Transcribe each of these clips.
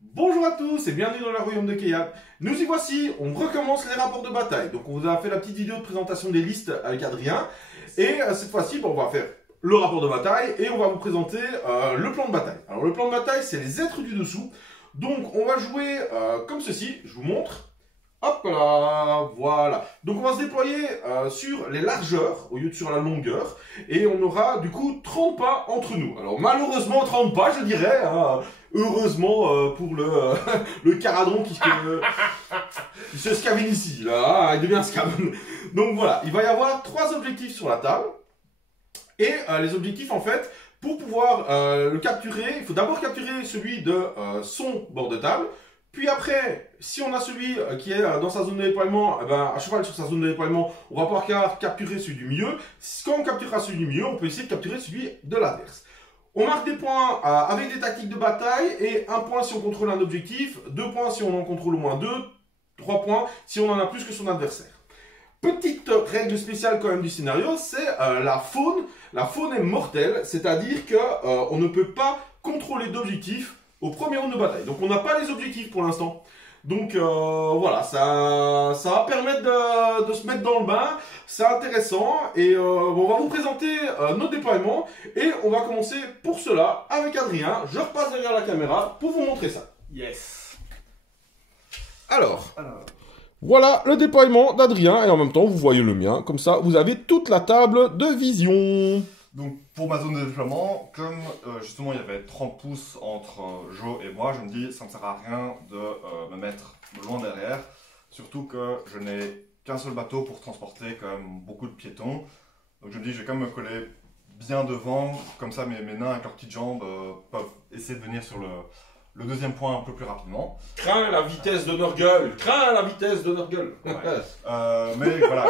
Bonjour à tous et bienvenue dans le royaume de Kayab. Nous y voici, on recommence les rapports de bataille. Donc on vous a fait la petite vidéo de présentation des listes avec Adrien. Et cette fois-ci, on va faire le rapport de bataille et on va vous présenter le plan de bataille. Alors le plan de bataille, c'est les êtres du dessous. Donc on va jouer comme ceci, je vous montre. Hop là, voilà. Donc on va se déployer sur les largeurs au lieu de sur la longueur. Et on aura du coup 30 pas entre nous. Alors malheureusement 30 pas je dirais. Hein. Heureusement pour le caradon qui se scavine ici. Là, il devient scavine. Donc voilà, il va y avoir 3 objectifs sur la table. Et les objectifs en fait, pour pouvoir le capturer, il faut d'abord capturer celui de son bord de table. Puis après, si on a celui qui est dans sa zone de déploiement, à cheval sur sa zone de déploiement, on va pouvoir capturer celui du milieu. Quand on capturera celui du milieu, on peut essayer de capturer celui de l'adverse. On marque des points avec des tactiques de bataille et 1 point si on contrôle un objectif, 2 points si on en contrôle au moins 2, 3 points si on en a plus que son adversaire. Petite règle spéciale quand même du scénario, c'est la faune. La faune est mortelle, c'est-à-dire qu'on ne peut pas contrôler d'objectifs au premier round de bataille. Donc on n'a pas les objectifs pour l'instant. Donc voilà, ça va permettre de se mettre dans le bain, c'est intéressant. Et on va vous présenter nos déploiements. Et on va commencer pour cela avec Adrien. Je repasse derrière la caméra pour vous montrer ça. Yes. Alors. Voilà le déploiement d'Adrien. Et en même temps, vous voyez le mien. Comme ça, vous avez toute la table de vision. Donc pour ma zone de déploiement, comme justement il y avait 30 pouces entre Jo et moi, je me dis ça ne sert à rien de me mettre loin derrière, surtout que je n'ai qu'un seul bateau pour transporter quand même beaucoup de piétons. Donc je me dis je vais quand même me coller bien devant, comme ça mes nains avec leurs petites jambes peuvent essayer de venir sur le deuxième point un peu plus rapidement. Crains la vitesse de Nurgle. Crains la vitesse de Nurgle. Ouais. Mais voilà,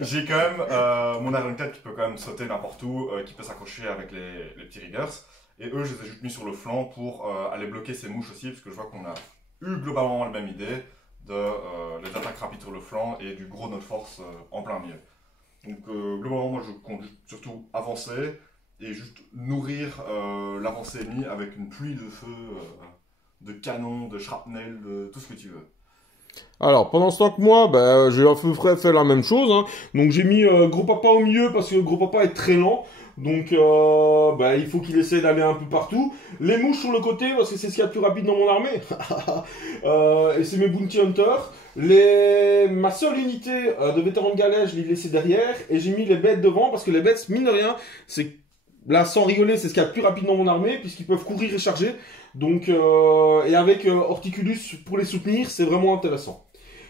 j'ai quand même mon Iron 4 qui peut quand même sauter n'importe où, qui peut s'accrocher avec les petits riggers. Et eux, je les ai juste mis sur le flanc pour aller bloquer ces mouches aussi, parce que je vois qu'on a eu globalement la même idée de les attaques rapides sur le flanc et du gros notre force en plein milieu. Donc globalement, moi je compte surtout avancer et juste nourrir l'avancée ennemie avec une pluie de feu, de canons, de shrapnel, de tout ce que tu veux. Alors, pendant ce temps que moi, j'ai à peu près fait la même chose. Hein. Donc j'ai mis Gros Papa au milieu parce que Gros Papa est très lent. Donc il faut qu'il essaie d'aller un peu partout. Les mouches sur le côté parce que c'est ce qu'il y a de plus rapide dans mon armée. Et c'est mes Bounty Hunters. Ma seule unité de vétérans de galère, je l'ai laissé derrière. Et j'ai mis les bêtes devant parce que les bêtes, mine de rien, c'est... Là, sans rigoler, c'est ce qu'il y a de plus rapide dans mon armée, puisqu'ils peuvent courir et charger. Donc, et avec Horticulus pour les soutenir, c'est vraiment intéressant.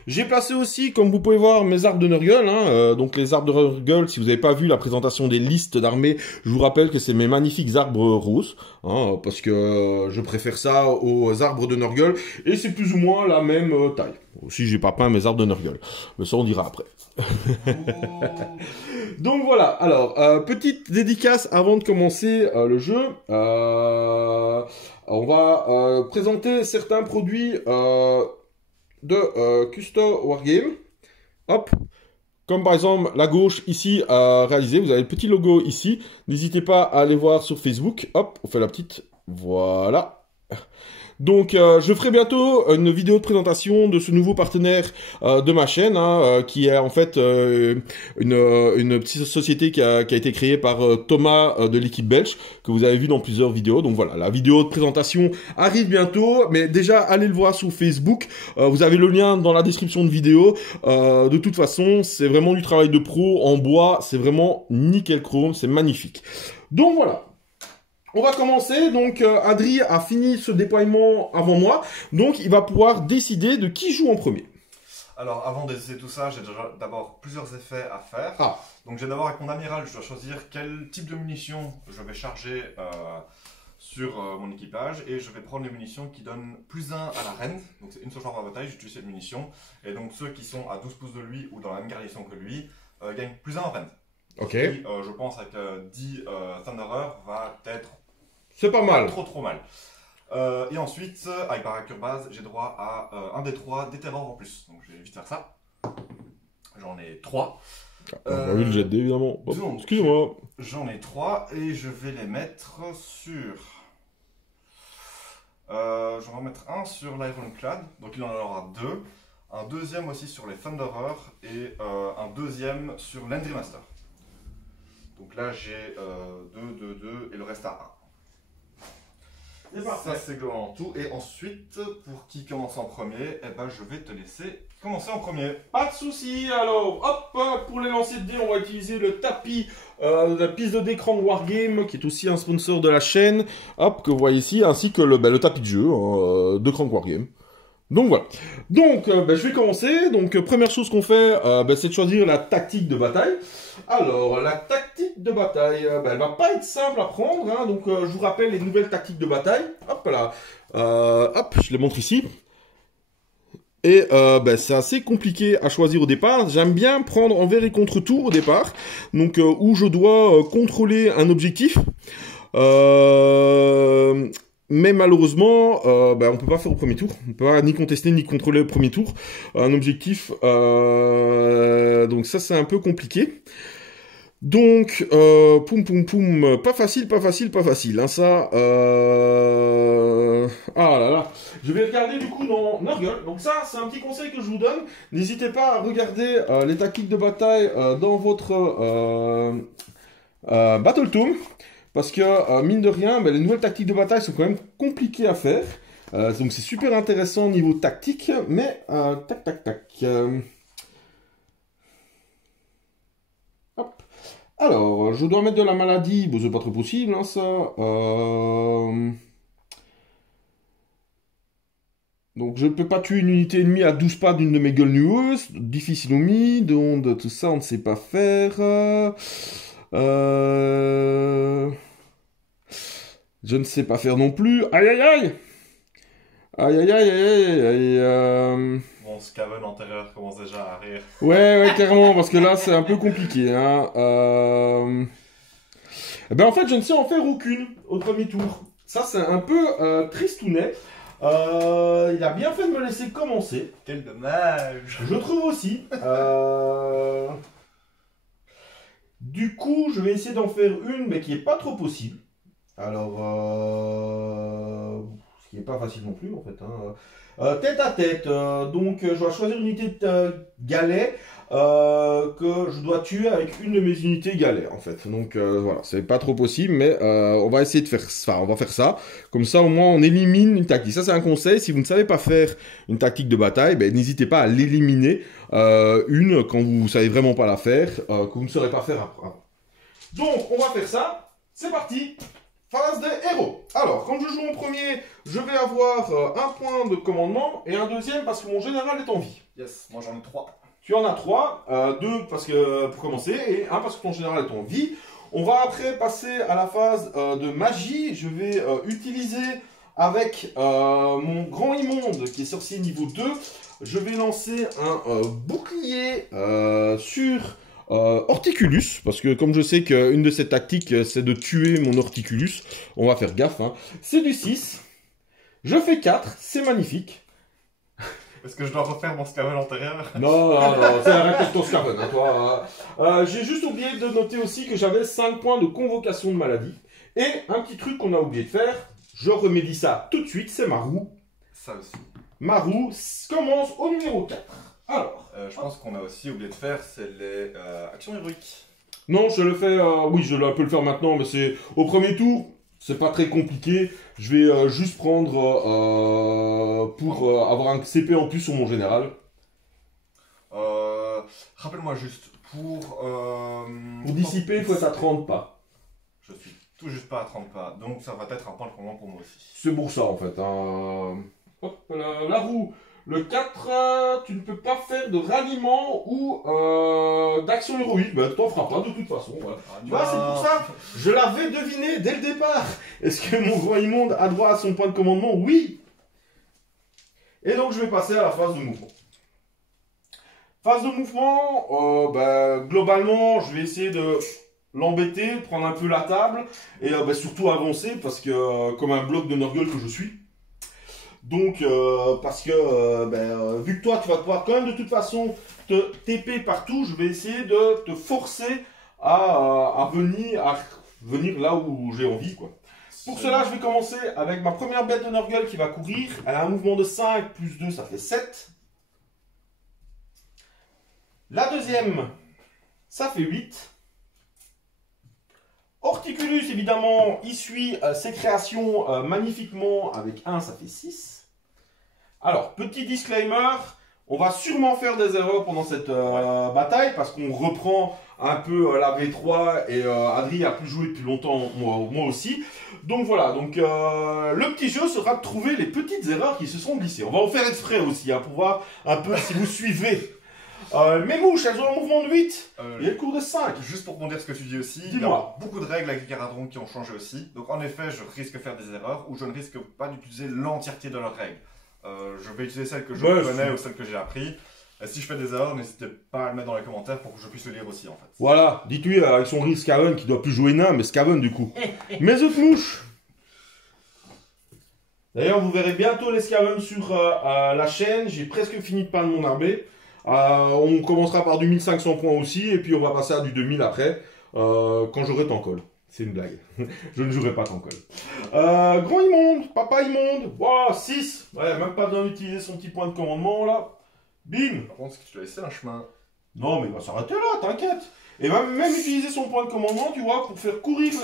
J'ai placé aussi, comme vous pouvez voir, mes arbres de Nurgle. Hein, donc les arbres de Nurgle, si vous n'avez pas vu la présentation des listes d'armées, je vous rappelle que c'est mes magnifiques arbres roses. Hein, parce que je préfère ça aux arbres de Nurgle. Et c'est plus ou moins la même taille. Aussi, j'ai pas peint mes arbres de Nurgle. Mais ça, on dira après. Donc voilà, alors, petite dédicace avant de commencer le jeu. On va présenter certains produits de Custo Wargame. Hop. Comme par exemple la gauche ici réalisée, vous avez le petit logo ici. N'hésitez pas à aller voir sur Facebook. Hop, on fait la petite. Voilà. Donc, je ferai bientôt une vidéo de présentation de ce nouveau partenaire de ma chaîne, hein, qui est en fait une petite société qui a été créée par Thomas de l'équipe belge, que vous avez vu dans plusieurs vidéos. Donc voilà, la vidéo de présentation arrive bientôt, mais déjà, allez le voir sur Facebook. Vous avez le lien dans la description de vidéo. De toute façon, c'est vraiment du travail de pro en bois. C'est vraiment nickel chrome, c'est magnifique. Donc voilà. On va commencer, donc Adri a fini ce déploiement avant moi, donc il va pouvoir décider de qui joue en premier. Alors avant de décider tout ça, j'ai d'abord plusieurs effets à faire. Ah. Donc j'ai d'abord avec mon amiral, je dois choisir quel type de munitions je vais charger sur mon équipage, et je vais prendre les munitions qui donnent +1 à la rend. Donc c'est une seule chambre à bataille, j'utilise cette munition, et donc ceux qui sont à 12 pouces de lui ou dans la même garnison que lui gagnent +1 en rend. Ok. Qui, je pense avec 10 Thunderer va être... C'est pas mal. Trop mal. Et ensuite, avec Barracure base, j'ai droit à un des 3 des terrors en plus. Donc je vais vite faire ça. J'en ai 3. On a vu le jet dé, évidemment. Excusez-moi. J'en ai 3 et je vais les mettre sur je vais en mettre un sur l'Ironclad, donc il en aura deux. Un deuxième aussi sur les Thunderer et un deuxième sur l'Endry Master. Donc là j'ai 2 et le reste à 1. Ça c'est globalement tout. Et ensuite, pour qui commence en premier, eh ben, je vais te laisser commencer en premier. Pas de soucis. Alors, hop, pour les lancers de dés, on va utiliser le tapis de la piste de d'écran Wargame, qui est aussi un sponsor de la chaîne, hop, que vous voyez ici, ainsi que le tapis de jeu de Crank Wargame. Donc voilà. Donc je vais commencer. Donc première chose qu'on fait, c'est de choisir la tactique de bataille. Alors la tactique de bataille, elle va pas être simple à prendre. Hein, donc je vous rappelle les nouvelles tactiques de bataille. Hop là. Hop, je les montre ici. Et c'est assez compliqué à choisir au départ. J'aime bien prendre envers et contre tour au départ. Donc où je dois contrôler un objectif. Mais malheureusement, on peut pas faire au premier tour. On peut pas ni contester ni contrôler au premier tour un objectif. Donc ça, c'est un peu compliqué. Donc, pas facile, pas facile, pas facile. Hein, ça. Ah là là. Je vais regarder du coup dans Nurgle. Donc ça, c'est un petit conseil que je vous donne. N'hésitez pas à regarder les tactiques de bataille dans votre Battle Tome. Parce que, mine de rien, les nouvelles tactiques de bataille sont quand même compliquées à faire. Donc c'est super intéressant au niveau tactique, mais tac. Hop. Alors, je dois mettre de la maladie. Bon, c'est pas trop possible, hein, ça. Donc je ne peux pas tuer une unité ennemie à 12 pas d'une de mes gueules nueuses. Difficile au mi, donc tout ça on ne sait pas faire. Je ne sais pas faire non plus. Aïe aïe aïe. Aïe aïe aïe aïe aïe. Mon Skaven antérieur commence déjà à rire. Ouais, carrément, parce que là c'est un peu compliqué. Hein. En fait, je ne sais en faire aucune au premier tour. Ça c'est un peu tristounet. Il a bien fait de me laisser commencer. Quel dommage. Je trouve aussi. Du coup, je vais essayer d'en faire une, mais qui est pas trop possible. Alors, ce qui n'est pas facile non plus, en fait. Hein. Tête à tête, donc je dois choisir une unité de galet que je dois tuer avec une de mes unités galets, en fait. Donc voilà, c'est pas trop possible, mais on va essayer de faire ça. On va faire ça. Comme ça, au moins, on élimine une tactique. Ça, c'est un conseil. Si vous ne savez pas faire une tactique de bataille, n'hésitez pas à l'éliminer une quand vous ne savez vraiment pas la faire, que vous ne saurez pas faire après. Donc, on va faire ça. C'est parti. Phase des héros. Alors, quand je joue en premier, je vais avoir un point de commandement et un deuxième parce que mon général est en vie. Yes, moi j'en ai 3. Tu en as 3, 2 parce que, pour commencer et 1 parce que ton général est en vie. On va après passer à la phase de magie. Je vais utiliser avec mon grand immonde qui est sorcier niveau 2. Je vais lancer un bouclier sur... Horticulus, parce que comme je sais qu'une de ces tactiques c'est de tuer mon Horticulus, on va faire gaffe, hein. C'est du 6, je fais 4, c'est magnifique. Est-ce que je dois refaire mon Skaven antérieur? Non, c'est la réponse ton Skaven, hein, toi. J'ai juste oublié de noter aussi que j'avais 5 points de convocation de maladie. Et un petit truc qu'on a oublié de faire, je remédie ça tout de suite, c'est Marou. Ça aussi. Marou commence au numéro 4. Alors, je pense qu'on a aussi oublié de faire, c'est les actions héroïques. Non, je le fais, oui, je peux le faire maintenant, mais c'est au premier tour, c'est pas très compliqué. Je vais juste prendre pour avoir un CP en plus sur mon général. Rappelle-moi juste, pour dissiper, il faut être à 30 pas. Je suis tout juste pas à 30 pas, donc ça va être un point de commandement pour moi aussi. C'est pour ça en fait. Hein. Hop, la roue. Le 4, tu ne peux pas faire de ralliement ou d'action héroïque. Tu t'en feras pas de toute façon. Voilà. Tu vois, c'est pour ça. Je l'avais deviné dès le départ. Est-ce que mon grand immonde a droit à son point de commandement? Oui. Et donc, je vais passer à la phase de mouvement. Phase de mouvement, globalement, je vais essayer de l'embêter, prendre un peu la table et surtout avancer parce que, comme un bloc de Nurgle que je suis. Donc, parce que, vu que toi, tu vas devoir quand même de toute façon te TP partout, je vais essayer de te forcer à venir là où j'ai envie, quoi. Pour cela, je vais commencer avec ma première bête de Nurgle qui va courir. Elle a un mouvement de 5, plus 2, ça fait 7. La deuxième, ça fait 8. Horticulus, évidemment, il suit ses créations magnifiquement. Avec 1, ça fait 6. Alors, petit disclaimer, on va sûrement faire des erreurs pendant cette bataille parce qu'on reprend un peu la V3 et Adri a plus joué depuis longtemps, moi aussi. Donc voilà, donc le petit jeu sera de trouver les petites erreurs qui se sont glissées. On va en faire exprès aussi, hein, pour voir un peu si vous suivez. Mes mouches, elles ont un mouvement de 8 et elles courent de 5. Juste pour rebondir ce que tu dis aussi, il y Dis-moi. a beaucoup de règles avec les Caradrons qui ont changé aussi. Donc en effet, je risque de faire des erreurs ou je ne risque pas d'utiliser l'entièreté de leurs règles. Je vais utiliser celles que je connais ou celles que j'ai appris. Et si je fais des erreurs, n'hésitez pas à le mettre dans les commentaires pour que je puisse le lire aussi en fait. Voilà, dites-lui avec son riz Skaven qui doit plus jouer nain, mais Skaven du coup. Mes autres mouches. D'ailleurs, vous verrez bientôt les Skaven sur la chaîne. J'ai presque fini de peindre mon arbé. On commencera par du 1500 points aussi, et puis on va passer à du 2000 après, quand j'aurai Tankol. C'est une blague. Je ne jouerai pas Tankol. Grand immonde, papa immonde. Wow, 6. Ouais, même pas besoin d'utiliser son petit point de commandement là. Bim. Par contre, est-ce que tu as laissé un chemin? Non, mais il va s'arrêter là, t'inquiète. Et même utiliser son point de commandement, tu vois, pour faire courir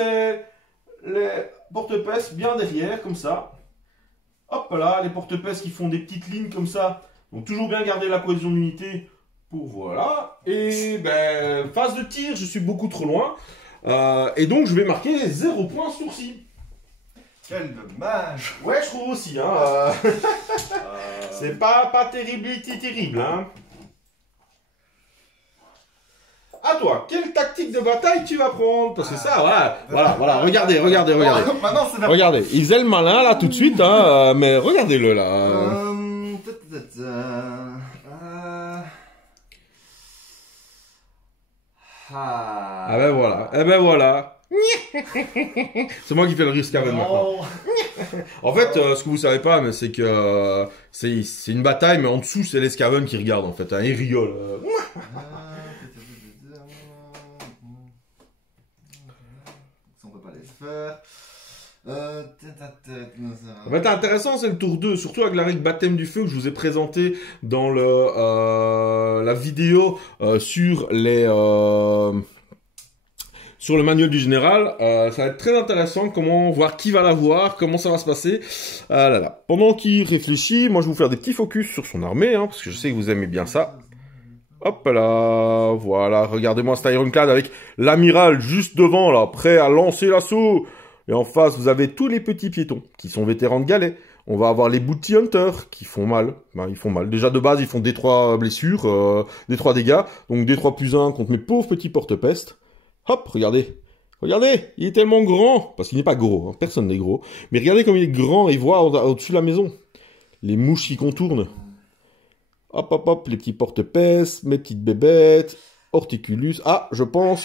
les porte-pèces bien derrière, comme ça. Hop là, les porte-pèces qui font des petites lignes comme ça. Donc toujours bien garder la cohésion d'unité pour voilà. Et ben, phase de tir, je suis beaucoup trop loin. Et donc je vais marquer 0 points ce tour-ci. Quel dommage! Ouais, je trouve aussi, hein. C'est pas terrible, hein. À toi, quelle tactique de bataille tu vas prendre? Parce que ça, voilà, regardez. Maintenant, c'est Regardez, il faisait le malin là tout de suite, hein, mais regardez-le là. Ah ben voilà. C'est moi qui fais le risque Skaven maintenant. En fait, ce que vous savez pas, mais c'est que c'est une bataille, mais en dessous c'est les Skaven qui regardent en fait, hein, ils rigolent. On peut pas les faire. En fait, intéressant, c'est le tour 2, surtout avec la règle baptême du feu que je vous ai présenté dans la vidéo sur le manuel du général. Ça va être très intéressant, voir qui va l'avoir, comment ça va se passer. Pendant qu'il réfléchit, moi je vais vous faire des petits focus sur son armée, hein, parce que je sais que vous aimez bien ça. Hop là, voilà, regardez-moi cet Ironclad avec l'amiral juste devant, là, prêt à lancer l'assaut. Et en face, vous avez tous les petits piétons qui sont vétérans de galets. On va avoir les Bounty Hunters qui font mal. Ben, ils font mal. Déjà de base, ils font D3 blessures, D3 dégâts. Donc D3 plus 1 contre mes pauvres petits porte-peste. Hop, regardez. Regardez, il est tellement grand. Parce qu'il n'est pas gros, hein, personne n'est gros. Mais regardez comme il est grand et voit au-dessus de la maison. Les mouches qui contournent. Hop, les petits porte-peste, mes petites bébêtes. Horticulus. Ah, je pense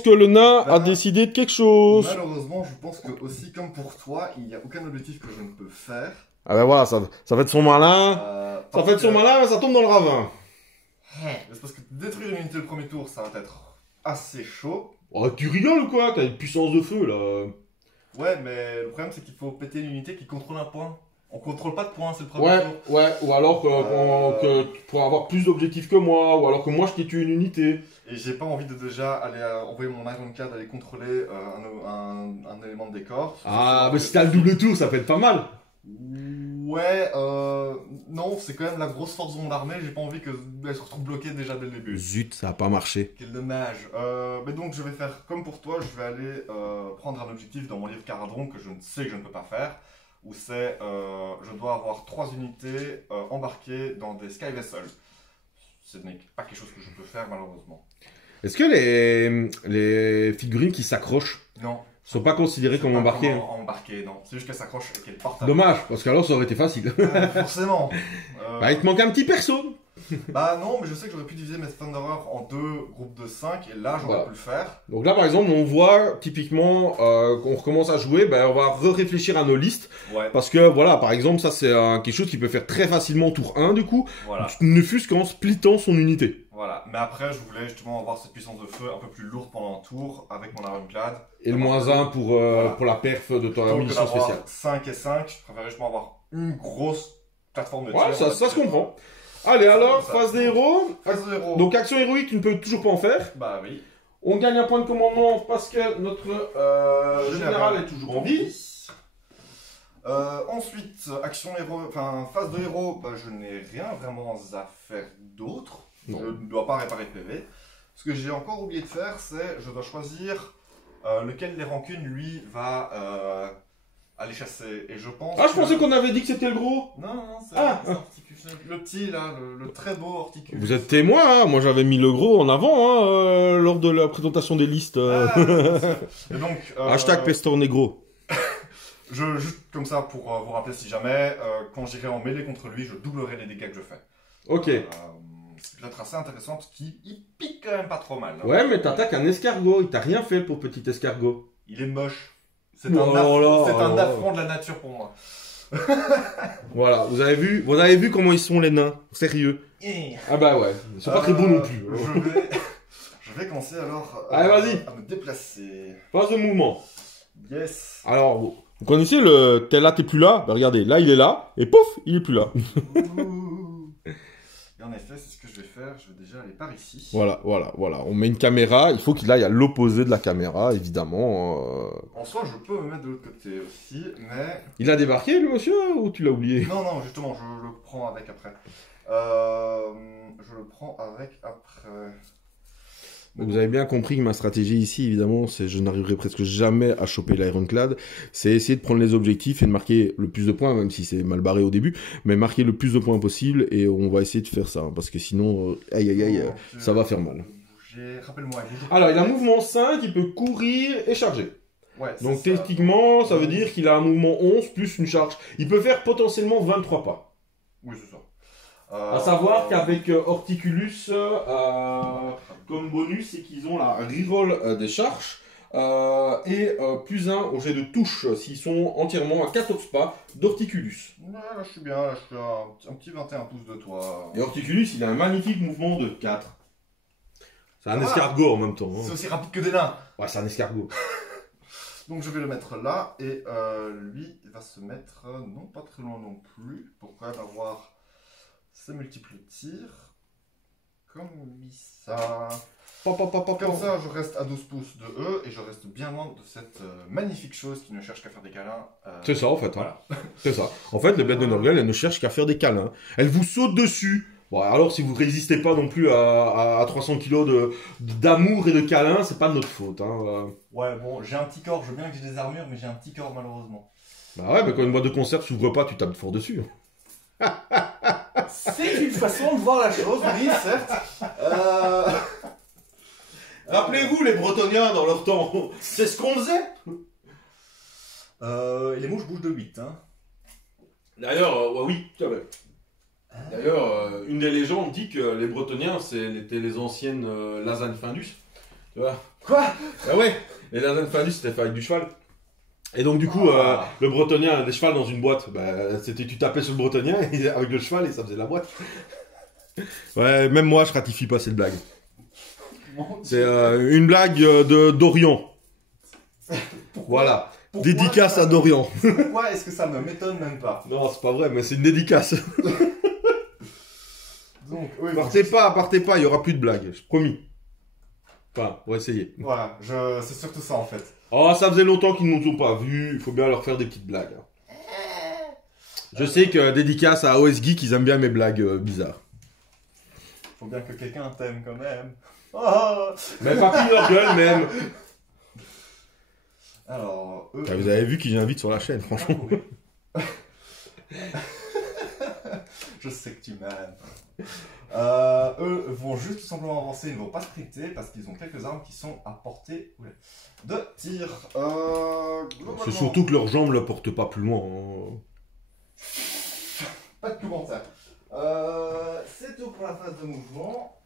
que le nain a décidé de quelque chose. Malheureusement, je pense que aussi, comme pour toi, il n'y a aucun objectif que je ne peux faire. Ah ben voilà, ça fait de son malin. Ça fait de son malin, mais ça tombe dans le ravin. C'est parce que détruire une unité le premier tour, ça va être assez chaud. Oh, tu rigoles ou quoi? T'as une puissance de feu, là. Ouais, mais le problème, c'est qu'il faut péter une unité qui contrôle un point. On contrôle pas de points, c'est le premier tour. Ouais, ou alors que tu pourras avoir plus d'objectifs que moi, ou alors que moi je t'ai tué une unité. Et j'ai pas envie de déjà aller envoyer mon Ironclad aller contrôler un élément de décor. Ah, mais si t'as le double tour, ça peut être pas mal. Ouais, non, c'est quand même la grosse force de mon armée, j'ai pas envie qu'elle se retrouve bloquée déjà dès le début. Zut, ça a pas marché. Quel dommage. Mais donc je vais faire comme pour toi, je vais aller prendre un objectif dans mon livre Caradron que je sais que je ne peux pas faire. Où c'est, je dois avoir 3 unités embarquées dans des Sky Vessels. Ce n'est pas quelque chose que je peux faire malheureusement. Est-ce que les figurines qui s'accrochent non sont pas considérées comme embarquées? Embarquées, non. C'est juste qu'elles s'accrochent et qu'elles portent. Dommage, parce qu'alors ça aurait été facile. Forcément. Bah il te manque un petit perso. Bah non, mais je sais que j'aurais pu diviser mes Thunderers en 2 groupes de 5 et là j'aurais pu le faire. Donc là par exemple on voit typiquement qu'on recommence à jouer, ben, on va réfléchir à nos listes. Ouais. Parce que voilà par exemple ça c'est quelque chose qui peut faire très facilement tour 1 du coup, voilà. Ne fût-ce qu'en splittant son unité. Voilà, mais après je voulais justement avoir cette puissance de feu un peu plus lourde pendant un tour avec mon Ironclad. Et le -1 pour la perf de ta Donc munition d'avoir spéciale. 5 et 5, je préférais justement avoir une grosse plateforme de tir. Ouais, ça se comprend. Allez, alors, phase des héros. Phase de héros. Donc, action héroïque, tu ne peux toujours pas en faire. Bah oui. On gagne un point de commandement parce que notre général est toujours en vie. Ensuite, action héros, enfin phase de héros, bah, je n'ai rien vraiment à faire d'autre. Je ne dois pas réparer de PV. Ce que j'ai encore oublié de faire, c'est je dois choisir lequel des rancunes lui va aller chasser. Et je pense. Ah, je pensais qu'on avait dit que c'était le gros. Non, c'est Ah. Horticulus. Le petit là, le très beau Horticulus. Vous êtes témoin, hein. Moi j'avais mis le gros en avant lors de la présentation des listes. Et donc, Hashtag Pestor Negro. juste comme ça pour vous rappeler si jamais, quand j'irai en mêlée contre lui, je doublerai les dégâts que je fais. Ok. C'est peut-être assez intéressant parce qu'il pique quand même pas trop mal. Hein. Ouais, mais t'attaques un escargot. Il t'a rien fait pour petit escargot. Il est moche. C'est Oh un là. affront de la nature pour moi. Voilà, vous avez vu comment ils sont les nains. Sérieux. Ah bah ouais, c'est pas très beau non plus. Je vais commencer alors Allez, vas-y. à me déplacer. Phase de mouvement. Yes. Alors, vous connaissez le t'es là, t'es plus là? Bah regardez, là il est là, et pouf, il est plus là. Et en effet, c'est ce que je vais faire. Je vais déjà aller par ici. Voilà. On met une caméra, il faut qu'il aille à l'opposé de la caméra, évidemment. En soi, je peux me mettre de l'autre côté aussi, mais... Il a débarqué, le monsieur, ou tu l'as oublié? Non, justement, je le prends avec après. Je le prends avec après. Vous avez bien compris que ma stratégie ici, évidemment, c'est je n'arriverai presque jamais à choper l'Ironclad. C'est essayer de prendre les objectifs et de marquer le plus de points, même si c'est mal barré au début, mais marquer le plus de points possible et on va essayer de faire ça, parce que sinon, ça va faire mal. Rappelle-moi. Alors, il a un mouvement 5, il peut courir et charger. Ouais, donc techniquement, ça veut dire qu'il a un mouvement 11 plus une charge. Il peut faire potentiellement 23 pas. Oui, c'est ça. À savoir qu'avec Horticulus, comme bonus, c'est qu'ils ont la reroll des charges et plus 1 au jet de touche s'ils sont entièrement à 14 pas d'Horticulus. Ouais, là je suis bien, là je suis à un petit 21 pouces de toi. Et Horticulus, il a un magnifique mouvement de 4. C'est un escargot en même temps. Hein. C'est aussi rapide que des nains. Ouais, c'est un escargot. Donc je vais le mettre là et lui il va se mettre non pas très loin non plus pour quand même avoir ses multiples tirs. Comme ça. Comme ça, je reste à 12 pouces de eux et je reste bien loin de cette magnifique chose qui ne cherche qu'à faire des câlins. C'est ça en fait. Voilà. Hein. C'est ça. En fait, les bêtes de Norgal, elles ne cherchent qu'à faire des câlins. Elles vous sautent dessus. Bon, alors si vous résistez pas non plus à 300 kilos d'amour et de câlins, c'est pas de notre faute. Hein. Ouais, bon, j'ai un petit corps. Je veux bien que j'ai des armures, mais j'ai un petit corps malheureusement. Bah ouais, mais quand une boîte de conserve s'ouvre pas, tu tapes fort dessus. C'est une façon de voir la chose, oui, certes. Rappelez-vous, les Bretoniens, dans leur temps, c'est ce qu'on faisait. Et les mouches bougent de 8, hein. D'ailleurs, oui, quand même. D'ailleurs, une des légendes dit que les Bretoniens, c'était les anciennes lasagnes Findus. Tu vois? Quoi? Ah ouais, les lasagnes Findus, c'était fait avec du cheval. Et donc du coup, le bretonien a des chevals dans une boîte. Bah, c'était tu tapais sur le bretonien avec le cheval et ça faisait la boîte. Ouais, même moi je ratifie pas cette blague. C'est une blague d'Orient. Voilà. Dédicace à Dorian. Pourquoi est-ce que ça me m'étonne même pas? Non, c'est pas vrai, mais c'est une dédicace. Donc, oui, partez pas, il y aura plus de blagues, promis. Enfin, on va essayer. Voilà, c'est surtout ça en fait. Oh, ça faisait longtemps qu'ils ne nous ont pas vus, il faut bien leur faire des petites blagues. Je sais que dédicace à OS Geek, ils aiment bien mes blagues bizarres. Faut bien que quelqu'un t'aime quand même. Oh. Mais pas plus leur gueule même. Alors, eux... Vous avez vu qui j'invite sur la chaîne, franchement. Ah, oui. Je sais que tu m'aimes. Eux vont juste tout simplement avancer, ils ne vont pas sprinter parce qu'ils ont quelques armes qui sont à portée de tir. C'est surtout que leurs jambes ne le portent pas plus loin. Hein. Pas de commentaire. C'est tout pour la phase de mouvement.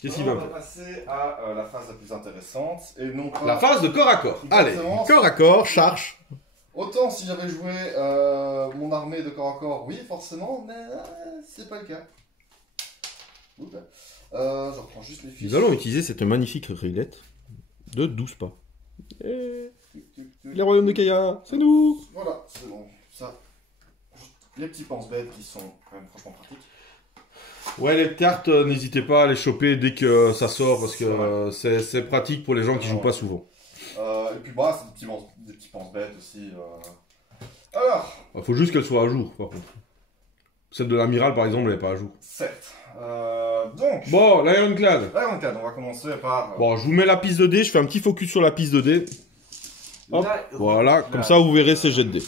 Qu'est-ce qu'il va faire? On va passer à la phase la plus intéressante. Et non pas... La phase de corps à corps. Allez, corps à corps, charge. Autant si j'avais joué mon armée de corps à corps, oui forcément, mais c'est pas le cas. Oula. Je reprends juste les fiches. Nous allons utiliser cette magnifique raylette de 12 pas. Et les royaumes de Kaya, c'est nous. Voilà, c'est bon. Ça, juste les petits pense-bêtes qui sont quand même franchement pratiques. Ouais, les cartes, n'hésitez pas à les choper dès que ça sort parce que c'est pratique pour les gens qui jouent pas souvent. Et puis bah, c'est des petits pense-bêtes aussi. Alors, Il faut juste qu'elle soit à jour, par contre. Celle de l'amiral, par exemple, elle n'est pas à jour. certes. Donc, Bon, l'Ironclad. Ironclad, on va commencer par... Bon, je vous mets la piste de dés, je fais un petit focus sur la piste de dés. Hop, voilà, comme ça vous verrez ces jets de dés.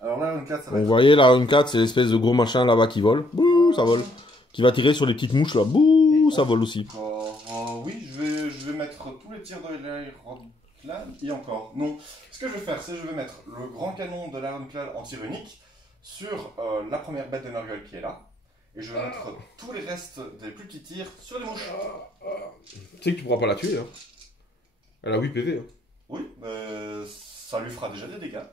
Alors l'Ironclad, ça va Donc, vous être... voyez, l'Ironclad, c'est l'espèce de gros machin là-bas qui vole. Bouh, ça vole. Qui va tirer sur les petites mouches là. Bouh, ça vole aussi. Oui, je vais mettre tous les tirs de l'Ironclad. Et encore, non. Ce que je vais faire, c'est que je vais mettre le grand canon de l'Ironclad en tir unique sur la première bête de Nurgle qui est là. Et je vais mettre tous les restes des plus petits tirs sur les mouches. Tu sais que tu pourras pas la tuer, hein. Elle a 8 PV, hein. Oui, ça lui fera déjà des dégâts.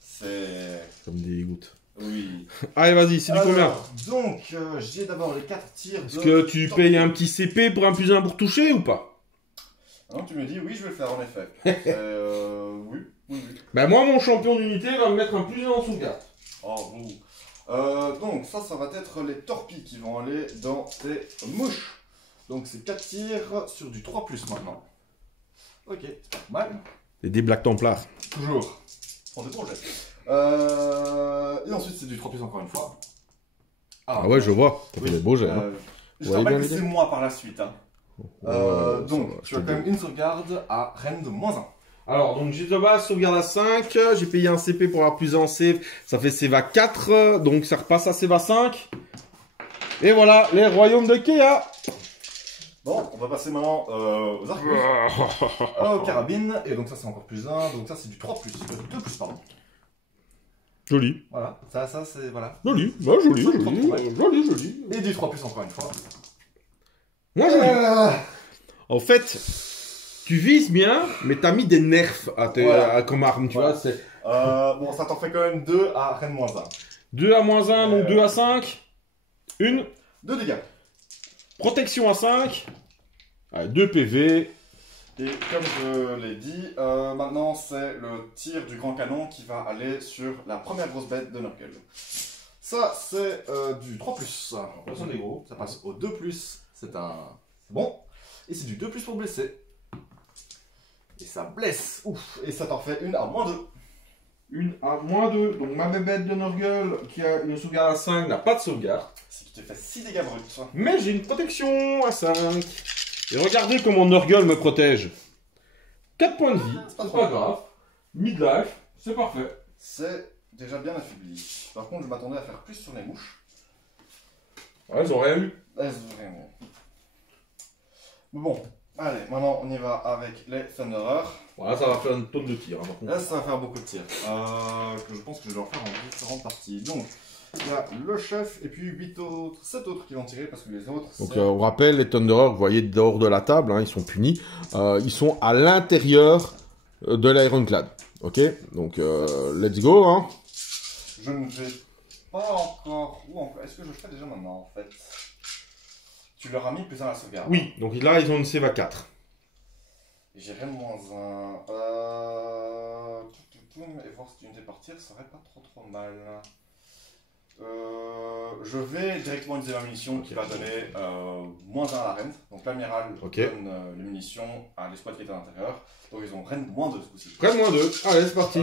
C'est... Comme des gouttes. Oui. Allez, vas-y, c'est du combien? Donc, j'ai d'abord les 4 tirs. Est-ce que tu payes un petit CP pour un plus 1 pour toucher ou pas? Non, tu me dis, oui, je vais le faire en effet. Oui. Ben moi, mon champion d'unité va me mettre un plus 1 en sauvegarde. Oh, ouh. Donc, ça va être les torpilles qui vont aller dans tes mouches. Donc, c'est 4 tirs sur du 3+ maintenant. Ok, c'est pas mal. Et des Black Templars. Toujours. On est projets. Et ensuite, c'est du 3+ encore une fois. Ah ouais, je vois. Ça fait des beaux jets. Hein. Je Ouais, rappelle bien que c'est l'idée. moi par la suite. Hein. Donc, tu as quand même une sauvegarde à reine de -1. Alors, donc j'ai de base sauvegarde à 5, j'ai payé un CP pour avoir plus en save, ça fait Seva 4, donc ça repasse à Seva 5. Et voilà, les royaumes de Kea. Bon, on va passer maintenant aux arcs, aux carabines, et donc ça c'est encore +1, donc ça c'est du 3+, 2+, pardon. Joli. Voilà, ça c'est, voilà. Joli, bah, joli. Et du 3+ encore une fois. Moi joli. En fait, tu vises bien, mais t'as mis des nerfs comme arme, tu vois. C'est Bon, ça t'en fait quand même 2 à reine -1. 2 à -1, donc 2 à 5. 1. 2 dégâts. Protection à 5. 2 PV. Et comme je l'ai dit, maintenant c'est le tir du grand canon qui va aller sur la première grosse bête de Nurgle. Ça c'est du 3+. Ça, des gros. Ça passe au 2+, c'est bon. Et c'est du 2+ pour blesser. Et ça blesse. Ouf. Et ça t'en fait une à -2. Une à -2. Donc ma bébête de Nurgle qui a une sauvegarde à 5 n'a pas de sauvegarde. Ce qui te fait 6 dégâts bruts. Mais j'ai une protection à 5. Et regardez comment Nurgle me protège. 4 points de vie, c'est pas grave. Midlife, c'est parfait. C'est déjà bien affaibli. Par contre, je m'attendais à faire plus sur les mouches. Ouais, ils ont rien eu. Mais bon, allez, maintenant on y va avec les Thunderers. Voilà, ça va faire une tonne de tirs. Hein, par contre. Là, ça va faire beaucoup de tirs. Que je pense que je vais en faire en différentes parties. Donc, il y a le chef et puis 7 autres qui vont tirer parce que les autres. Donc on rappelle, les Thunderers, vous voyez dehors de la table, hein, ils sont punis. Ils sont à l'intérieur de l'Ironclad. Ok, donc let's go. Hein. Je ne vais pas encore. Où encore? Est-ce que je le fais déjà maintenant en fait? Tu leur as mis +1 à la sauvegarde. Oui, donc là ils ont une Seva 4. J'ai -1. Et voir si une des partir, ça serait pas trop mal. Je vais directement utiliser ma munition qui va donner -1 à la reine. Donc l'amiral donne les munitions à l'escouade qui est à l'intérieur. Donc ils ont reine -2 ce coup-ci. Reine -2, allez c'est parti.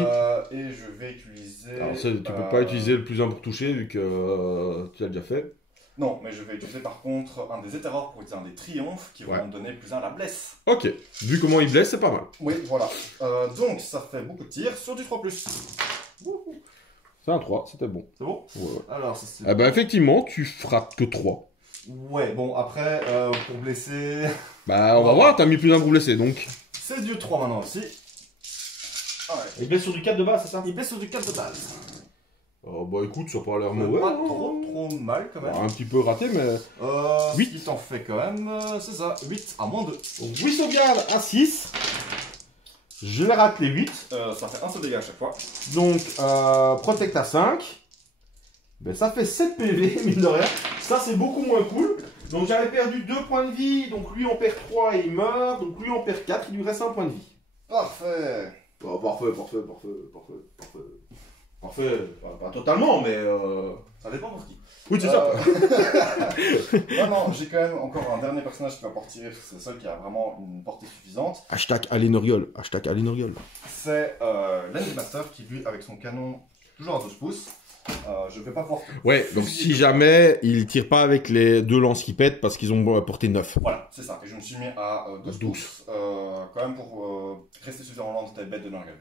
Et je vais utiliser... Alors tu peux pas utiliser le plus 1 pour toucher vu que tu l'as déjà fait. Non, mais je vais utiliser par contre un des éterrors pour utiliser un des triomphes qui vont me donner +1 à la blesse. Ok, vu comment il blesse, c'est pas mal. Oui, voilà. Donc ça fait beaucoup de tirs sur du 3+. C'est un 3, c'était bon. C'est bon? Ouais. Alors, ça c'est... Eh ben effectivement, tu frappes que 3. Ouais, bon après, pour blesser... Bah on va voir, t'as mis +1 pour blesser donc. C'est du 3 maintenant aussi. Ouais. Il blesse sur du 4 de base, c'est ça? Il blesse sur du 4 de base. Bah écoute, ça n'a pas l'air mauvais. Pas trop mal quand même. Un petit peu raté, mais... 8. Ce qui t'en fait quand même, c'est ça, 8 à -2. Donc 8 sauvegardes à 6. Je les rate les 8. Ça fait un seul dégât à chaque fois. Donc, protect à 5. Ben, ça fait 7 PV, mine de rien. Ça, c'est beaucoup moins cool. Donc j'avais perdu 2 points de vie, donc lui on perd 3 et il meurt, donc lui on perd 4, il lui reste 1 point de vie. Parfait. Oh, parfait. Parfait, pas totalement, mais Ça dépend pour qui. oui, c'est ça. Non, j'ai quand même encore un dernier personnage qui va pouvoir tirer, parce que c'est le seul qui a vraiment une portée suffisante. Hashtag Alénoriol. C'est l'Endmaster qui, lui, avec son canon, toujours à 12 pouces, je vais pas pouvoir... Ouais, donc si jamais il tire pas avec les 2 lances qui pètent parce qu'ils ont porté 9. Voilà, c'est ça. Et je me suis mis à 12 pouces, quand même pour rester suffisamment lent de cette bête de Nurgle.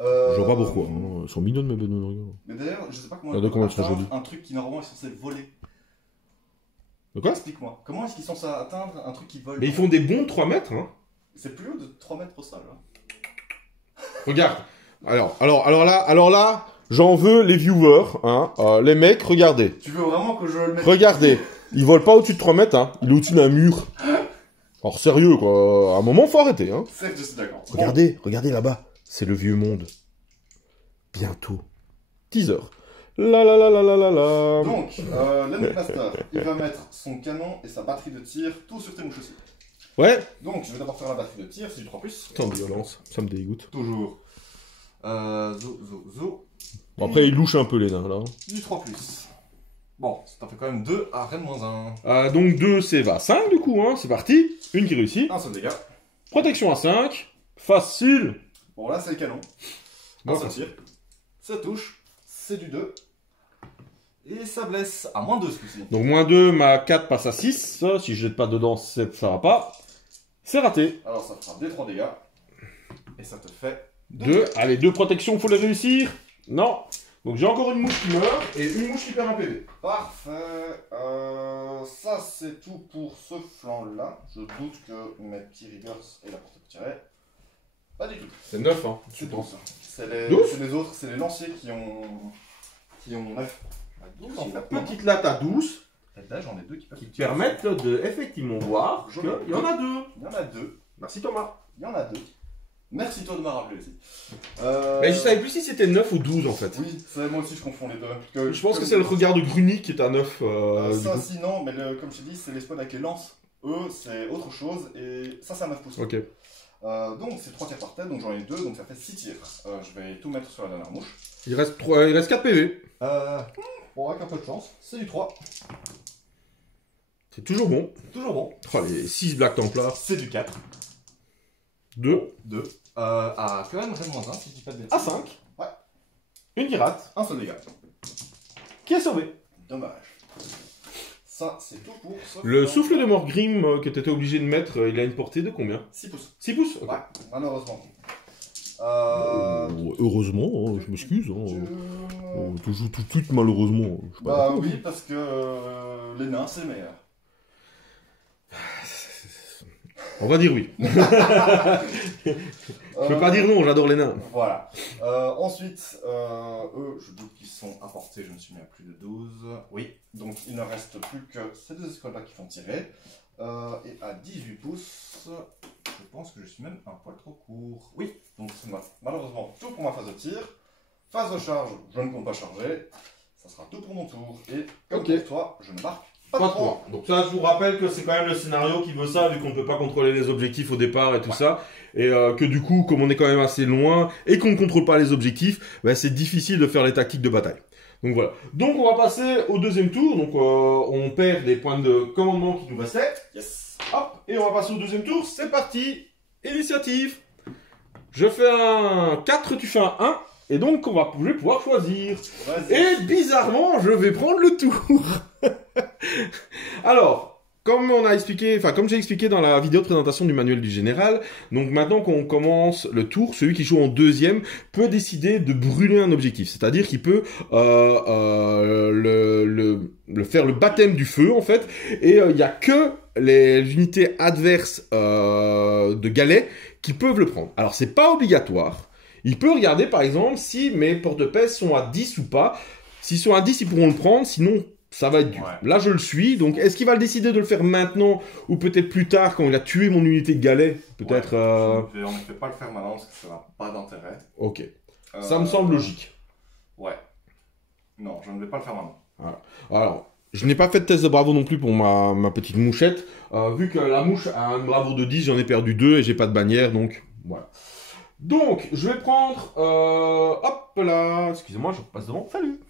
Je vois pas pourquoi. Hein. Elles sont mignonnes mes bêtes de Nurgle. Mais d'ailleurs, je sais pas comment Regardez comment elles sont atteindre jolies. un truc qui normalement est censé voler. De quoi? Explique-moi. Comment est-ce qu'ils sont censés atteindre un truc qui vole? Mais ils font des bons 3 mètres, hein. C'est plus haut de 3 mètres au sol. Hein. Regarde. Alors là, j'en veux les viewers, hein. Les mecs, regardez. Tu veux vraiment que je le mette? Regardez. Ils volent pas au-dessus de 3 mètres, hein. Il est au-dessus d'un mur. Alors sérieux, quoi. À un moment, faut arrêter, hein. C'est que je suis d'accord. Regardez là-bas. C'est le vieux monde. Bientôt. Teaser. La la la la la la la. Donc, l'Endmaster, il va mettre son canon et sa batterie de tir tout sur tes mouches aussi. Ouais. Donc, je vais d'abord faire la batterie de tir, c'est du 3+. Tant de violence, ça me dégoûte. Toujours. Zo. Bon, après, il louche un peu les nains, là. Du 3+. Bon, ça fait quand même 2 à Rennes-1. Donc 2, c'est va 5 du coup, hein. C'est parti. Une qui réussit. Un seul dégât. Protection à 5. Facile. Bon, là, c'est le canon. Bon, Un seul tir. Ça touche. C'est du 2. Et ça blesse à -2 ce coup-ci. Donc -2, ma 4 passe à 6. Si je jette pas dedans, ça va pas. C'est raté. Alors, ça fera des 3 dégâts. Et ça te fait 2. Allez, 2 protections, faut les réussir. Non. Donc j'ai encore une mouche qui meurt et une mouche qui perd un PV. Parfait. Ça, c'est tout pour ce flanc-là. Je doute que mes petits riggers aient la portée de tirer. Pas du tout. C'est 9, hein, je C'est pense. 12. C'est les, 12? c'est les autres, c'est les lanciers qui ont 9. 12 en La fait. petite latte à 12 Et là, j'en ai 2 qui peuvent qui tirer. permettent de effectivement voir qu'il y en a 2. Il y en a 2. Merci Thomas. Il y en a 2. Merci toi de m'avoir rappelé aussi. Mais je savais plus si c'était 9 ou 12 en fait. Oui, moi aussi je confonds les deux. Je pense que c'est le regard de Gruny qui est à 9. ça, du coup. sinon, mais comme je t'ai dit, c'est les squads avec les lances. Eux, c'est autre chose. Et ça, c'est à 9 pouces. Ok. Donc, c'est 3 tirs par tête. Donc, j'en ai 2. Donc, ça fait 6 tirs. Je vais tout mettre sur la dernière mouche. Il reste 4 PV. Bon, avec un peu de chance, c'est du 3. C'est toujours bon. Toujours bon. Oh, les 6 Black Templars. C'est du 4. 2. 2. À quand même Rennes-1, si je dis pas de bêtises. À 5. Ouais. Une qui rate. Un seul dégât. Qui est sauvé. Dommage. Ça, c'est tout pour ce Le flanc. souffle de Morgrim que tu étais obligé de mettre, il a une portée de combien? 6 pouces. 6 pouces. Ok. Ouais, malheureusement. Heureusement, hein, je m'excuse. tu- Tu joues tout de suite malheureusement. Je sais pas. Bah oui, parce que les nains, c'est le meilleur. On va dire oui. Je peux pas dire non, j'adore les nains. Voilà. Ensuite, eux, je doute qu'ils sont à portée, je me suis mis à plus de 12. Oui, donc il ne reste plus que ces deux escouades-là qui font tirer. Et à 18 pouces, je pense que je suis même un poil trop court. Oui, donc c'est malheureusement tout pour ma phase de tir. Phase de charge, je ne compte pas charger. Ça sera tout pour mon tour. Et comme Ok. pour toi, je ne marque Pas de points. Donc ça, je vous rappelle que c'est quand même le scénario qui veut ça, vu qu'on ne peut pas contrôler les objectifs au départ et tout ça. Et que du coup, comme on est quand même assez loin et qu'on ne contrôle pas les objectifs, bah, c'est difficile de faire les tactiques de bataille. Donc voilà. Donc on va passer au deuxième tour. Donc on perd des points de commandement qui nous restaient. Yes. Hop, et on va passer au deuxième tour. C'est parti. Initiative. Je fais un 4, tu fais un 1. Et donc je vais pouvoir choisir. Vas-y. Et bizarrement, je vais prendre le tour. Alors, comme j'ai expliqué dans la vidéo de présentation du manuel du général, donc maintenant qu'on commence le tour, celui qui joue en deuxième peut décider de brûler un objectif. C'est-à-dire qu'il peut faire le baptême du feu, en fait. Et il n'y a que les unités adverses de galets qui peuvent le prendre. Alors, c'est pas obligatoire. Il peut regarder, par exemple, si mes porte-pèse sont à 10 ou pas. S'ils sont à 10, ils pourront le prendre, sinon ça va être dur. Ouais. Là, je le suis. Donc, est-ce qu'il va le décider de le faire maintenant ou peut-être plus tard quand il a tué mon unité de galet? Peut-être... Je ne vais en effet pas le faire maintenant parce que ça n'a pas d'intérêt. Ok. Ça me semble logique. Ouais. Non, je ne vais pas le faire maintenant. Alors, Je n'ai pas fait de test de bravoure non plus pour ma petite mouchette. Vu que la mouche a une bravoure de 10, j'en ai perdu 2 et j'ai pas de bannière, donc voilà. Donc, je vais prendre... hop là, excusez-moi, je repasse devant. Salut.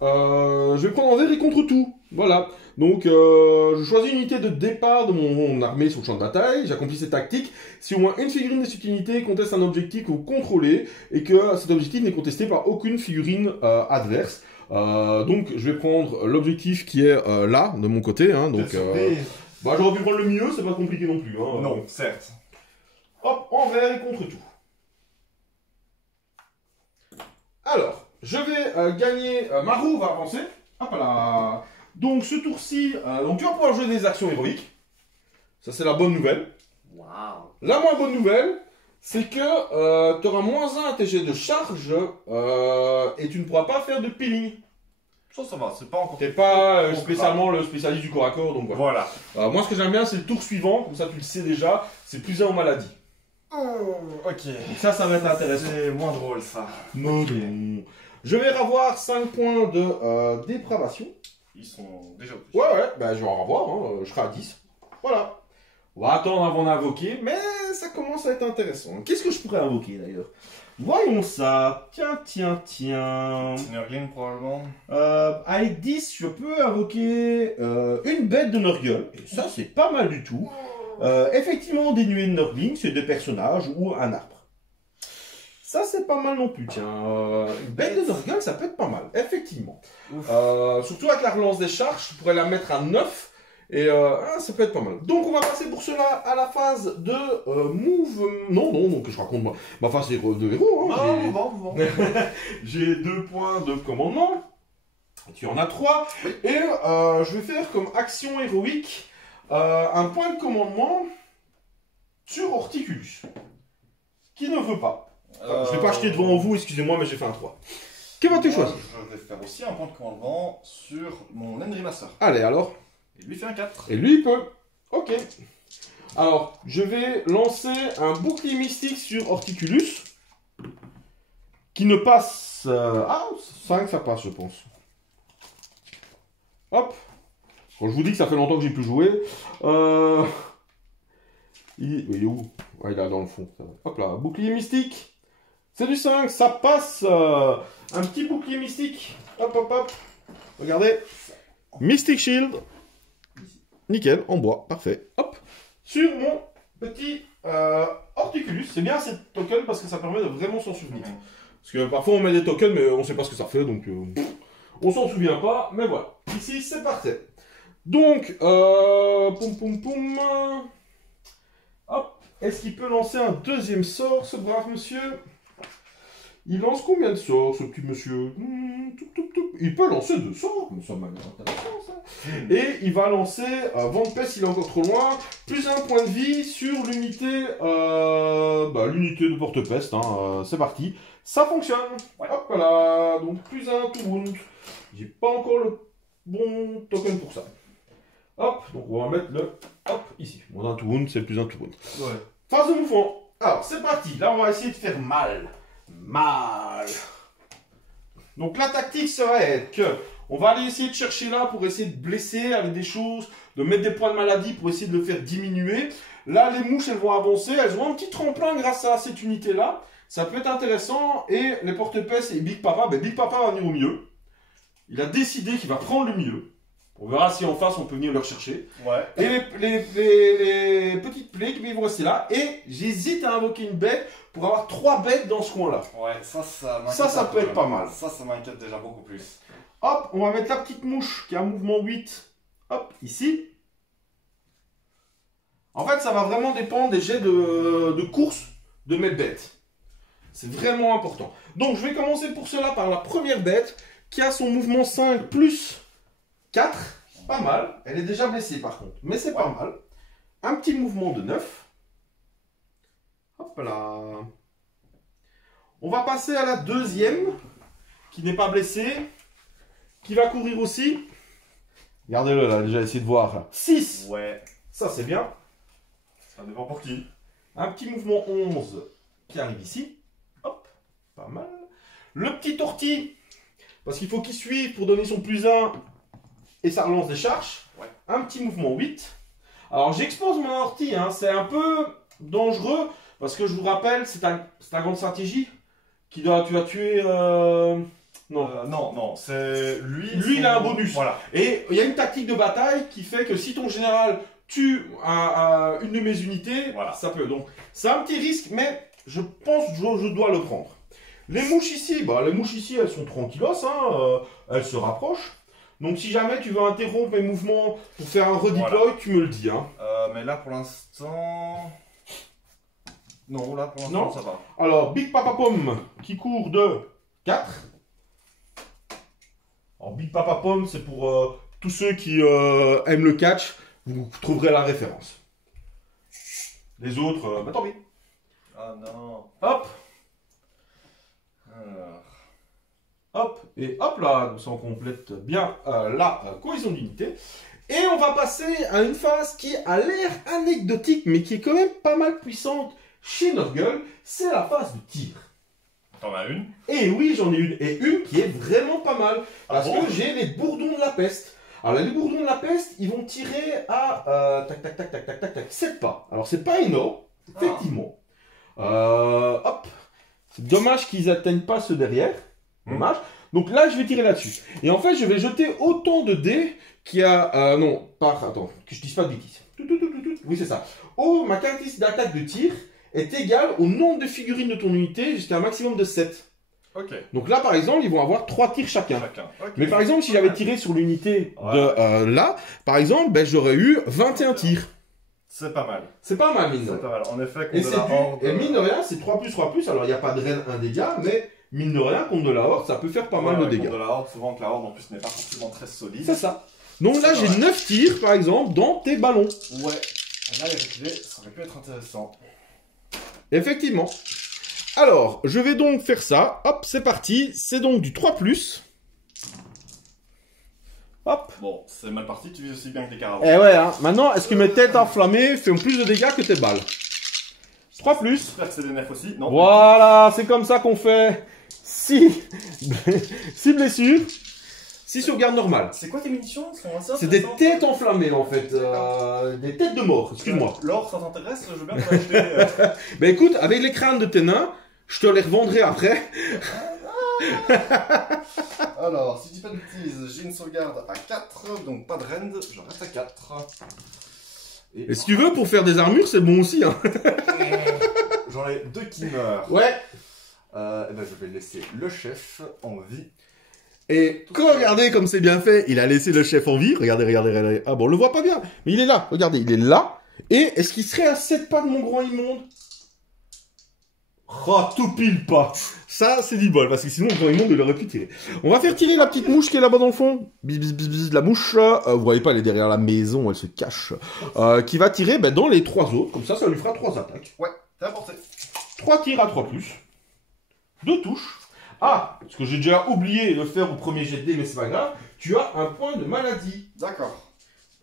Je vais prendre envers et contre tout. Voilà. Donc, je choisis une unité de départ de mon armée sur le champ de bataille. J'accomplis cette tactique. Si au moins une figurine de cette unité conteste un objectif que vous contrôlez et que cet objectif n'est contesté par aucune figurine adverse. Donc, je vais prendre l'objectif qui est là, de mon côté. Hein, donc, bah, j'aurais pu prendre le mieux, c'est pas compliqué non plus. Hein, non, certes. Hop, envers et contre tout. Alors, je vais gagner. Marou va avancer. Hop là. Donc, ce tour-ci, donc tu vas pouvoir jouer des actions héroïques. Ça, c'est la bonne nouvelle. Wow. La moins bonne nouvelle, c'est que tu auras -1 à tes jets de charge et tu ne pourras pas faire de peeling. Ça va, c'est pas encore. T'es pas spécialement le spécialiste du corps à corps, donc voilà. Moi, ce que j'aime bien, c'est le tour suivant. Comme ça, tu le sais déjà. C'est +1 aux maladies. Oh, ok. Donc ça va être intéressant. C'est moins drôle, ça. Non, non. Je vais avoir 5 points de dépravation. Ils sont déjà au-dessus. Ouais, bah, je vais en avoir, hein, je serai à 10. Voilà. On va attendre avant d'invoquer, mais ça commence à être intéressant. Qu'est-ce que je pourrais invoquer d'ailleurs? Voyons ça. Tiens. Nurgling, probablement. Avec 10, je peux invoquer une bête de Nurgle. Et ça, c'est pas mal du tout. Effectivement, dénué de Nurgling, c'est des personnages ou un arbre. Ça, c'est pas mal non plus, tiens. Une bête de Nurgle, ça peut être pas mal, effectivement. Surtout avec la relance des charges, je pourrais la mettre à 9. Et ça peut être pas mal. Donc, on va passer pour cela à la phase de move... Non, que je raconte moi. Ma phase de héros. Hein, Bon. j'ai 2 points de commandement. Tu en as 3. Et je vais faire comme action héroïque un point de commandement sur Horticulus. Qui ne veut pas. Je ne l'ai pas acheté devant vous, excusez-moi, mais j'ai fait un 3. Que vas-tu choisir? Je vais faire aussi un point de commandement sur mon Landry Master. Allez, alors. Et lui fait un 4. Et lui, il peut. Ok. Alors, je vais lancer un bouclier mystique sur Horticulus. Qui ne passe... 5, ça passe, je pense. Hop. Quand je vous dis que ça fait longtemps que j'ai plus joué. Il est où? Ouais, il est là dans le fond. Hop là, bouclier mystique. C'est du 5, ça passe. Un petit bouclier mystique. Hop. Regardez. Mystic Shield. Nickel, en bois, parfait. Hop. Sur mon petit Horticulus. C'est bien cette token parce que ça permet de vraiment s'en souvenir. Parce que parfois on met des tokens mais on sait pas ce que ça fait, donc on s'en souvient pas. Mais voilà. Ici, c'est parfait. Donc, poum. Hop. Est-ce qu'il peut lancer un deuxième sort, ce brave monsieur? Il lance combien de sorts, ce petit monsieur? Il peut lancer 2 sorts, mais ça m'a l'air intéressant, ça. Et il va lancer, vent de peste, il est encore trop loin, +1 point de vie sur l'unité l'unité de porte-peste. Hein, c'est parti. Ça fonctionne. Ouais. Hop là, donc +1 to wound. J'ai pas encore le bon token pour ça. Hop, donc on va mettre le... Hop, ici. -1 to wound, c'est +1 to wound. Ouais. Phase de mouvement. Alors, c'est parti. Là, on va essayer de faire mal. Donc la tactique serait que on va aller essayer de chercher là pour essayer de blesser avec des choses, de mettre des points de maladie pour essayer de le faire diminuer. Là les mouches elles vont avancer, elles ont un petit tremplin grâce à cette unité là. Ça peut être intéressant et les porte-peste et Big Papa, Big Papa va venir au milieu. Il a décidé qu'il va prendre le milieu. On verra si en face on peut venir le rechercher. Ouais. Et les petites plaies qui vont rester là. Et j'hésite à invoquer une bête pour avoir 3 bêtes dans ce coin-là. Ouais, ça peut être pas mal. Ça m'inquiète déjà beaucoup plus. Hop, on va mettre la petite mouche qui a un mouvement 8. Hop, ici. En fait, ça va vraiment dépendre des jets de course de mes bêtes. C'est vraiment important. Donc, je vais commencer pour cela par la première bête qui a son mouvement 5 plus 4, pas mal. Elle est déjà blessée par contre, mais c'est pas mal. Un petit mouvement de 9. Hop là. On va passer à la deuxième, qui n'est pas blessée, qui va courir aussi. Regardez-le là, déjà essayé de voir. Là. 6. Ouais. Ça c'est bien. Ça dépend pour qui. Un petit mouvement 11 qui arrive ici. Hop, pas mal. Le petit ortie, parce qu'il faut qu'il suive pour donner son +1. et ça relance des charges. Ouais. Un petit mouvement 8. Alors j'expose mon ortie, hein. C'est un peu dangereux parce que je vous rappelle, c'est ta grande stratégie qui doit, tu vas tuer... Non. Non, c'est lui. Lui, il a un bonus. Voilà. Et il y a une tactique de bataille qui fait que si ton général tue une de mes unités, Voilà. ça peut. Donc, c'est un petit risque, mais je pense que je dois le prendre. Les mouches ici, elles sont tranquillos, hein, elles se rapprochent. Donc, si jamais tu veux interrompre mes mouvements pour faire un redeploy, Voilà. tu me le dis. Hein. Mais là, pour l'instant... Non, là, pour l'instant, ça va. Alors, Big Papa Pomme qui court de 4. Alors, Big Papa Pomme, c'est pour tous ceux qui aiment le catch, vous trouverez la référence. Les autres, tant pis. Ah non. Hop, Alors... hop, et hop là, ça on complète bien la cohésion d'unité. Et on va passer à une phase qui a l'air anecdotique, mais qui est quand même pas mal puissante chez Nurgle, c'est la phase de tir. T'en as une? Et oui, j'en ai une, et une qui est vraiment pas mal, parce bon que j'ai les bourdons de la peste. Alors les bourdons de la peste, ils vont tirer à 7 pas. Alors c'est pas énorme, effectivement. Hop, c'est dommage qu'ils atteignent pas ceux derrière, dommage. Donc là, je vais tirer là-dessus. Et en fait, je vais jeter autant de dés qu'il y a... non, attends, que je dise pas de bêtises. Oui, c'est ça. Oh, ma caractéristique d'attaque de tir est égale au nombre de figurines de ton unité jusqu'à un maximum de 7. Ok. Donc là, par exemple, ils vont avoir 3 tirs chacun. Okay. Mais par exemple, si j'avais tiré sur l'unité de là, par exemple, ben, j'aurais eu 21 tirs. C'est pas mal. C'est pas mal, mine de C'est pas mal. En effet, et, contre de la horde... et mine de rien, c'est 3+3+. Alors, il n'y a pas de reine, un dégât, mais mine de rien, contre de la horde, ça peut faire pas mal de dégâts. Contre de la horde, souvent que la horde en plus n'est pas forcément très solide. C'est ça. Donc là, j'ai 9 tirs, par exemple, dans tes ballons. Ouais. Là, les reculer, ça aurait pu être intéressant. Effectivement. Alors, je vais donc faire ça. Hop, c'est parti. C'est donc du 3+. Hop. Bon, c'est mal parti, tu vis aussi bien que les carabins. Eh ouais, hein. Maintenant, est-ce que mes têtes enflammées font plus de dégâts que tes balles? 3+. J'espère que c'est des nerfs aussi. Non. Voilà, c'est comme ça qu'on fait 6 blessures. 6 sauvegardes normales. C'est quoi tes munitions? C'est des têtes enflammées en fait. Des têtes de mort, excuse-moi. L'or, ça t'intéresse? Je veux bien te l'acheter. Ben écoute, avec les crânes de tes nains, je te les revendrai après. Alors, si je dis pas de bêtises, j'ai une sauvegarde à 4, donc pas de rend, je reste à 4. Et si tu veux, pour faire des armures, c'est bon aussi. Hein. J'en ai 2 qui meurent. Ouais. Et ben, je vais laisser le chef en vie. Et regardez comme c'est bien fait, il a laissé le chef en vie. Regardez, regardez, regardez. Ah bon, on le voit pas bien, mais il est là. Regardez, il est là. Et est-ce qu'il serait à 7 pas de mon grand immonde? Oh, tout pile pas. Ça, c'est du bol, parce que sinon, le grand immonde, il aurait pu tirer. On va faire tirer la petite mouche qui est là-bas dans le fond. Bis, bis, bis, bis, la mouche. Vous voyez pas, elle est derrière la maison, elle se cache. Qui va tirer dans les 3 autres. Comme ça lui fera 3 attaques. Ouais, t'es apporté. 3 tirs à 3+. 2 touches. Ah, parce que j'ai déjà oublié de le faire au premier jet de dés, mais c'est pas grave. Tu as un point de maladie. D'accord.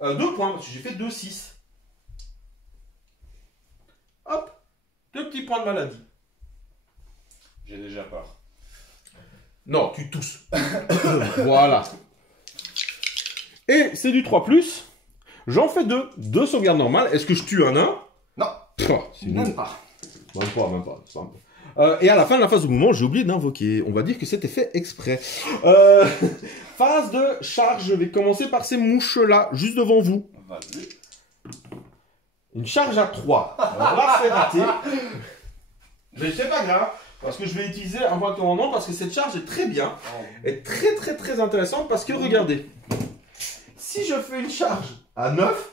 2 points, parce que j'ai fait 2-6. Hop, 2 petits points de maladie. J'ai déjà peur. Non, tu tousses. Voilà. Et c'est du 3+. J'en fais 2. 2 sauvegardes normales. Est-ce que je tue un nain? Non. Même pas. Même pas. Et à la fin de la phase de mouvement, j'ai oublié d'invoquer. On va dire que c'était fait exprès. Phase de charge. Je vais commencer par ces mouches-là, juste devant vous. Vas-y. Une charge à 3. Alors là, c'est raté. Mais c'est pas grave. Parce que je vais utiliser un point de commandement parce que cette charge est très bien. Est très très très intéressante parce que regardez. Si je fais une charge à 9,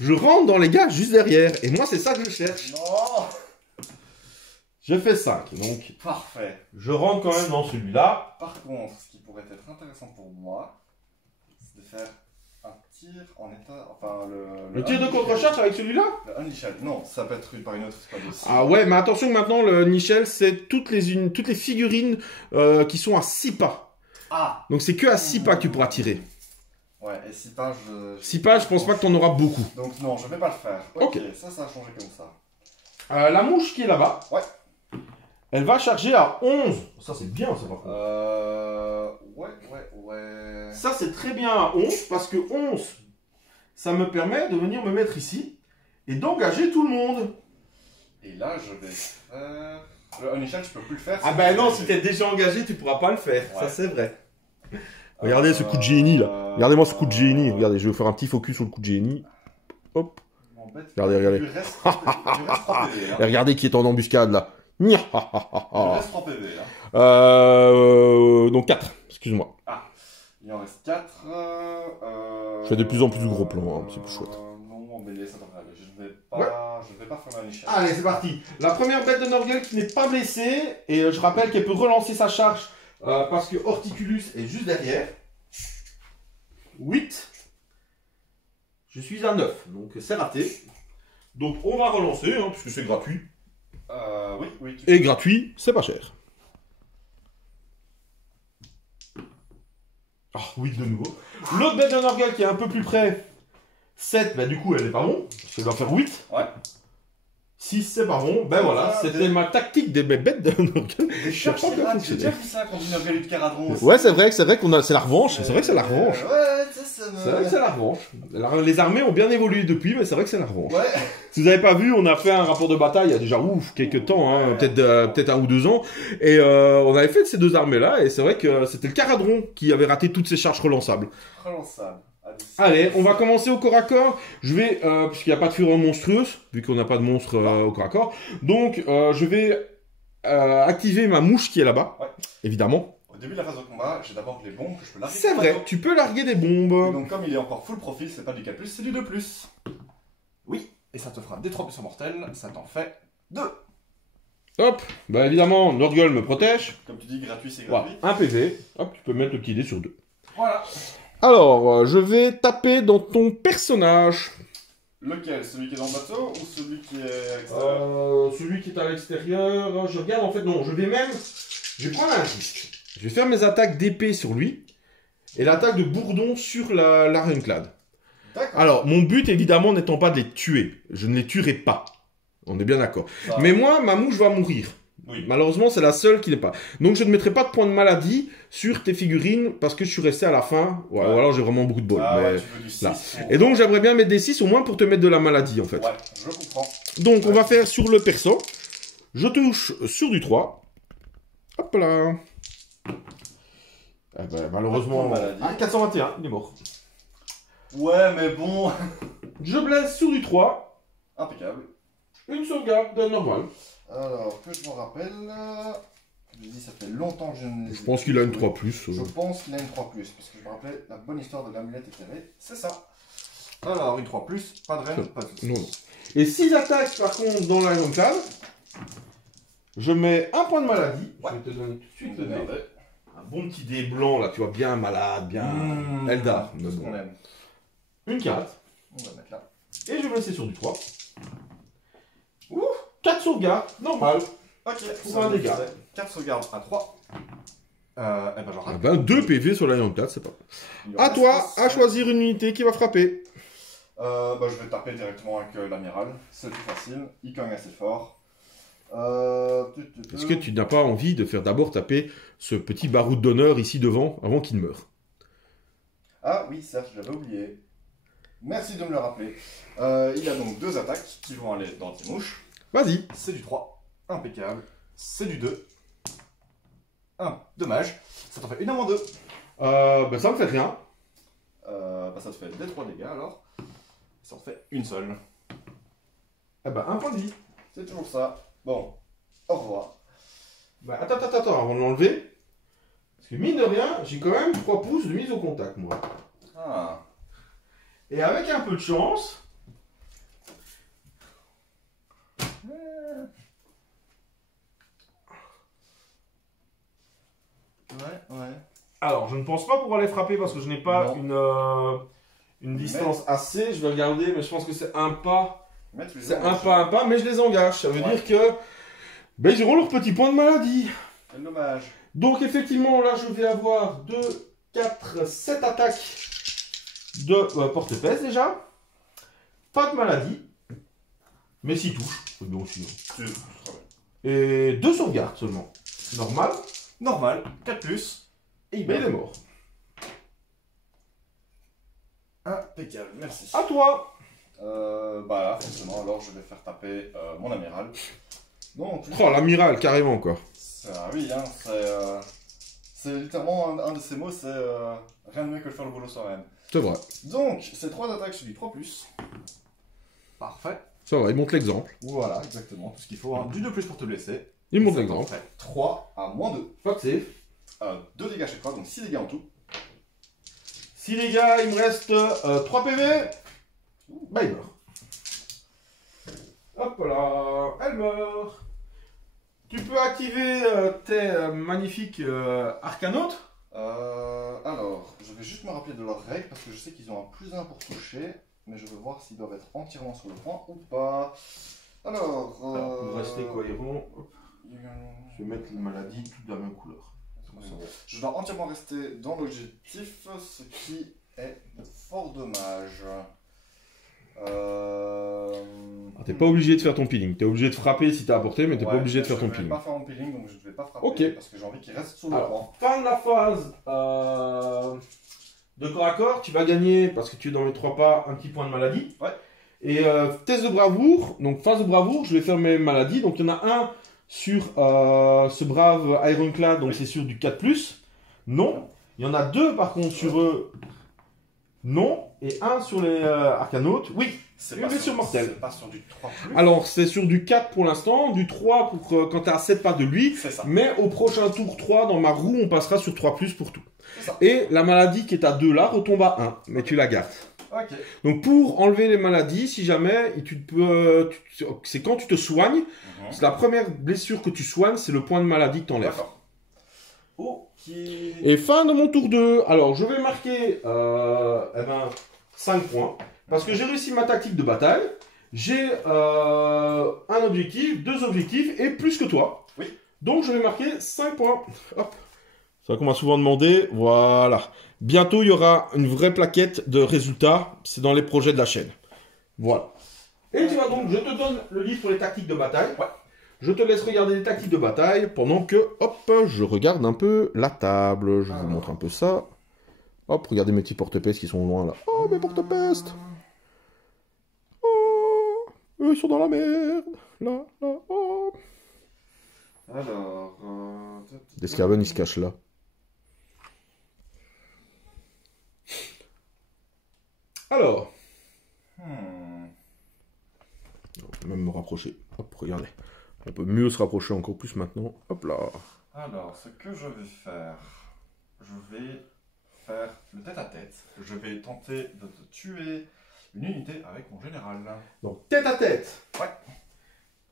je rentre dans les gars juste derrière. Et moi, c'est ça que je cherche. Non. Je fais 5. Donc, Parfait. je rentre quand même dans celui-là. Par contre, ce qui pourrait être intéressant pour moi, c'est de faire un tir en état... Enfin, Le tir de contre-charge avec celui-là? Le Unleashed. Non, ça peut être par une autre, c'est pas possible. Ah ouais, mais attention que maintenant, le Nichel, c'est toutes les figurines qui sont à 6 pas. Ah. Donc c'est que à 6 pas que tu pourras tirer. Ouais, et 6 pas, 6 pas, je pense pas que tu en auras beaucoup. Donc non, je vais pas le faire. Ok, ça a changé comme ça. La mouche qui est là-bas. Ouais. Elle va charger à 11. Ça, c'est bien, ça, par contre. Ouais. Ça, c'est très bien à 11, parce que 11, ça me permet de venir me mettre ici et d'engager tout le monde. Et là, je vais faire... Le Unishan, je peux plus le faire. Ah ben non, si t'es déjà engagé, tu pourras pas le faire. Ouais. Ça, c'est vrai. Regardez ce coup de génie, là. Regardez-moi ce coup de génie. Regardez, je vais faire un petit focus sur le coup de génie. Hop. Regardez. Il lui reste 3 PV. Et regardez qui est en embuscade, là. Il lui reste 3 PV. Hein. Donc 4, excuse-moi. Il en reste 4. Je fais de plus en plus de gros plans, hein, c'est plus chouette. Non, mais ça devrait aller. Je ne vais pas faire la Unishan. Allez, c'est parti. La première bête de Norgel qui n'est pas blessée. Et je rappelle qu'elle peut relancer sa charge parce que Horticulus est juste derrière. 8. Je suis à 9, donc c'est raté. Donc on va relancer, hein, puisque c'est gratuit. Oui. Et gratuit, c'est pas cher. Ah, 8 de nouveau. L'autre bête de Norgel qui est un peu plus près. 7, bah du coup elle est pas bon. Parce qu'elle doit faire 8. Ouais. 6, c'est pas bon. Ben voilà, c'était ma tactique des bêtes de Norgel. J'ai déjà vu ça quand Norgel et Caradron. Ouais, c'est vrai que c'est la revanche. C'est vrai que c'est la revanche. Ouais, ça me... C'est vrai que c'est la revanche. Les armées ont bien évolué depuis, mais c'est vrai que c'est la revanche. Ouais. Si vous n'avez pas vu, on a fait un rapport de bataille il y a déjà quelques temps, hein, peut-être 1 ou 2 ans, et on avait fait ces deux armées-là, et c'est vrai que c'était le Caradron qui avait raté toutes ses charges relançables. Allez, on va commencer au corps à corps. Je vais, puisqu'il n'y a pas de fureur monstrueuse, vu qu'on n'a pas de monstre au corps à corps, donc je vais activer ma mouche qui est là-bas, évidemment. Au début de la phase de combat, j'ai d'abord les bombes que je peux larguer. C'est vrai, tu peux larguer des bombes. Et donc comme il est encore full profil, c'est pas du 4+, c'est du 2+. Oui, et ça te fera des 3 puissants mortels, ça t'en fait 2. Hop, bah évidemment, Norgel me protège. Comme tu dis, gratuit, c'est Voilà, gratuit. 1 PV, hop, tu peux mettre le petit dé sur 2. Voilà. Alors, je vais taper dans ton personnage. Lequel? Celui qui est dans le bateau ou celui qui est à l'extérieur? Celui qui est à l'extérieur. Je regarde en fait, non, je vais prendre un risque. Je vais faire mes attaques d'épée sur lui et l'attaque de bourdon sur l'Ironclad. D'accord. Alors, mon but évidemment n'étant pas de les tuer. Je ne les tuerai pas. On est bien d'accord. Mais moi, ma mouche va mourir. Oui. Malheureusement, c'est la seule qui n'est pas. Donc, je ne mettrai pas de points de maladie sur tes figurines parce que je suis resté à la fin. Ouais, ou alors, j'ai vraiment beaucoup de bol. Ouais, tu veux du 6 là. Pour... Et donc, j'aimerais bien mettre des 6 au moins pour te mettre de la maladie, en fait. Ouais, je comprends. Donc, on va faire sur le perso. Je touche sur du 3. Hop là. Eh ben, malheureusement... 421, il est mort. Ouais, mais bon... Je blesse sur du 3. Impeccable. Une sauvegarde de normal. Alors, que je me rappelle... Je dis, ça fait longtemps que je ne les ai... Je pense qu'il a une 3+. Je pense qu'il a une 3+, parce que je me rappelais la bonne histoire de l'amulette éclairée. C'est ça. Alors, une 3+, pas de reine, pas de soucis. Non. Et 6 attaques, par contre, dans l'Ironclad. Je mets un point de maladie. Ouais. Je vais te donner tout de suite Une le dé. merde. Un bon petit dé blanc, là, tu vois, bien malade, bien... Eldar. C'est ce qu'on aime. Une carte. On va mettre là. Et je vais blesser sur du 3. Ouh, 4 sauvegardes, normal. Ok, Pour un dégât. 4 sauvegardes à 3. Eh ben j'en Ah rate. ben, 2 PV sur l'Ironclad, c'est pas mal. À toi, à choisir une unité qui va frapper. Bah, je vais taper directement avec l'amiral. C'est plus facile. Il cogne assez fort. Est-ce que tu n'as pas envie de faire d'abord taper ce petit baroud d'honneur ici devant, avant qu'il ne meure? Ah oui, certes, je l'avais oublié. Merci de me le rappeler. Il a donc 2 attaques qui vont aller dans tes mouches. Vas-y. C'est du 3. Impeccable. C'est du 2. 1. Dommage. Ça t'en fait une à moins 2. Ben ça me fait rien. Bah ça te fait des 3 dégâts alors. Ça en fait une seule. Eh ben, un point de vie. C'est toujours ça. Bon, au revoir. Bah, attends, avant de l'enlever. Parce que mine de rien, j'ai quand même 3 pouces de mise au contact, moi. Ah. Et avec un peu de chance... Ouais. Alors, je ne pense pas pouvoir les frapper parce que je n'ai pas une distance assez. Je vais regarder, mais je pense que c'est un pas. C'est un pas, mais je les engage. Ça veut dire que ben, ils auront leur petit point de maladie. Quel dommage. Donc, effectivement, là, je vais avoir 2, 4, 7 attaques de porte-épaisse déjà. Pas de maladie. Mais s'il touche, c'est bien aussi. Et 2 sauvegardes seulement. Normal. Normal, 4+. Et Mais il est mort. Impeccable, merci. À toi. Bah là, forcément, alors je vais faire taper mon amiral. Donc, Oh, l'amiral, carrément, quoi. oui, hein, c'est littéralement un de ces mots, c'est rien de mieux que de faire le boulot soi-même. C'est vrai. Donc, c'est 3 attaques sur du 3+. Parfait. C'est vrai, il montre l'exemple. Voilà, exactement, tout ce qu'il faut. Hein. Du 2+ pour te blesser. Il montre l'exemple. 3 à -2. Pas de save. 2 dégâts chaque fois, donc 6 dégâts en tout. Si les gars, il me reste 3 PV. Bah, il meurt. Hop là, elle meurt. Tu peux activer tes magnifiques arcanautes. Alors, je vais juste me rappeler de leurs règles parce que je sais qu'ils ont un +1 pour toucher, mais je veux voir s'ils doivent être entièrement sur le point ou pas. Alors, Pour rester cohérent, hop. Je vais mettre les maladies toutes de la même couleur. Je dois entièrement rester dans l'objectif, ce qui est fort dommage. T'es pas obligé de faire ton peeling. T'es obligé de frapper si t'as apporté, mais t'es pas obligé de faire ton Je vais peeling. pas faire mon peeling, donc je ne vais pas frapper Ok. parce que j'ai envie qu'il reste sur le Alors, point. fin de la phase de corps à corps, tu vas gagner, parce que tu es dans les 3 pas, un petit point de maladie. Ouais. Et test de bravoure, donc phase de bravoure, je vais faire mes maladies. Donc il y en a un sur ce brave Ironclad, donc c'est sur du 4+. Non. Il y en a 2 par contre sur eux. Non. Et un sur les arcanautes. Oui. C'est Une pas, blessure mortelle. C'est pas sur du 3+. Alors c'est sur du 4 pour l'instant, du 3 pour quand tu es à 7 pas de lui. C'est ça. Mais au prochain tour 3, dans ma roue, on passera sur 3+ pour tout. C'est ça. Et la maladie qui est à 2 là retombe à 1, mais tu la gardes. Ok. Donc pour enlever les maladies, si jamais, c'est quand tu te soignes, c'est la première blessure que tu soignes, c'est le point de maladie que tu enlèves. D'accord. Ok. Et fin de mon tour 2, alors je vais marquer 5 points, parce que j'ai réussi ma tactique de bataille, j'ai un objectif, 2 objectifs, et plus que toi. Oui. Donc je vais marquer 5 points. Hop. C'est ça qu'on m'a souvent demandé, voilà. Bientôt, il y aura une vraie plaquette de résultats. C'est dans les projets de la chaîne. Voilà. Et tu vas donc, je te donne le livre pour les tactiques de bataille. Ouais. Je te laisse regarder les tactiques de bataille pendant que, hop, je regarde un peu la table. Je vous montre un peu ça. Hop, regardez mes petits porte-pestes qui sont loin là. Oh, mes porte-pestes. Oh, eux, ils sont dans la merde. Là, là, oh. Alors... Descarven, il se cache là. Alors, on peut même me rapprocher. Hop, regardez. On peut mieux se rapprocher encore plus maintenant. Hop là. Alors, ce que je vais faire, je vais faire le tête-à-tête. Je vais tenter de te tuer une unité avec mon général. Donc, tête à tête. Ouais.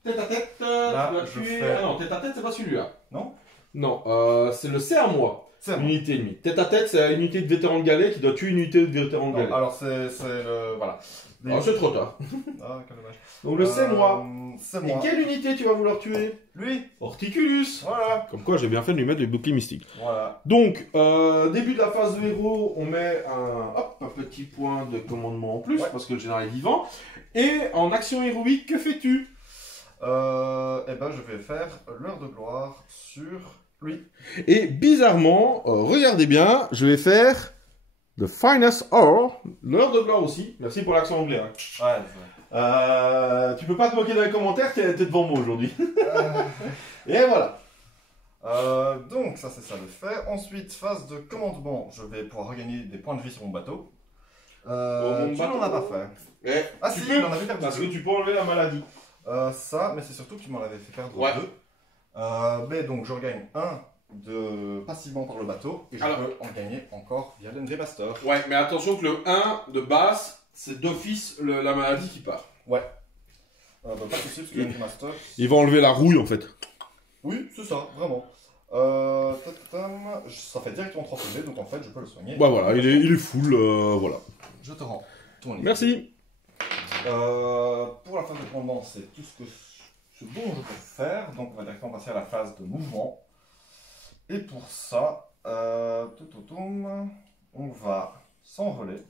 Tête à tête, Là, tu vas je tuer... fais- Ah non, tête à tête, c'est pas celui-là. Non? Non, c'est le C à moi. C'est bon. Unité ennemie. Tête à tête, c'est une unité de vétéran de galet qui doit tuer une unité de vétéran de Non, galet. alors c'est le... Voilà. Ah, c'est trop tard. Ah, quel dommage. Donc, le c'est moi. C'est Et moi. quelle unité tu vas vouloir tuer? Lui. Horticulus. Voilà. Comme quoi, j'ai bien fait de lui mettre des boucliers mystiques. Voilà. Donc, début de la phase de héros, on met un petit point de commandement en plus, Ouais. parce que le général est vivant. Et en action héroïque, que fais-tu? Eh ben, je vais faire l'heure de gloire sur lui. Et bizarrement, regardez bien, je vais faire The Finest Hour, l'heure de gloire aussi. Merci pour l'accent anglais. Hein. Ouais, Tu peux pas te moquer dans les commentaires, t'es devant moi aujourd'hui. Et voilà. donc, ça, c'est ça de fait. Ensuite, phase de commandement. Je vais pouvoir regagner des points de vie sur mon bateau. mon Tu bateau. n'en as pas fait. Et Ah tu si, peux, il en avait perdu parce que deux. tu peux enlever la maladie. Ça, mais c'est surtout que tu m'en avais fait perdre Ouais. 2. Mais donc, je regagne 1 de passivement par le bateau, et je Alors. peux en gagner encore via l'Envy Master. Ouais, mais attention que le 1 de base, c'est d'office la maladie qui part. Ouais. Pas de soucis, parce que l'Envy Master... Il va enlever la rouille en fait. Oui, c'est ça, vraiment. Ça fait directement 3 PV, donc en fait, je peux le soigner. Bah voilà, il est full, voilà. Je te rends ton livre. Merci. Pour la phase de commandement, c'est tout ce dont je peux faire. Donc, on va directement passer à la phase de mouvement. Et pour ça, on va s'envoler.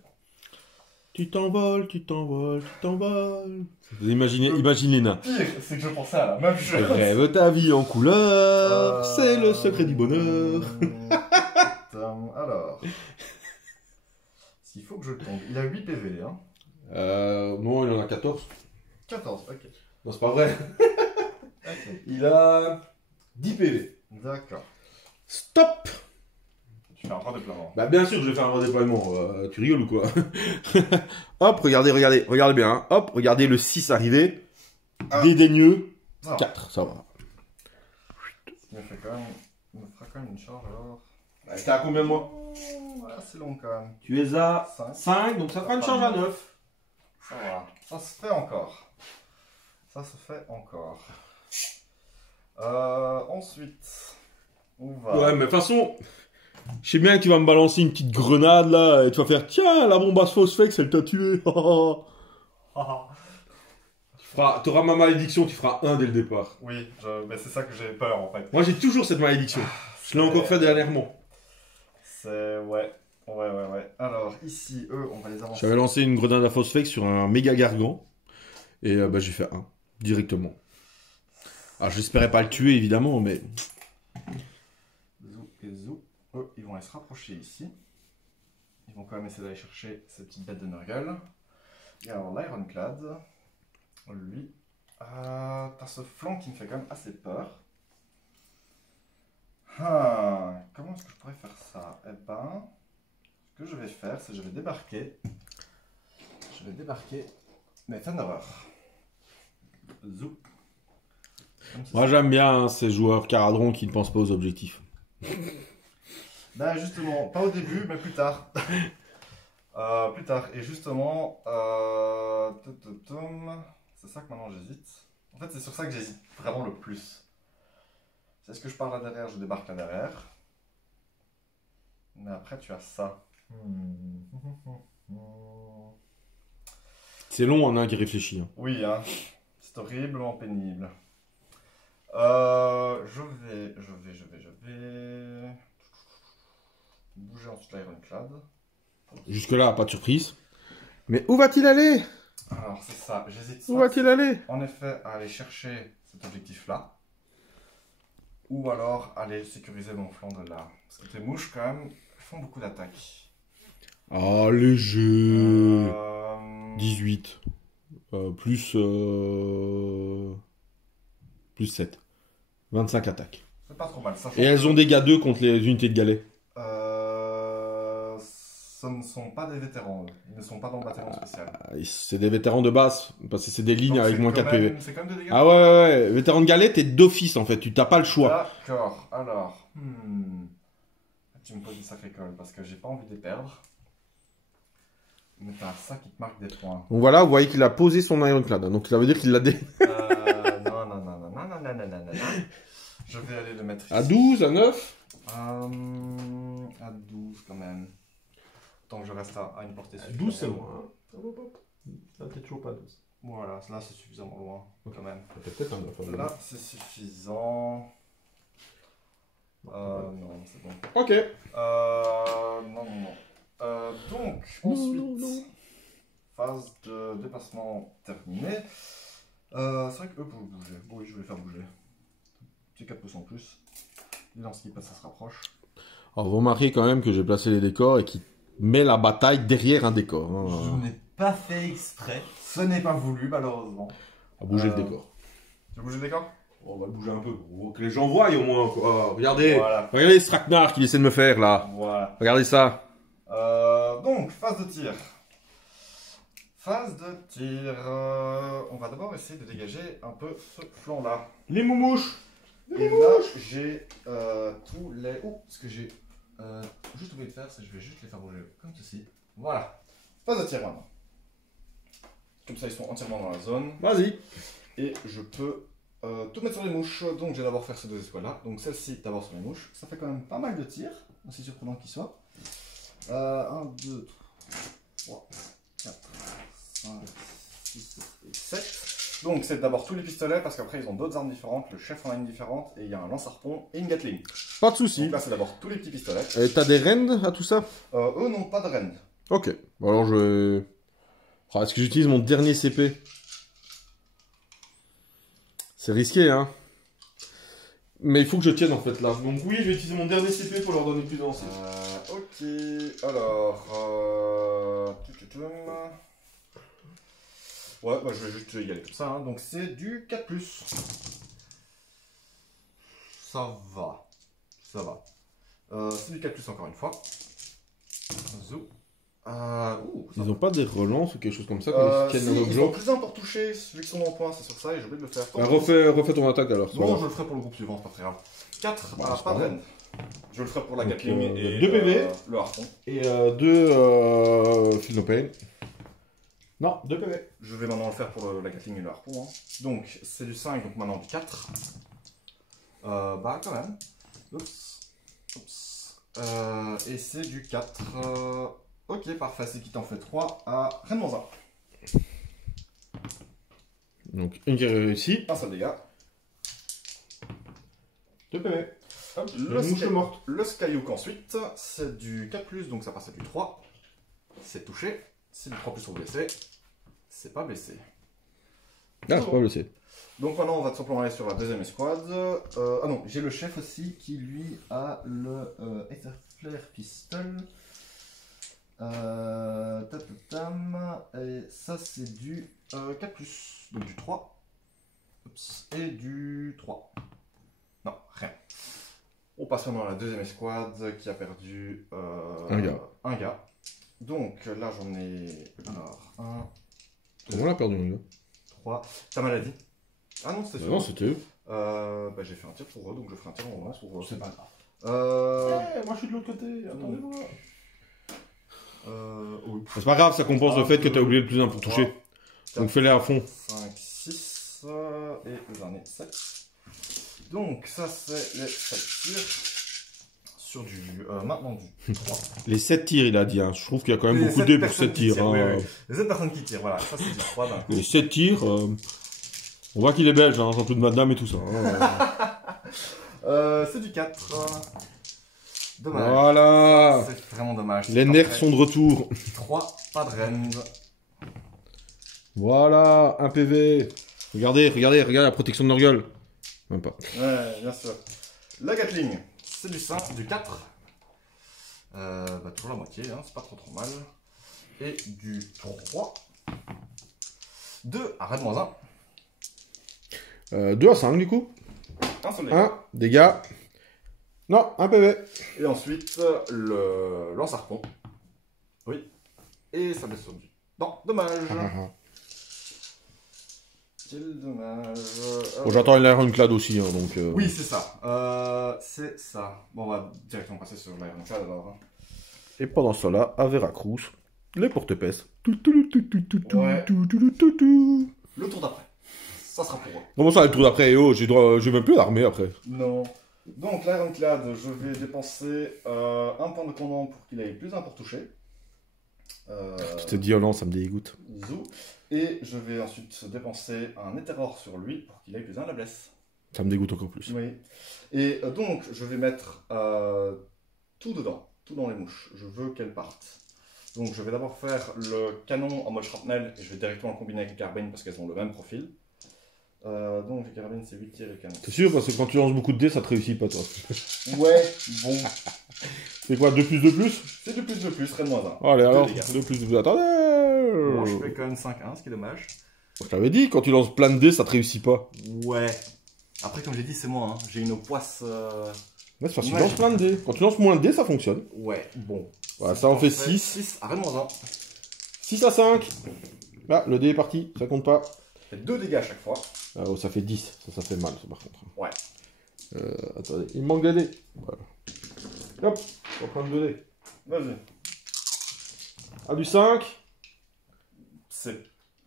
Tu t'envoles, tu t'envoles, tu t'envoles. Imaginez les nains. Pire, c'est que je pensais à la même chose. Rêve ta vie en couleur, c'est le secret du bonheur. Alors, s'il faut que je le tombe, il a 8 PV, hein. Non, il en a 14. 14, ok. Non, c'est pas vrai. Ok. Il a 10 PV. D'accord. Stop. Tu fais un 3 déploiement. Bah bien sûr, je vais faire un redéploiement. Tu rigoles ou quoi? Hop, regardez bien. Hein. Hop, regardez le 6 arriver. Dédaigneux. Ah. 4, ça va. Il me fera quand même une charge alors. T'es à combien de mois? C'est long quand même. Tu es à 5. 5, donc ça fera une charge à 9. Ça va. Ça se fait encore. Ça se fait encore. Ensuite, on va... Ouais, mais de toute façon, je sais bien que tu vas me balancer une petite grenade là, et tu vas faire tiens, la bombe à phosphex, elle t'a tué. T'auras ma malédiction, tu feras 1 dès le départ. Oui, mais c'est ça que j'ai peur en fait. Moi j'ai toujours cette malédiction. Je l'ai encore fait dernièrement. C'est... Ouais. Alors, ici, eux, on va les avancer. J'avais lancé une grenade à phosphex sur un méga gargant. Et bah, j'ai fait 1, directement. Alors j'espérais pas le tuer évidemment, mais... Zou et zou. Eux, ils vont aller se rapprocher ici. Ils vont quand même essayer d'aller chercher ces petites bêtes de Nurgle. Et alors, l'Ironclad, lui... t'as ce flanc qui me fait quand même assez peur. Comment est-ce que je pourrais faire ça? Eh ben, ce que je vais faire, c'est que je vais débarquer. Mais Thunderer. Zou. Moi j'aime bien hein, ces joueurs caradrons qui ne pensent pas aux objectifs. Ben justement, pas au début, mais plus tard. Plus tard. Et justement, c'est ça que maintenant j'hésite. En fait, c'est sur ça que j'hésite vraiment le plus. C'est est-ce que je pars là derrière, je débarque là derrière. Mais après, tu as ça. C'est long en un qui réfléchit. Hein. Oui, hein. C'est horriblement pénible. Je vais bouger ensuite l'Ironclad. Jusque là, pas de surprise. Mais où va-t-il aller? Alors, c'est ça, j'hésite. Où va-t-il aller? En effet, à aller chercher cet objectif-là. Ou alors aller sécuriser mon flanc de là. Parce que tes mouches, quand même, font beaucoup d'attaques. Ah, léger. 18. Plus 7. 25 attaques. C'est pas trop mal. Et elles ont des dégâts 2 contre les unités de galets. Ce ne sont pas des vétérans, eux. Ils ne sont pas dans le bataillon spécial. C'est des vétérans de base, parce que c'est des lignes donc avec moins 4 PV. C'est quand même des dégâts. Ah ouais. Vétéran de galet, t'es d'office en fait, tu t'as pas le choix. D'accord, alors. Tu me poses une sacrée colle parce que j'ai pas envie de les perdre. Mais t'as ça qui te marque des points. Donc voilà, vous voyez qu'il a posé son Ironclad, donc ça veut dire qu'il l'a non. Je vais aller le mettre ici. À 12, à 9 à 12 quand même. Tant que je reste à une portée suffisante. 12 c'est loin. Hein. Là t'es toujours pas 12. Voilà, là c'est suffisamment loin quand même. Peut-être un 9. Là c'est suffisant. Non, c'est bon. Ok. Non. Donc, ensuite, phase de déplacement terminée. C'est vrai qu'eux peuvent bouger. Oui, je vais les faire bouger. Petit 4% en plus. Les lances qui passent, ça se rapproche. Alors vous remarquez quand même que j'ai placé les décors et qu'il met la bataille derrière un décor. Hein. Je n'ai pas fait exprès. Ce n'est pas voulu, malheureusement. À bouger le décor. Tu veux bouger le décor? On va le bouger un peu, pour que les gens voient au moins. Quoi. Regardez, voilà. Regardez ce traquenard qu'il essaie de me faire là. Voilà. Regardez ça. Donc, phase de tir. On va d'abord essayer de dégager un peu ce flanc-là. Les moumouches. Et là, j'ai tous les... ce que j'ai juste oublié de faire, c'est que je vais juste les faire bouger comme ceci. Voilà. Phase de tir maintenant. Comme ça, ils sont entièrement dans la zone. Vas-y. Et je peux tout mettre sur les mouches. Donc, je vais d'abord faire ces deux escouades-là. Donc, celle-ci d'abord sur les mouches. Ça fait quand même pas mal de tirs, aussi surprenant qu'ils soient. 1, 2, 3, 4, 5, 6, 7. Donc c'est d'abord tous les pistolets parce qu'après ils ont d'autres armes différentes, le chef en a une différente et il y a un lance-harpon et une gatling. Pas de soucis. Donc là c'est d'abord tous les petits pistolets. Et t'as des rennes à tout ça? Eux n'ont pas de rend. Ok. Bon, alors je vais Oh, est-ce que j'utilise mon dernier CP? C'est risqué, hein. Mais il faut que je tienne en fait là. Donc oui, je vais utiliser mon dernier CP pour leur donner plus d'avance. Ok, alors... Ouais, bah, je vais juste y aller comme ça. Hein. Donc c'est du 4+. Ça va. Ça va. C'est du 4+, encore une fois. Zou. Ils n'ont pas des relances ou quelque chose comme ça quand ils tiennent un ils ont objet? plus un pour toucher, celui qui sont en point, c'est sur ça, et j'ai oublié de le faire. Refais ton attaque alors. Non, je le ferai pour le groupe suivant, c'est pas très grave. 4 Bah, pas de reine. Je le ferai pour la Donc, Gatling et 2 PV. le harpon. Et 2 Feel No Pain. Non, 2 PV. Je vais maintenant le faire pour la Gatling et le harpon. Hein. Donc c'est du 5, donc maintenant du 4. Bah quand même. Oups. Oups. Et c'est du 4. Ok, parfait, c'est qui t'en fait 3 à reine -1. Donc une qui est réussie. Un seul dégât. 2 PV. Hop, Le mouche morte. Le Skyhook ensuite, c'est du 4+, donc ça passe à du 3. C'est touché. C'est du 3+ pour blessé. C'est pas blessé. Ah, c'est pas blessé. Donc maintenant on va tout simplement aller sur la deuxième escouade. Ah non, j'ai le chef aussi qui lui a le Etherflare Pistol. Tatatam. Et ça c'est du 4+, donc du 3. Oups. Et du 3. Non, rien. On passe maintenant à la deuxième escouade qui a perdu un gars. Donc là j'en ai alors 1, On l'a perdu, mon gars. 3. Ta maladie? Ah non, c'était sûr. Non, c'était eux. Bah, j'ai fait un tir pour eux, donc je ferai un tir en relance pour eux. C'est pas grave. Moi je suis de l'autre côté, attendez-moi. Oui. C'est pas grave, ça compense le fait que t'as oublié le plus 1 pour toucher. Donc fais-les à fond. 5, 6 et le dernier 7. Donc ça c'est les 7 tirs sur du maintenant du 3. Les 7 tirs, il a dit. Hein. Je trouve qu'il y a quand même Les beaucoup de 7 dés pour personnes 7 qui tirs. tirent, Hein. oui. Les 7 personnes qui tirent, voilà, ça c'est du 3 d'un coup. Les 7 tirs, on voit qu'il est belge, hein, Jean-Claude Madame et tout ça. C'est du 4. Dommage. Voilà. C'est vraiment dommage. Les nerfs sont de retour. 3, pas de rend. Voilà, 1 PV. Regardez la protection de leur gueule. Même pas. Ouais, bien sûr. La Gatling, c'est du 5, du 4. Bah, toujours la moitié, hein, c'est pas trop mal. Et du 3. 2 à raid -1. 2 à 5 du coup. Un seul dégât. 1, dégâts. Non, 1 PV. Et ensuite, le lance-harpon. Oui. Et ça blesse sur du. Non, dommage. Quel dommage. Bon, j'attends une Ironclad aussi, hein, donc... Oui, c'est ça. C'est ça. Bon, on va directement passer sur l'Ironclad alors. Hein. Et pendant ce temps-là, à Veracruz, les porte-épaisses. Le tour d'après. Ça sera pour eux. Comment ça, le tour d'après? Oh, j'ai même plus d'armée après. Non. Donc, l'Ironclad, je vais dépenser un point de commandement pour qu'il ait plus un pour toucher. Cette violence, ça me dégoûte. Zou. Et je vais ensuite dépenser un Éterror sur lui pour qu'il ait plus un à la blesse. Ça me dégoûte encore plus. Oui. Et donc, je vais mettre tout dedans, tout dans les mouches. Je veux qu'elles partent. Donc, je vais d'abord faire le canon en mode shrapnel et je vais directement le combiner avec les carabines parce qu'elles ont le même profil. Donc, les carabines, c'est 8 tirs et canon. C'est sûr, parce que quand tu lances beaucoup de dés, ça te réussit pas, toi. Ouais, bon. C'est quoi, 2 plus 2 plus? C'est 2 plus 2 plus, raid -1. Allez, alors, dégâts. 2 plus 2 plus. Attendez! Bon, je fais quand même 5-1, ce qui est dommage. Je t'avais dit, quand tu lances plein de dés, ça te réussit pas. Ouais. Après, comme j'ai dit, c'est moi, hein. J'ai une poisse. Ouais, c'est parce que tu lances plein de dés. Quand tu lances moins de dés, ça fonctionne. Ouais, bon. Voilà, ça en fait 6. 6 à raid -1. 6 à 5. Là, le dé est parti, ça compte pas. Ça fait 2 dégâts à chaque fois. Ah, oh, ça fait 10. Ça fait mal, ça, par contre. Ouais. Attendez, il me manque des dés. Voilà. Hop, on va prendre 2 dés. Vas-y. Ah, du 5. C'est.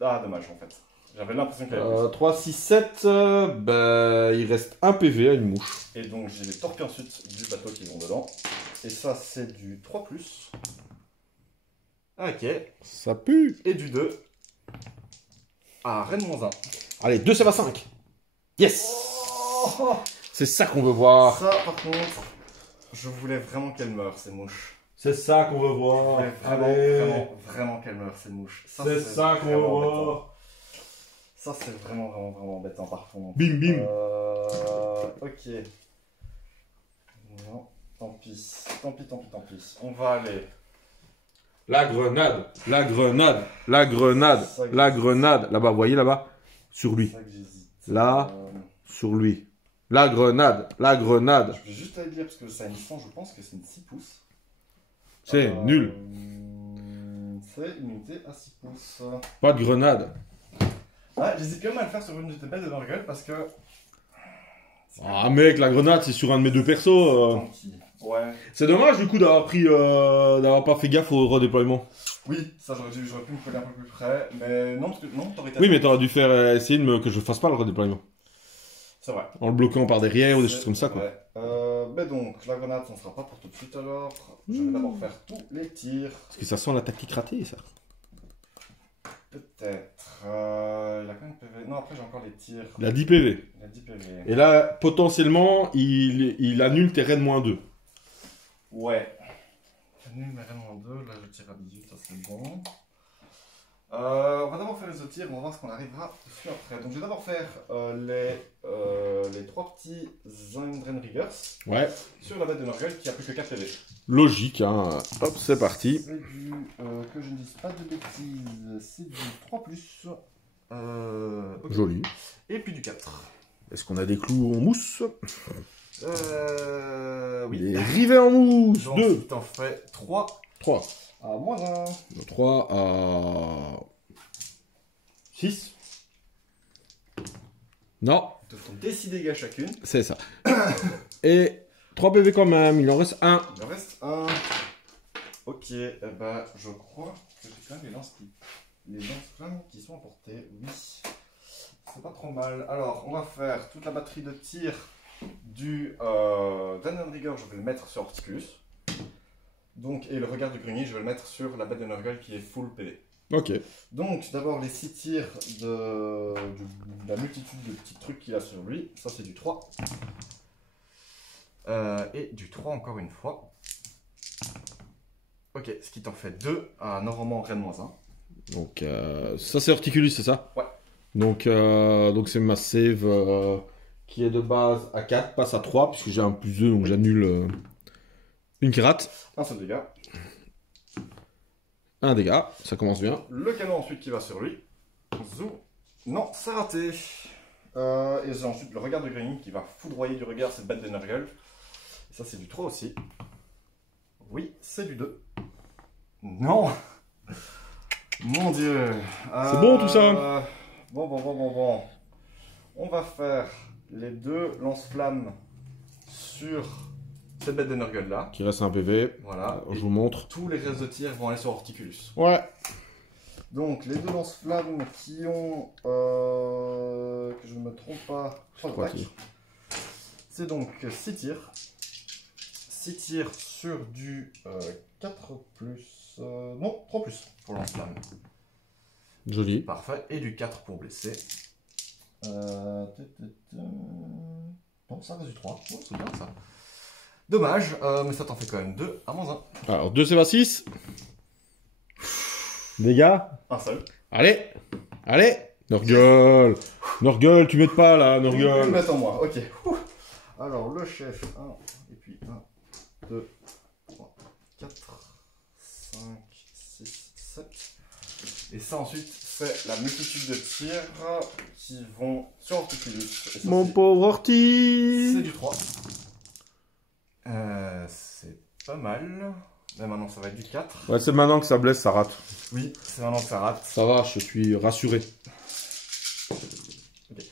Ah, dommage en fait. J'avais l'impression qu'il y avait 3, 6, 7. Bah, il reste 1 PV à une mouche. plus. Et donc j'ai les torpilles ensuite du bateau qui vont dedans. Et ça, c'est du 3+. Ok. Ça pue. Et du 2. À raid -1. Allez, 2 ça va 5. Yes. Oh, C'est ça qu'on veut voir. ça, par contre, je voulais vraiment qu'elle meure, ces mouches. C'est ça qu'on veut voir. Ouais, Allez. vraiment qu'elle meurt, ces mouches. C'est ça qu'on veut voir. Ça, c'est vraiment embêtant par contre. Bim, bim. Ok. Non, tant pis. On va aller. La grenade. La grenade. La grenade. La grenade. Là-bas, vous voyez là-bas? Sur lui. C'est ça que j'hésite. Là. Sur lui. La grenade. La grenade. Je vais juste aller dire parce que ça a une sang, je pense que c'est une 6 pouces. C'est nul. C'est une unité à 6 pouces. Pas de grenade. Ouais, j'hésite quand même à le faire sur une unité bête de Nurgle parce que. Ah mec, la grenade c'est sur un de mes deux persos. Tanky. Ouais. C'est dommage du coup d'avoir pris, d'avoir pas fait gaffe au redéploiement. Oui, ça j'aurais pu me coller un peu plus près, mais non, parce que non, t'aurais été. Oui mais t'aurais dû faire essayer que je fasse pas le redéploiement. C'est vrai. En le bloquant par derrière ou des choses comme ça quoi. Mais donc, la grenade, ça ne sera pas pour tout de suite alors. Je vais d'abord faire tous les tirs. Parce que ça sent la tactique ratée ça. Peut-être. Il a quand même PV. Non, après j'ai encore les tirs. Il a 10 PV. Il a 10 PV. Et là, potentiellement, il annule tes raids -2. Ouais. Annule mes raids -2. Là, je tire à 18, ça c'est bon. On va d'abord faire les autres tirs, on va voir ce qu'on arrivera dessus après. Donc je vais d'abord faire les 3 petits Zindrenriggers Ouais. sur la bête de Nurgle qui a plus que 4 PV. Logique, hein. Hop, c'est parti. C'est du, que je ne dise pas de bêtises, c'est du 3+. Okay. Joli. Et puis du 4. Est-ce qu'on a des clous en mousse? Oui. Des rivets en mousse. Donc 2. t'en fais 3. 3. À -1. 3 à 6. Non, Te font des 6 dégâts chacune. c'est ça. Et 3 PV quand même, il en reste 1. Il en reste 1. Ok, bah je crois que j'ai quand même les lance-flammes qui sont emportées. Oui, c'est pas trop mal. Alors, on va faire toute la batterie de tir du Zindrenrigger, je vais le mettre sur Horticulus. Donc, et le regard du grenier, je vais le mettre sur la bête de Nurgle qui est full PV. Ok. Donc, d'abord les 6 tirs de la multitude de petits trucs qu'il a sur lui. Ça, c'est du 3. Et du 3 encore une fois. Ok, ce qui t'en fait 2 à normalement Rennes -1. Donc, ça c'est Horticulus, c'est ça? Ouais. Donc c'est ma save qui est de base à 4, passe à 3, puisque j'ai un +2, donc j'annule une qui rate. Un seul dégât. Un dégât, ça commence bien. Le canon ensuite qui va sur lui. Zou. Non, c'est raté. Et j'ai ensuite le regard de Green qui va foudroyer du regard cette bête de Nurgle. Et ça c'est du 3 aussi. Oui, c'est du 2. Non. Mon dieu. C'est bon tout ça. Bon. On va faire les 2 lance-flammes sur cette bête de Nurgle là. Qui reste un PV. Voilà. Je vous montre. Tous les restes de tir vont aller sur Horticulus. Ouais. Donc les 2 lance-flammes qui ont, que je ne me trompe pas, 3 tirs. C'est donc 6 tirs. 6 tirs sur du 4+, non 3+, pour lance-flamme. Joli. Parfait. Et du 4 pour blesser. Non, ça reste du 3. Oh, c'est bien ça. Dommage, mais ça t'en fait quand même 2 à -1. Alors 2 c'est 26. Dégâts. Un seul. Allez. Nurgle. Nurgle, tu m'aides pas là, Je vais le Nurgle. mettre en moi, ok. Alors le chef, 1, et puis 1, 2, 3, 4, 5, 6, 7. Et ça ensuite, c'est la multitude de tirs qui vont sur Horticulus. Et ça, Mon pauvre Horty. c'est du 3. C'est pas mal. Mais maintenant ça va être du 4. Ouais, c'est maintenant que ça blesse, ça rate. Oui, c'est maintenant que ça rate. Ça va, je suis rassuré. Ok.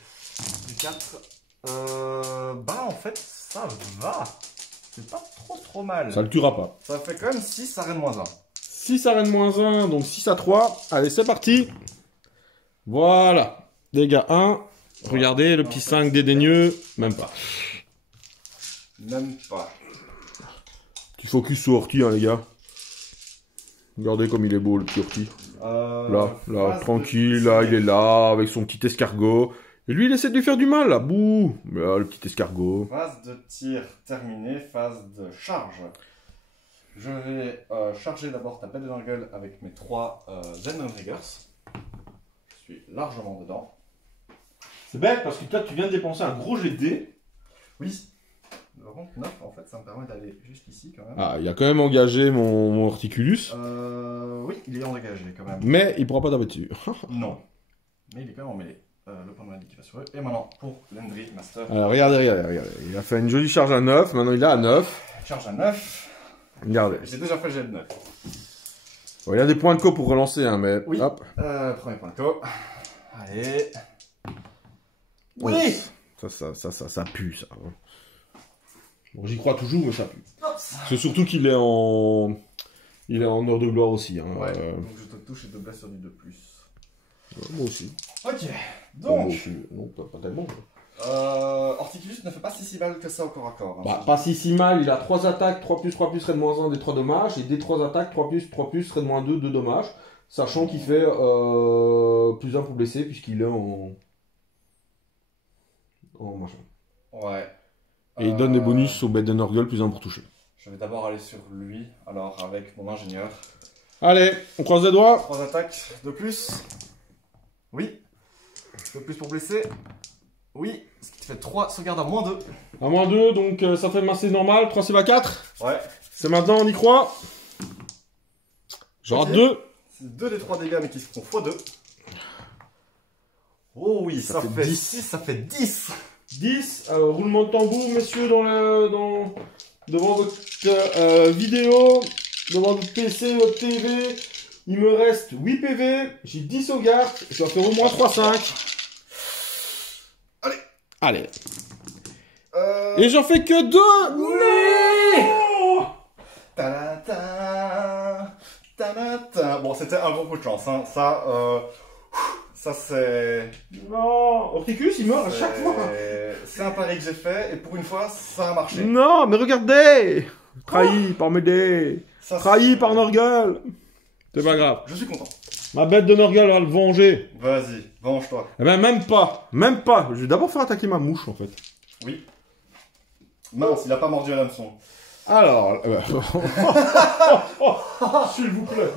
Du 4. Bah en fait, ça va. C'est pas trop mal. Ça le tuera pas. Ça fait quand même 6 à Rennes -1. 6 à Rennes -1, donc 6 à 3. Allez, c'est parti. Voilà. Dégâts 1. Regardez, le petit 5 dédaigneux. Même pas. Même pas. Petit focus sur Horty, hein, les gars. Regardez comme il est beau, le petit Horty. Là, tranquille, là, il est là, avec son petit escargot. Et lui, il essaie de lui faire du mal, là. Bouh. Mais là, le petit escargot. Phase de tir terminée, phase de charge. je vais charger d'abord ta bête de Nurgle avec mes 3 Zen Triggers. Je suis largement dedans. C'est bête parce que toi tu viens de dépenser un gros jet de dés. Oui. Par contre, 9 en fait, ça me permet d'aller jusqu'ici quand même. Ah, il a quand même engagé mon Horticulus. Oui, il est engagé quand même. Mais il pourra pas taper dessus. Non. Mais il est quand même en mêlée. Le point de maladie qui va sur eux. Et maintenant, pour l'Endry Master. Alors regardez. Il a fait une jolie charge à 9, maintenant il est à 9. Charge à 9. Regardez. J'ai déjà fait le jet de 9. Bon, il y a des points de co pour relancer, hein, mais Oui. hop. Premier point de co. Allez. Oui. Oui. Ça pue, ça. Bon, j'y crois toujours, mais ça pue. C'est surtout qu'il est en... Il est en heure de gloire aussi. Hein. Ouais, donc je te touche et te blesse sur du 2+. Moi aussi. Ok, Moi donc... aussi. Non, pas tellement. Horticulus ne fait pas si mal que ça au corps à corps. Hein. Bah, pas si mal, il a 3 attaques, 3+, 3+, raid -1, des 3 dommages, et des 3 attaques, 3+, 3+, raid -2, 2 dommages, sachant qu'il fait +1 pour blesser, puisqu'il est en machin. Ouais. Et il donne des bonus aux bêtes de Nurgle, +1 pour toucher. Je vais d'abord aller sur lui, alors avec mon ingénieur. Allez, on croise les doigts. 3 attaques de plus. Oui. De plus pour blesser. Oui. Ce qui te fait 3 sauvegardes à -2. À -2, donc ça fait masser normal, 3 save à 4. Ouais. C'est maintenant, on y croit. Genre Ok. 2. C'est 2 des 3 dégâts, mais qui se font x2. Oh oui, ça fait 10. 6, ça fait 10. 10, roulement de tambour, messieurs, devant votre vidéo, devant votre PC, votre TV. Il me reste 8 PV, j'ai 10 sauvegardes, je dois faire au moins 3-5. Allez. Et j'en fais que 2. Non. Ta-da-ta, ta-da-ta. Bon, c'était un gros coup de chance, hein. Ça c'est... Non, Horticulus, il meurt à chaque fois. C'est un pari que j'ai fait, et pour une fois, ça a marché. Non, mais regardez. Trahi par mes dés. Ça, Trahi par Nurgle. C'est pas grave. Je suis content. Ma bête de Nurgle va le venger. Vas-y, venge-toi. Eh ben même pas. Je vais d'abord faire attaquer ma mouche en fait. Oui. Mince, il a pas mordu à l'hameçon. Alors... s'il vous plaît.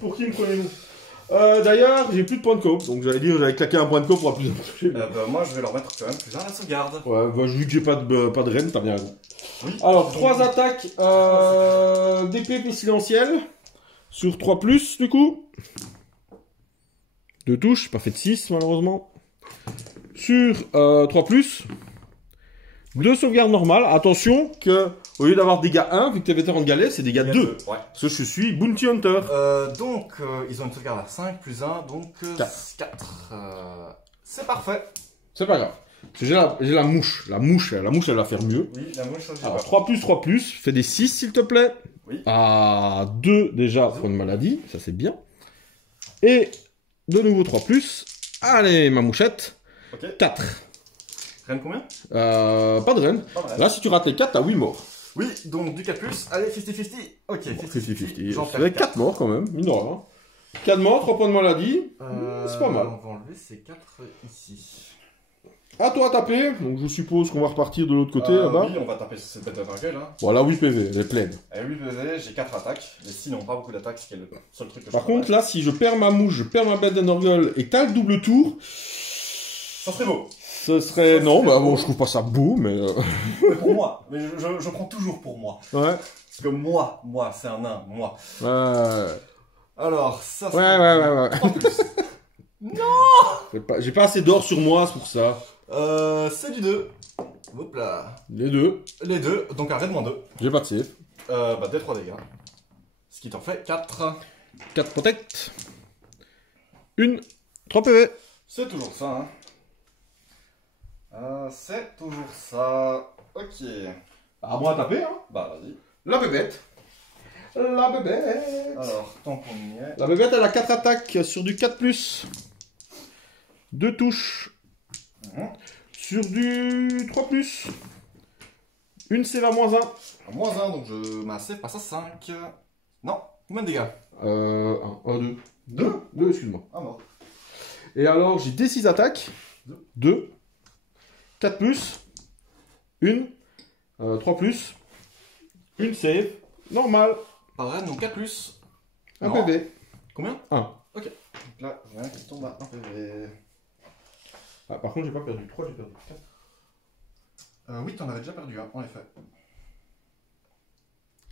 Pour qui me prenez-vous D'ailleurs, j'ai plus de points de coop, donc j'allais claquer un point de coop pour avoir plus de toucher. Moi, je vais leur mettre quand même plus 1 à la sauvegarde. Ouais, bah, vu que j'ai pas de reine, t'as bien raison. Oui. Alors, 3 attaques d'épée pestilentielle sur 3+, du coup. 2 touches, pas fait de 6, malheureusement. Sur 3+. 2 sauvegardes normales. Attention que, au lieu d'avoir dégâts 1, vu que t'es vétéran de galet, c'est dégâts 2. Ouais. Parce que je suis Bounty Hunter. Donc, ils ont une sauvegarde à 5 plus 1, donc 4. C'est parfait. C'est pas grave. Parce que j'ai la mouche. La mouche, elle va faire mieux. Oui, la mouche, ça j'ai Alors, pas. 3+, fais des 6 s'il te plaît. Oui. À 2 déjà pour une maladie, ça c'est bien. Et de nouveau 3+. Allez, ma mouchette. Ok. 4. Reine combien? Pas de reine. Pas de reine. Là, si tu rates les 4, t'as 8 morts. Oui, donc du 4+, allez, 50-50. Ok, 50-50. J'en Ça fait 4 morts quand même, mine de rien. 4 morts, 3 points de maladie. C'est pas mal. On va enlever ces 4 ici. À toi à taper. Donc je suppose qu'on va repartir de l'autre côté là-bas. Oui, on va taper cette bête de Nurgle. Hein. Voilà, 8 PV, elle est pleine. Elle 8 PV, j'ai 4 attaques. Les 6 n'ont pas beaucoup d'attaques, ce qui est le seul truc que je Par travaille. contre, là, si je perds ma mouche, je perds ma bête de Nurgle et t'as le double tour, Ça serait beau. ce serait... Ça Non, serait bah beau. bon, je trouve pas ça beau, mais... Mais pour moi. Mais je prends toujours pour moi. Ouais. Parce que moi, c'est un nain, moi. Ouais. Alors, ça c'est... Ouais. 3 plus. J'ai pas assez d'or sur moi, c'est pour ça. C'est du 2. Hop là. Les deux. Les deux, donc un raid -2. J'ai pas de save. Des 3 dégâts. Ce qui t'en fait 4. 4 protect. 3 PV. C'est toujours ça, hein. C'est toujours ça. Ok. À moi à taper, hein. Bah, vas-y. La bébête. La bébête. Alors, tant qu'on y est... La bébête, elle a 4 attaques sur du 4+. 2 touches. Sur du 3+. Une save à -1. À -1, donc je... Ma save passe à 5. Non, combien de dégâts? 1, 2. 2, excuse-moi. Ah, mort. Et alors, j'ai des 6 attaques. 2. 4+. 1. 3+. Une save. Normal. Pas vrai, donc 4 plus. Un Non. PV. Combien? 1. Ok. Donc là, j'ai rien qui tombe à 1 PV. Ah, par contre, j'ai pas perdu 3, j'ai perdu 4. Oui, t'en avais déjà perdu un, en effet.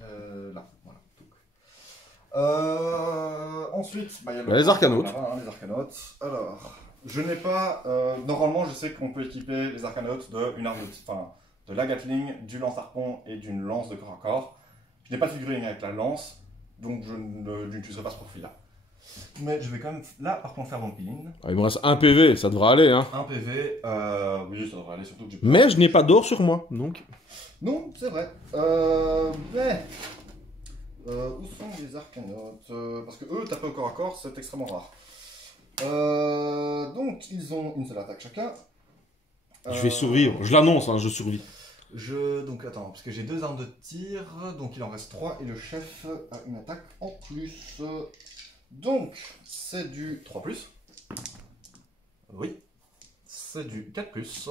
Là, voilà. Ensuite, bah, y a les arcanautes. Les arcanautes. Alors, je n'ai pas. Normalement, je sais qu'on peut équiper les arcanautes d'une arme de la Gatling, du lance-harpon et d'une lance de corps à corps. Je n'ai pas de figurine avec la lance, donc je n'utiliserai pas ce profil-là. Mais je vais quand même, là, par contre, faire mon healing. Ah, il me reste 1 PV, ça devrait aller, hein. 1 PV, oui, ça devrait aller, surtout que j'ai... Mais je n'ai pas d'or sur moi, donc. Non, c'est vrai. Mais... où sont les arcanautes? Parce que eux, taper au corps à corps, c'est extrêmement rare. Donc, ils ont une seule attaque chacun. Je vais survivre, je l'annonce, hein, je survis. Donc, attends, parce que j'ai 2 armes de tir, donc il en reste 3, et le chef a une attaque en plus. Donc, c'est du 3 plus. Oui. C'est du 4 plus.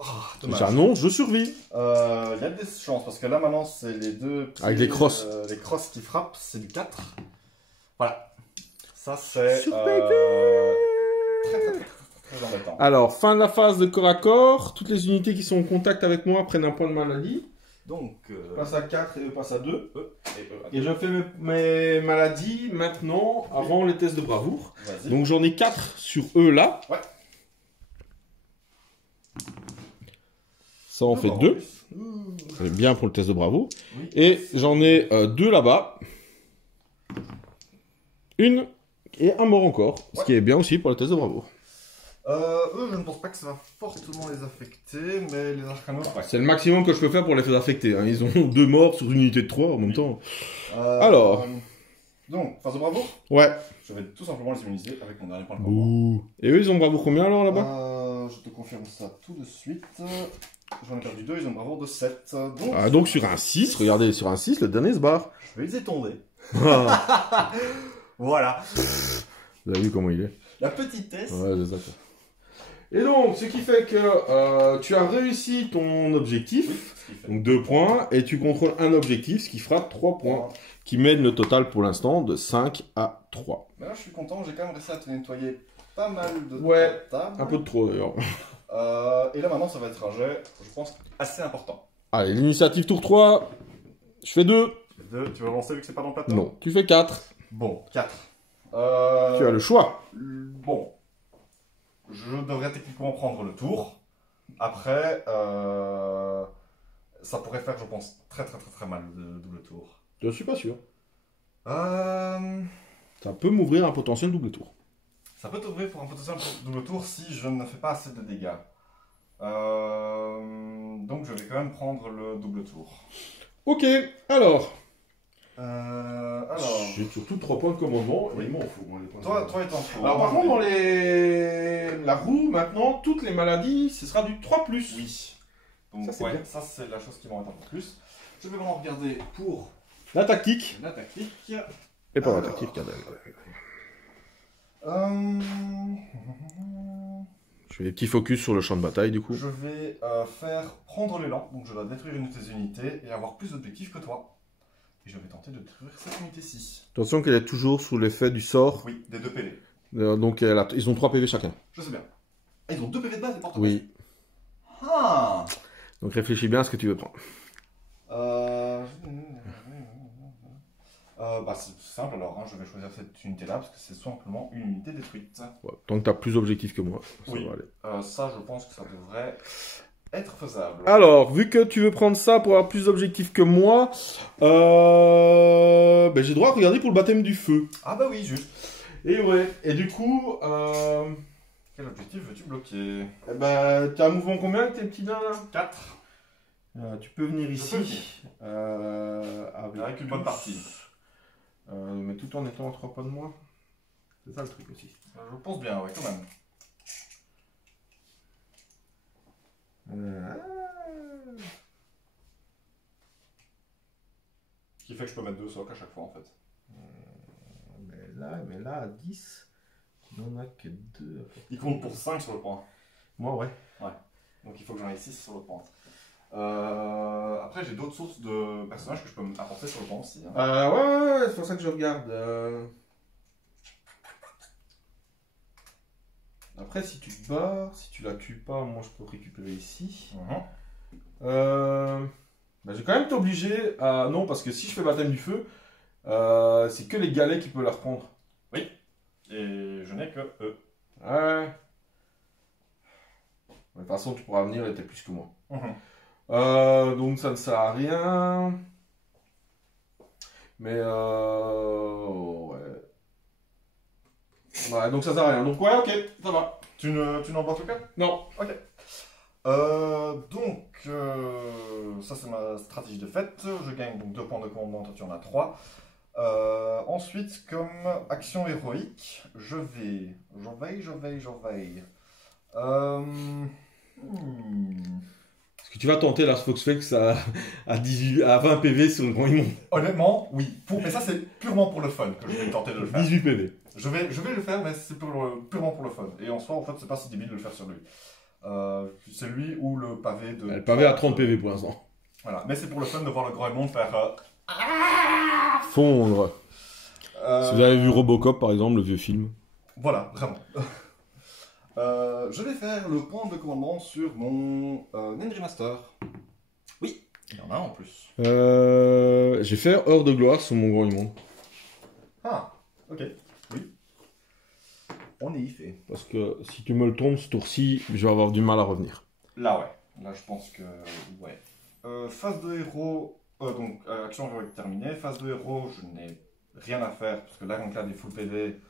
Oh, dommage. J'annonce, je survis. Il y a des chances, parce que là maintenant c'est les deux petits, avec les crosses. Les crosses qui frappent, c'est du 4. Voilà. Ça c'est Super très embêtant. Alors, fin de la phase de corps à corps. Toutes les unités qui sont en contact avec moi prennent un point de maladie. Donc, Je passe à 4 et eux passent à 2. Et Et je fais mes maladies maintenant, avant les tests de bravoure. vas-y. Donc j'en ai 4 sur eux là. Ouais. Ça en fait 2. C'est bien pour le test de bravoure. Oui. Et j'en ai 2 là-bas. Une et un mort encore. Ce qui est bien aussi pour le test de bravoure. Eux, je ne pense pas que ça va fortement les affecter, mais les arcanautes, ouais. C'est le maximum que je peux faire pour les faire affecter. Hein. Ils ont 2 morts sur une unité de 3 en même temps. Alors. Donc, phase de bravoure, Ouais. je vais tout simplement les immuniser avec mon dernier point de combat. Ouh. Et eux, ils ont bravoure combien alors là-bas? Je te confirme ça tout de suite. J'en ai perdu 2, ils ont une bravoure de 7. Donc, Donc sur un 6, regardez, sur un 6, le dernier se barre. je vais les étonder. Ah. Voilà. Vous avez vu comment il est? La petitesse. Ouais, c'est ça. Quoi. Et donc, ce qui fait que tu as réussi ton objectif, Oui, donc 2 points, et tu contrôles un objectif, ce qui fera 3 points, qui mène le total pour l'instant de 5 à 3. Mais là, je suis content, j'ai quand même réussi à te nettoyer pas mal de tables. Un peu de trop d'ailleurs. Et là, maintenant, ça va être un jet, je pense, assez important. Allez, l'initiative tour 3, je fais 2. Tu veux lancer vu que c'est pas dans le plateau? Non, tu fais 4. Bon, 4. Tu as le choix. Bon. Je devrais techniquement prendre le tour. Après, ça pourrait faire, je pense, très mal le double tour. Je suis pas sûr. Ça Ça peut m'ouvrir un potentiel double tour. peut t'ouvrir pour un potentiel double tour si je ne fais pas assez de dégâts. Donc je vais quand même prendre le double tour. Ok, alors. Alors, J'ai surtout 3 points de commandement, et Oui. il m'en fout, moi, les points de toi commandement. étant fou. Alors par contre, dans la roue, maintenant, toutes les maladies, ce sera du 3+. Oui. Donc Ça, c'est ouais, bien. ça c'est la chose qui m'embête un peu plus. Je vais vraiment regarder pour La tactique. la tactique. Et pas la Alors. tactique, regardez. Euh, Je fais des petits focus sur le champ de bataille, du coup. Je vais faire prendre l'élan, donc je dois détruire une de tes unités et avoir plus d'objectifs que toi. Et je vais tenter de détruire cette unité-ci. Attention qu'elle est toujours sous l'effet du sort. Oui, des 2 PV. Donc ils ont 3 PV chacun. Je sais bien. Ah, ils ont 2 PV de base, les porte. Oui. Ah Donc réfléchis bien à ce que tu veux prendre. Bah c'est simple alors, hein, je vais choisir cette unité-là parce que c'est simplement une unité détruite. Ouais, tant que tu as plus d'objectifs que moi, ça Oui. va aller. Ça, je pense que ça devrait être faisable. Alors, vu que tu veux prendre ça pour avoir plus d'objectifs que moi, j'ai droit à regarder pour le baptême du feu. Ah bah oui, juste. Et ouais, et du coup, Quel objectif veux-tu bloquer? t'as un mouvement combien avec tes petits nains là 4. Tu peux venir Je ici. peux Avec une bonne partie. Mais tout en étant à 3 pas de moi. C'est ça le truc aussi. Je pense bien, ouais, quand même. Ce qui fait que je peux mettre 2 socs à chaque fois en fait. Mais là, à 10, il n'en a que 2. Il compte pour 5 sur le point. Moi, ouais. Donc il faut que j'en ai 6 sur le point. Après, j'ai d'autres sources de personnages que je peux apporter sur le banc aussi. Hein. Ouais, c'est pour ça que je regarde. Après, si tu te barres, si tu la tues pas, moi je peux récupérer ici. J'ai quand même été obligé à... Non, parce que si je fais baptême du feu, c'est que les galets qui peuvent la reprendre. Oui. Et je n'ai que eux. Ouais. De toute façon, tu pourras venir, elle était plus que moi. Donc ça ne sert à rien. Mais ouais. Ouais, donc ça sert à rien. Donc ouais, ok, ça va. Tu n'emportes aucun? Non. Ok. Ça c'est ma stratégie de fête. Je gagne donc 2 points de commandement, toi tu en as 3. Ensuite, comme action héroïque, je vais. Est-ce que tu vas tenter Lars Foxflex à 20 PV sur le grand immonde? Honnêtement, oui. Mais ça c'est purement pour le fun que je vais tenter de le faire. 18 PV. Je vais le faire, mais c'est purement pour le fun. Et en soi, en fait, c'est pas si débile de le faire sur lui. C'est lui ou le pavé de... Le pavé à 30 PV pour l'instant. Voilà, mais c'est pour le fun de voir le grand monde faire... Fondre. Si vous avez vu Robocop, par exemple, le vieux film. Voilà, vraiment. Je vais faire le point de commandement sur mon Nendry Master. Oui, il y en a en plus. Je vais faire Heure de gloire sur mon grand immonde. Ah, ok. Oui. On y fait. Parce que si tu me le tombes ce tour-ci, je vais avoir du mal à revenir. Là, ouais. Là, je pense que... Ouais. Phase de héros... donc, action héroïque terminée. Phase de héros, je n'ai rien à faire. Parce que l'Ironclad est full PV.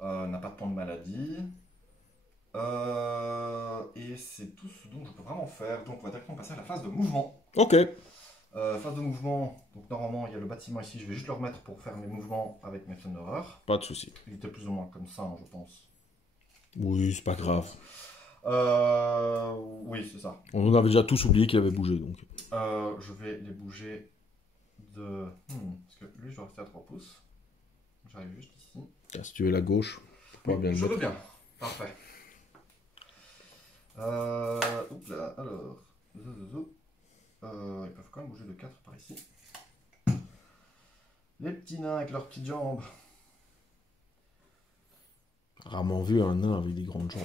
N'a pas de point de maladie. Et c'est tout ce dont je peux vraiment faire. Donc, on va directement passer à la phase de mouvement. Ok. Phase de mouvement. Donc, normalement, il y a le bâtiment ici. Je vais juste le remettre pour faire mes mouvements avec mes flammes d'horreur. Pas de souci. Il était plus ou moins comme ça, hein, je pense. Oui, c'est pas grave. Oui, c'est ça. On avait déjà tous oublié qu'il avait bougé, donc. Je vais les bouger de... parce que lui, je dois rester à 3 pouces. J'arrive juste ici. Si tu veux la gauche, Oui, bien je veux bien. Parfait. Oups là, alors... ils peuvent quand même bouger de 4 par ici. Les petits nains avec leurs petites jambes. Rarement vu un nain avec des grandes jambes.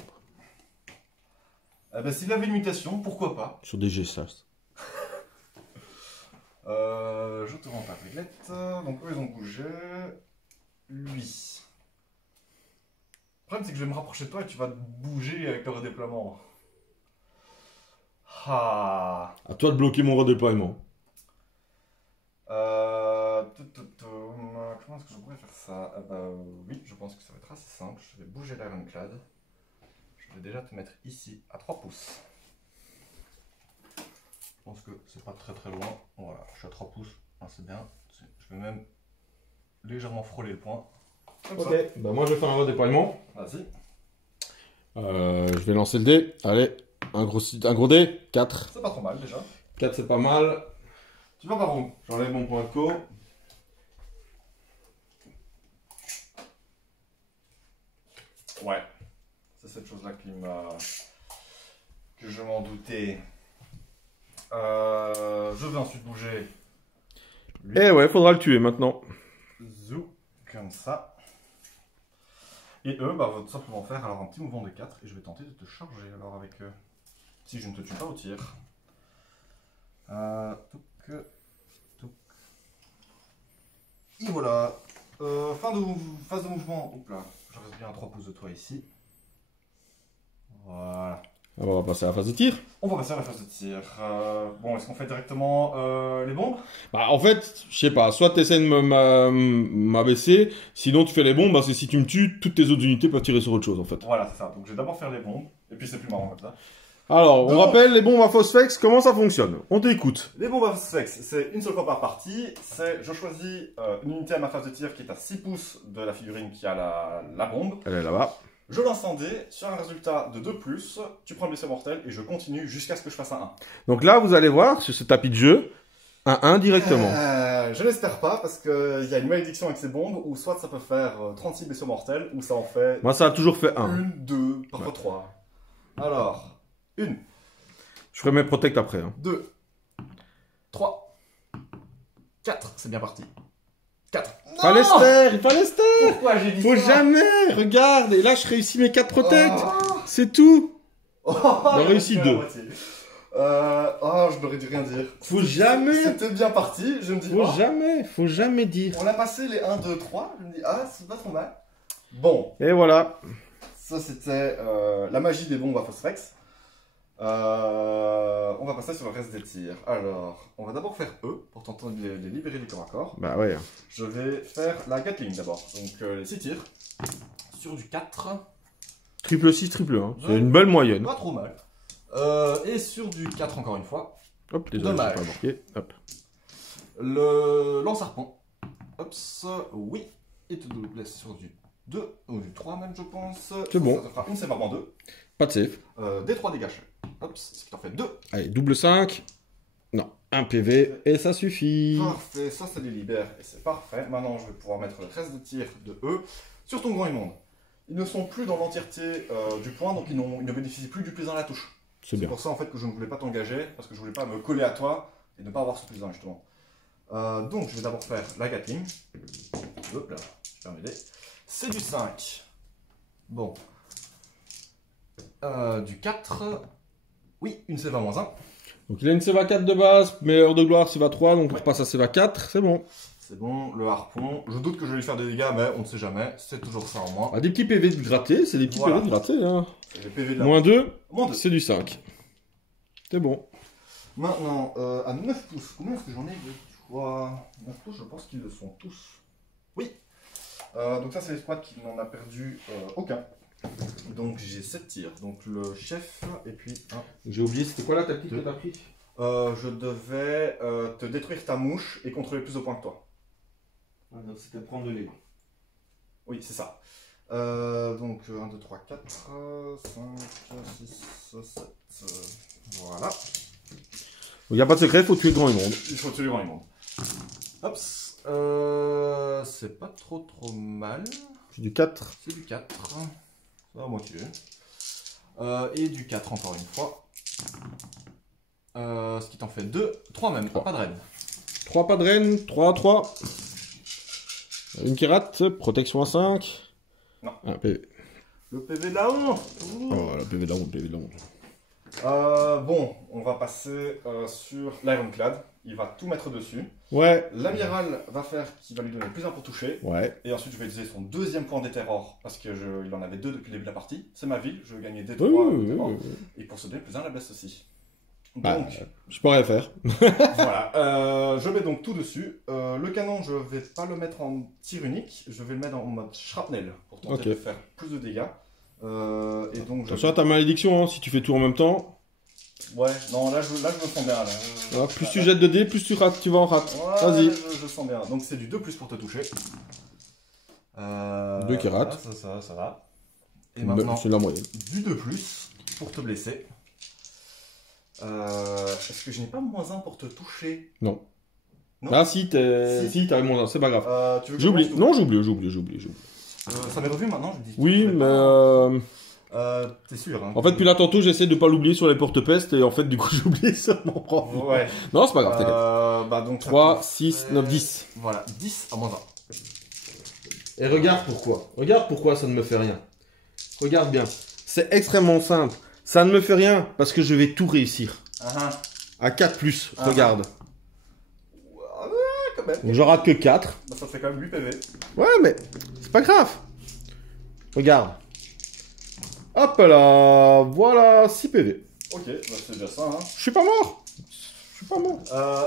Eh ben, s'il avait une mutation, pourquoi pas. Sur des G-Sas. Je te rends ta réglette. Donc eux ils ont bougé. Lui. Le problème c'est que je vais me rapprocher de toi et tu vas bouger avec le redéploiement. Ah. À toi de bloquer mon redéploiement. Comment est-ce que je pourrais faire ça? Oui, je pense que ça va être assez simple. Je vais bouger l'Ironclad. Je vais déjà te mettre ici à 3 pouces. Je pense que c'est pas très très loin. Voilà, je suis à 3 pouces. Ah, c'est bien. Je vais même légèrement frôler le point. Comme Ok, ça. bah moi je vais faire un redéploiement. Vas-y. Je vais lancer le dé. Allez, un gros dé. 4. C'est pas trop mal déjà. 4 c'est pas mal. Tu vas par où? J'enlève mon point de co. Ouais. C'est cette chose-là que je m'en doutais. Je vais ensuite bouger. Eh ouais, faudra le tuer maintenant. Zou, comme ça. Et eux, bah, vont tout simplement faire alors un petit mouvement de 4 et je vais tenter de te charger alors avec eux. Si je ne te tue pas au tir. Touc, touc. Et voilà. Phase de mouvement. Oups là, je reste bien à 3 pouces de toi ici. Voilà. Alors, on va passer à la phase de tir. On va passer à la phase de tir. Bon, est-ce qu'on fait directement les bombes? Bah, en fait, je sais pas, soit tu essaies de m'abaisser, sinon tu fais les bombes, parce que si tu me tues, toutes tes autres unités peuvent tirer sur autre chose en fait. Voilà, c'est ça. Donc je vais d'abord faire les bombes, et puis c'est plus marrant comme ça. Alors, on rappelle les bombes à Phosphex, comment ça fonctionne? On t'écoute. Les bombes à Phosphex, c'est une seule fois par partie. Je choisis une unité à ma phase de tir qui est à 6 pouces de la figurine qui a la bombe. Elle est là-bas. Je lance un dé, sur un résultat de 2+, tu prends le blessé mortel et je continue jusqu'à ce que je fasse un 1. Donc là, vous allez voir, sur ce tapis de jeu, un 1 directement. Je n'espère pas, parce qu'il y a une malédiction avec ces bombes, où soit ça peut faire 36 blessures mortelles, ou ça en fait... Moi, ça a toujours fait 1. 1, 2, parfois 3. Alors, 1. Je ferai mes protects après. 2, 3, 4, c'est bien parti. 4. Fallait se taire, il fallait se taire. Pourquoi j'ai dit Faut ça? jamais, regarde, et là je réussis mes 4 protects. Oh. C'est tout. Oh, J'ai réussi fait 2. la moitié. Je n'aurais dû rien dire. Faut jamais. C'était bien parti, je me dis, Faut jamais dire. on a passé les 1, 2, 3, je me dis, c'est pas trop mal. Bon, Et voilà. ça c'était la magie des bombes à phosphex. On va passer sur le reste des tirs. Alors, on va d'abord faire E, pour tenter de les libérer du corps à corps. Bah ouais. Je vais faire la Gatling d'abord, donc les 6 tirs. Sur du 4, Triple 6, triple 1. C'est Ouais. une belle moyenne. pas trop mal. Et sur du 4 encore une fois. Hop, désolé, j'ai Dommage. pas marqué. Hop. Le lance-harpon. Hop, oui. Et te blesse sur du 2, ou du 3 même je pense. C'est bon. Ça te fera une save avant 2. Pas de save. Des 3 dégâts. Hop, ce qui t'en fait 2. Allez, double 5. Non, un PV et ça suffit. Parfait, ça les libère et c'est parfait. Maintenant je vais pouvoir mettre le reste de tir de E sur ton grand immonde. Ils ne sont plus dans l'entièreté du point, donc ils ne bénéficient plus du plus 1 à la touche. C'est bien. pour ça en fait que je ne voulais pas t'engager, parce que je voulais pas me coller à toi et ne pas avoir ce plus 1 justement. Donc je vais d'abord faire la Gatling. Hop là, je vais m'aider. C'est du 5. Bon. Du 4. Oui, une save à moins 1. Donc il a une Seva 4 de base, mais heure de gloire Seva 3, donc on repasse à Seva 4, c'est bon. C'est bon, le harpon. Je doute que je vais lui faire des dégâts, mais on ne sait jamais. C'est toujours ça en moins. Ah, des petits PV de gratter, c'est des petits Voilà. PV de gratter. Hein. C'est les PV de la... Moins 2, Moins 2. c'est du 5. C'est bon. Maintenant, à 9 pouces, combien est-ce que j'en ai de 3 9 pouces, je pense qu'ils le sont tous. Oui. Donc ça, c'est l'escouade qui n'en a perdu aucun. Donc j'ai 7 tirs. Donc le chef, et puis un. J'ai oublié, c'était quoi la tactique Deux. que t'as pris? Je devais te détruire ta mouche et contrôler plus de points que toi. Donc c'était prendre de l'élan. Oui, c'est ça. Donc 1, 2, 3, 4, 5, 6, 7. Voilà. Il n'y a pas de secret, faut tuer le grand immonde. Il faut tuer le grand immonde. Hop. C'est pas trop mal. C'est du 4. C'est du 4. Ça va moitié. Et du 4 encore une fois. Ce qui t'en fait 2. 3 même, pas de reine. 3 pas de reine, 3 à 3. Une qui rate, protection à 5. Non. Un PV. Le PV de la honte. Oh, la PV de la honte, PV de la honte. Bon, on va passer sur l'Ironclad. Il va tout mettre dessus. Ouais. L'amiral va faire qu'il va lui donner plus 1 pour toucher. Ouais. Et ensuite, je vais utiliser son deuxième point des terrors. Parce qu'il en avait 2 depuis le début de la partie. C'est ma ville, je veux gagner des 3 Oui. Et pour se donner plus 1, la blesse aussi. Bah, Donc, je peux rien faire. voilà. Je mets donc tout dessus. Le canon, je vais pas le mettre en tir unique. Je vais le mettre en mode shrapnel. Pour tenter de faire plus de dégâts. Et donc, Attention à ta malédiction, hein, si tu fais tout en même temps. Ouais, non, là je me sens bien. Là. Ah, plus tu jettes de dés, plus tu rates, tu vas en rate. Ouais, Vas-y. je sens bien. Donc c'est du 2 plus pour te toucher. 2 qui ratent. Ça va. Et maintenant, c'est la moyenne. du 2 plus pour te blesser. Est-ce que je n'ai pas moins 1 pour te toucher? Non. Non. Ah si, t'as moins 1, c'est pas grave. Tu veux que J'ai oublié. je commence Non, j'ai oublié. Ça m'est revenu maintenant, je dis. Oui, je vais mais... T'es sûr, hein? En fait, depuis là, tantôt, j'essaie de pas l'oublier sur les porte-pestes, et en fait, du coup, j'ai oublié ça. Ouais. Non, c'est pas grave, t'inquiète. Bah donc 3, 6, 9, 10. Voilà, 10 à moins 1. Et regarde pourquoi ça ne me fait rien. Regarde bien. C'est extrêmement simple. Ça ne me fait rien, parce que je vais tout réussir. À 4 plus, regarde. Ouais, quand même. Donc, j'en rate que 4. Bah, ça fait quand même 8 PV. Ouais, mais c'est pas grave. Regarde. Hop là, voilà, 6 PV. Ok, bah c'est déjà ça, hein. Je suis pas mort.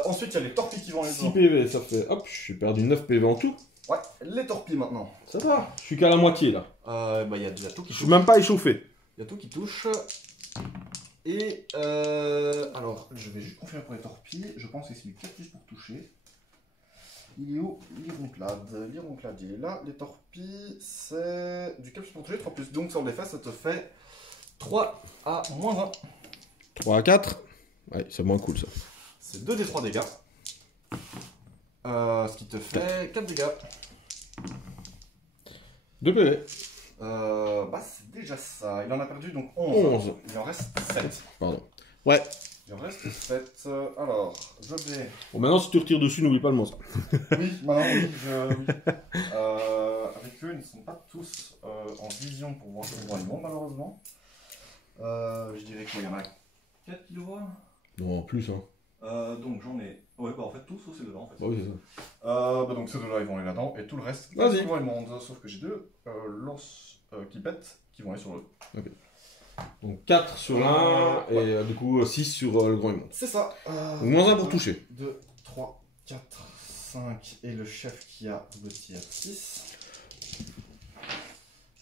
Ensuite, il y a les torpilles qui vont les 6 PV, ça fait... Hop, je suis perdu 9 PV en tout. Ouais, les torpilles maintenant. Ça va. Je suis qu'à la moitié, là. Bah, il y a déjà tout qui Je touche. suis même pas échauffé. Il y a tout qui touche. Et alors, je vais juste confirmer pour les torpilles. Je pense que c'est du 4 plus pour toucher. Il est où l'Ironclad? L'Ironclad, il est là. Les torpilles, c'est du 4 plus pour toucher, 3 plus. Donc, sur les faces, ça te fait 3 à moins 1. 3 à 4. Ouais, c'est moins cool, ça. C'est 2 des 3 dégâts. Ce qui te fait 4 dégâts. 2 PV. Bah, c'est déjà ça. Il en a perdu donc 11. 11. Il en reste 7. Pardon. Ouais. Le reste est fait. Alors, je vais. Bon, maintenant, si tu retires dessus, n'oublie pas le monstre. Oui, maintenant, oui. Oui. Avec eux, ils ne sont pas tous en vision pour voir le monde, malheureusement. Je dirais qu'il y en a 4 qui le voient. Non, plus, hein. Donc j'en ai. Ouais, bah en fait, tous sauf ces deux-là en fait. Bah oui, c'est ça. Donc ces deux-là ils vont aller là-dedans et tout le reste, Vas-y. ils vont aller monde. Sauf que j'ai deux lances qui pètent qui vont aller sur le. Ok. Donc 4 sur l'un et ouais. du coup 6 sur le grand immonde. C'est ça. Donc moins 1 pour toucher. 2, 3, 4, 5 et le chef qui a double tir 6.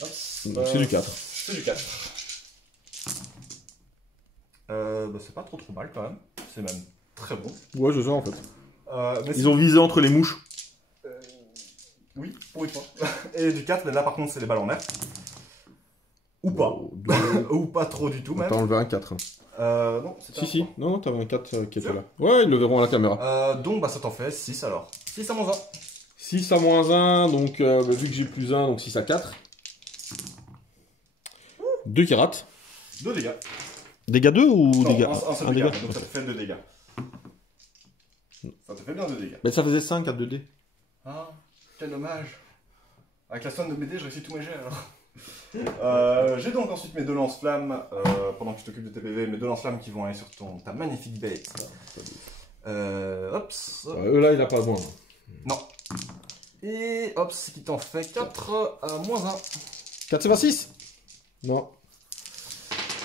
Hop. Donc c'est du 4. C'est du 4. Bah, c'est pas trop mal quand même. C'est même très bon. Ouais, je sais en fait. Ils ont visé entre les mouches. Oui, pour une fois. Et du 4, mais là par contre c'est les balles en mer. Ou pas. Ou pas trop du tout même. T'as enlevé un 4. Non, c'est Si. Non, t'avais un 4 qui était là. Ouais, ils le verront à la caméra. Donc bah ça t'en fait 6 alors. 6 à moins 1. 6 à moins 1, donc vu que j'ai plus 1, donc 6 à 4. 2 qui ratent. 2 dégâts. Dégâts 2 ou Non, dégâts un seul un dégât, dégât. donc ça te fait 2 dégâts. Ça te fait bien 2 dégâts. Mais ça faisait 5 à 2D. Ah, quel dommage. Avec la somme de BD, je réussis tous mes jets alors. J'ai donc ensuite mes 2 lance-flammes, pendant que je t'occupe de tes PV, mes 2 lance-flammes qui vont aller sur ta magnifique bête. Hops. Eux là, il a pas besoin. Non. Et hop, ce qui t'en fait 4 à moins 1. 4 c'est pas 6. Non.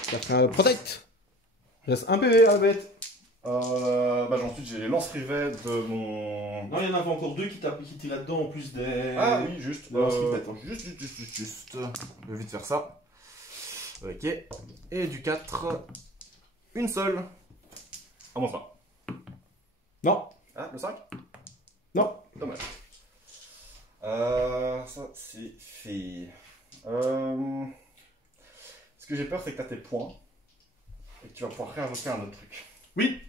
4 un protect. Il reste un PV à la bête. Ensuite j'ai les lance-rivets de mon... Non, il y en avait encore 2 qui tiraient dedans en plus des... Ah oui, juste. Des lance-rivettes, hein. Juste. Je vais vite faire ça. Ok. Et du 4, une seule. À moins 1. Non. Ah, le 5? Non. Dommage. Ça c'est fait. Ce que j'ai peur c'est que tu as tes points et que tu vas pouvoir réinvoquer un autre truc. Oui.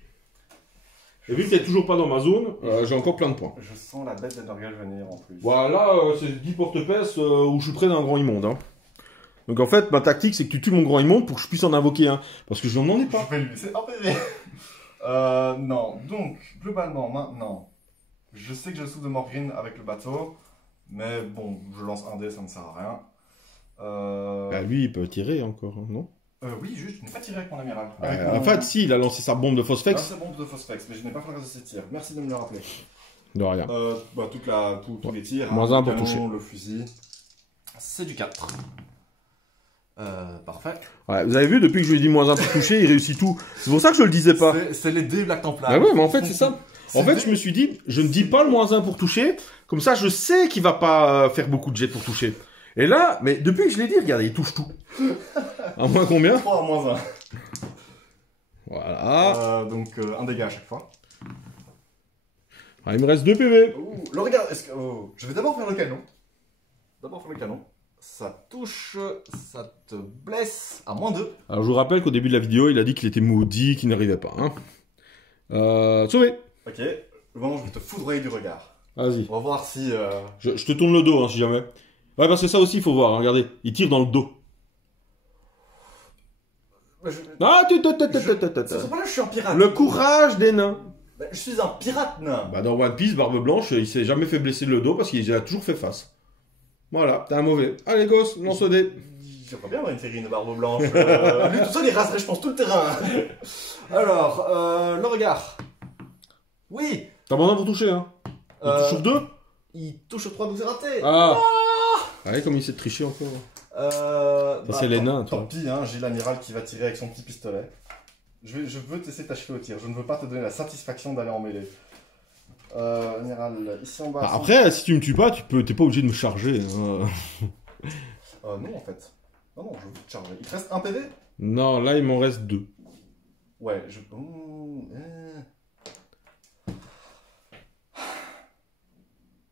Et vu que t'es toujours pas dans ma zone, j'ai encore plein de points. Je sens la bête d'Endergall venir en plus. Voilà, c'est 10 porte-pèces où je suis près d'un grand immonde. Hein. Donc en fait, ma tactique c'est que tu tues mon grand immonde pour que je puisse en invoquer un. Parce que je n'en ai pas. Je vais lui laisser un PV. Non, donc globalement maintenant, je sais que je souffre de Morgryn avec le bateau, mais bon, je lance un dé, ça ne sert à rien. Bah, lui il peut tirer encore, hein, non? Oui, juste, je n'ai pas tiré avec mon amiral. En fait, si, il a lancé sa bombe de Ah, phosphex. c'est bon de Phosphex, mais je n'ai pas fait le reste de ces tirs. Merci de me le rappeler. De rien. Tous les tirs. Moins un pour le canon, toucher. Le fusil. C'est du 4. Parfait. Ouais, vous avez vu, depuis que je lui ai dit moins 1 pour toucher, il réussit tout. C'est pour ça que je le disais pas. C'est les dés Black Templar. Ah ouais, mais en fait, c'est ça. En fait, je me suis dit, je ne dis pas le moins 1 pour toucher, comme ça, je sais qu'il va pas faire beaucoup de jets pour toucher. Et là, mais depuis que je l'ai dit, regardez, il touche tout. À moins combien? 3 à moins 1. Voilà. Donc un dégât à chaque fois. Ah, il me reste 2 PV. Le regard, je vais d'abord faire le canon. Ça touche, ça te blesse à moins 2. Alors, je vous rappelle qu'au début de la vidéo, il a dit qu'il était maudit, qu'il n'arrivait pas. Hein. Sauvé. Ok, bon, je vais te foudroyer du regard. Vas-y. On va voir si... Je te tourne le dos, hein, si jamais. Ouais, parce que ça aussi, il faut voir. Hein, regardez, il tire dans le dos. Ah, C'est pas là que je suis un pirate. Le courage des nains. Je suis un pirate nain. Bah, dans One Piece, Barbe Blanche, il s'est jamais fait blesser le dos parce qu'il a toujours fait face. Voilà, t'es un mauvais. Allez, gosse, lance le dé. J'aimerais bien avoir une férine de barbe blanche. Lui tout seul, il raserait, je pense, tout le terrain. Alors, le regard. Oui. T'as besoin pour toucher, hein. Il touche sur 2. Il touche au 3, donc c'est raté. Ah. Ouais, comme il s'est triché encore. Ça, c'est les nains, toi. Tant pis, hein, j'ai l'amiral qui va tirer avec son petit pistolet. Je veux t'essayer de t'achever au tir. Je ne veux pas te donner la satisfaction d'aller en mêlée. Amiral, ici en bas. Bah, après, si tu me tues pas, t'es pas obligé de me charger. Hein. Non, en fait. Non, je veux te charger. Il te reste un PV? Non, là, il m'en reste 2. Ouais,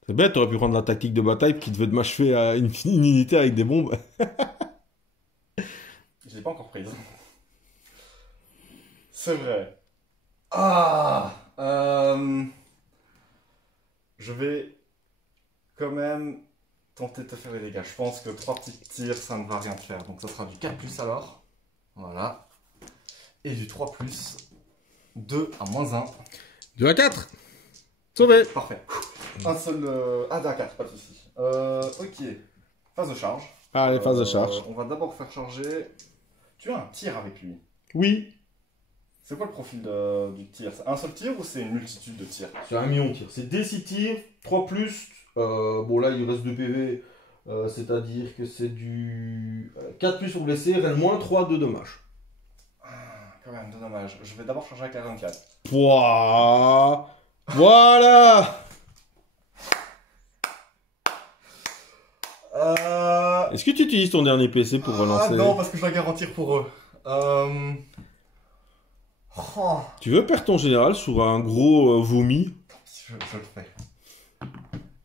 C'est bête, t'aurais pu prendre la tactique de bataille qui te veut de m'achever à une unité avec des bombes. Je l'ai pas encore prise. C'est vrai. Ah Je vais quand même tenter de te faire des dégâts. Je pense que 3 petits tirs, ça ne va rien te faire. Donc ça sera du 4+, alors. Voilà. Et du 3+. 2 à -1. 2 à 4. Sauvé. Parfait. Un seul... Ah, 2 à 4, pas de soucis. Ok. Phase de charge. Allez, phase de charge. On va d'abord faire charger... Tu as un tir avec lui. Oui. C'est quoi le profil du tir? C'est un seul tir ou c'est une multitude de tirs? C'est 1 million de tirs. C'est des 6 tirs, 3 plus. Bon, là, il reste 2 PV. C'est-à-dire que c'est du 4 plus pour blesser, reste moins 3 de dommages. Quand même, dommage. Je vais d'abord charger avec la 24. Pouah. Voilà. Est-ce que tu utilises ton dernier PC pour relancer? Non, parce que je dois garantir pour eux. Oh. Tu veux perdre ton général sur un gros vomi? Je le fais.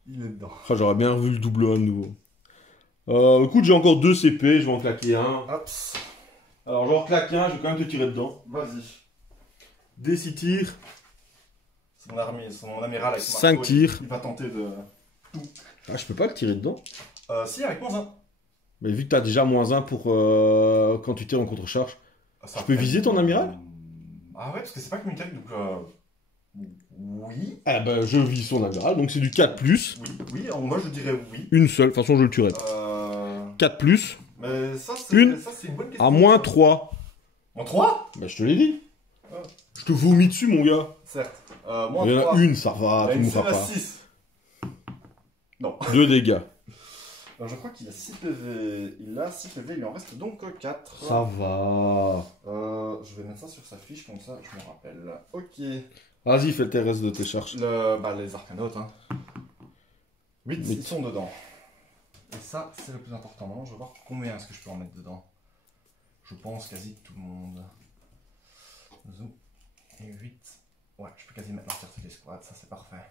Il est dedans. Oh, j'aurais bien revu le double 1 de nouveau. Écoute, j'ai encore 2 CP, je vais en claquer un. Hops. Alors, j'en claque un, je vais quand même te tirer dedans. Vas-y. Des 6 tirs. C'est mon amiral avec 5 marteau, tirs. Il va tenter de... Ah, je peux pas le tirer dedans. Si, avec -1. Mais vu que t'as déjà -1 pour quand tu tires en contre-charge. Ça Je peux fait- viser ton amiral? Ah ouais, parce que c'est pas communicatif, donc... Oui. Ah ben, je vise son amiral, donc c'est du 4 plus. Oui, alors moi je dirais oui. Une seule, de toute façon je le tuerai pas. 4 plus, Mais ça, c'est Une. une bonne question. à moins 3. En 3? Bah je te l'ai dit. Ah. Je te vomis dessus mon gars. Certes. Moins Il y en 3. a une, ça va, tu mourras pas. 6. Non. 2 dégâts. Alors, je crois qu'il a 6 PV. Il a 6 PV, il lui en reste donc 4. Ça va. Je vais mettre ça sur sa fiche, comme ça je me rappelle. Ok. Vas-y, fais le reste de tes charges. Les arcanautes, hein. 8, Huit. ils sont dedans. Et ça, c'est le plus important. Maintenant, je vais voir combien est-ce que je peux en mettre dedans. Je pense quasi tout le monde. Zoom. Et 8. Ouais, je peux quasi mettre l'entièreté des squads, ça c'est parfait.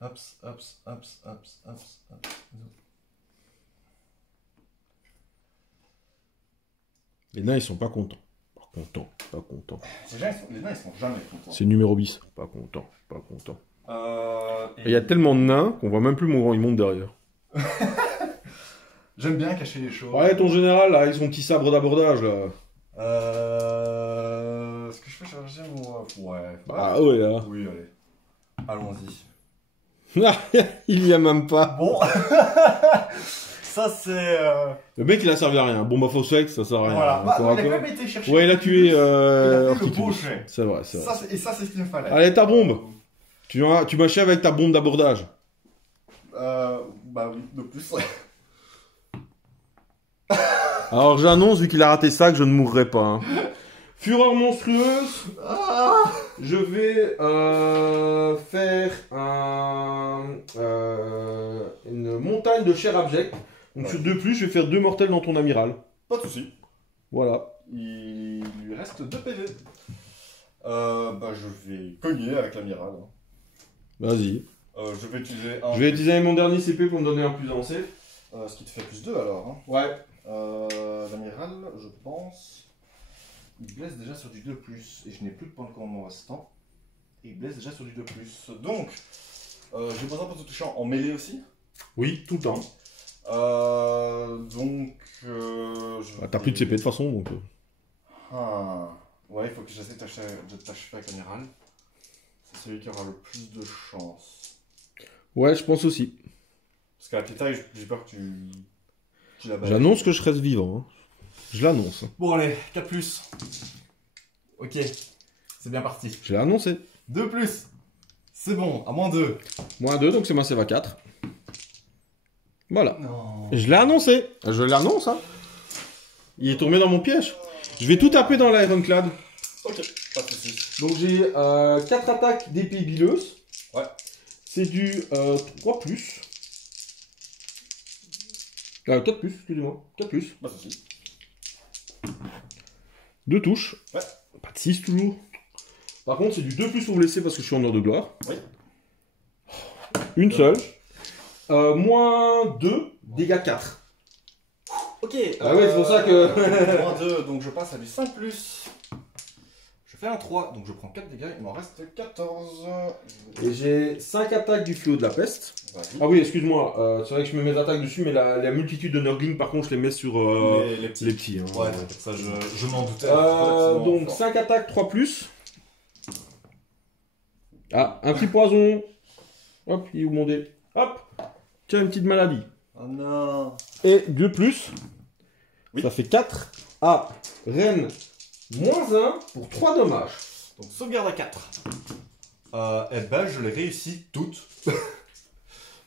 Hops, hops, hops, hops, hops, hops. Zoom. Les nains, ils sont pas contents. Pas contents. Les nains, ils sont jamais contents. C'est numéro bis. Pas content. Et Il y a tellement de nains qu'on voit même plus mon grand immonde derrière. j'aime bien cacher les choses. Ouais, ton général, là, avec son petit sabre d'abordage, là. Est-ce que je peux charger mon... Ouais. Ah ouais, là. Oui, allez. Allons-y. Il y a même pas. Bon. Ça, c'est... Le mec, il a servi à rien. Bombe à phosphex, ça sert à rien. Voilà. Encore, Il a quand encore. même été chercher. Ouais, il a tué Il a fait le Horticus. beau jet. C'est vrai, c'est vrai. Et ça, c'est ce qu'il me fallait. Allez, ta bombe. Tu m'achèves avec ta bombe d'abordage. Bah oui, de plus. Alors, j'annonce, vu qu'il a raté ça, que je ne mourrai pas. Hein. Fureur monstrueuse. Je vais faire une montagne de chair abjecte. Donc Ouais. sur 2 plus, je vais faire 2 mortels dans ton amiral. Pas de soucis. Voilà. Il lui reste 2 PV. Bah je vais cogner avec l'amiral. Vas-y. Je vais utiliser un... Je vais utiliser mon dernier CP pour me donner un plus avancé. ce qui te fait plus 2 alors. Hein. Ouais. L'amiral, je pense... Il blesse déjà sur du 2+, et je n'ai plus de points de commandement restant. Et il blesse déjà sur du 2+. Donc, j'ai besoin pour te toucher en mêlée aussi. Oui, tout le temps. T'as plus de CP de toute façon, donc... Ouais, il faut que j'essaie de t'achever avec l'amiral. C'est celui qui aura le plus de chance. Ouais, je pense aussi. Parce qu'à la taille, j'ai peur que tu la bats. J'annonce que je reste vivant. Hein. Je l'annonce. Bon, allez, 4+. Ok, c'est bien parti. Je l'ai annoncé. 2+. C'est bon, à -2. -2, donc c'est ma save à 4. Voilà. Non. Je l'ai annoncé. Je l'annonce, hein. Il est tombé dans mon piège. Je vais tout taper dans l'Ironclad. Ok, pas de soucis. Donc j'ai 4 attaques d'épée bileuse. Ouais. C'est du 3 plus. 4 plus, excusez-moi. 4 plus. Pas de soucis. 2 touches. Ouais. Pas de 6 toujours. Par contre, c'est du 2 plus pour blesser parce que je suis en heure de gloire. Oui. Une seule. -2, dégâts 4. Ok. Ah ouais, c'est pour ça que... -2, donc je passe à du 5+. Je fais un 3, donc je prends 4 dégâts, il m'en reste 14. Et j'ai 5 attaques du fléau de la peste. Vas-y. Ah oui, excuse-moi, c'est vrai que je mets mes attaques dessus, mais la multitude de Nurgling, par contre, je les mets sur les petits. les petits. Hein. Ouais, ça je m'en doutais. Donc 5 attaques, 3 plus. Ah, un petit poison. Hop, il est où mon dé? Hop, tiens, une petite maladie. Oh non. Et 2 plus. Oui. Ça fait 4. Ah, reine, moins 1 pour 3 dommages. Donc sauvegarde à 4. Eh ben je l'ai réussi toutes.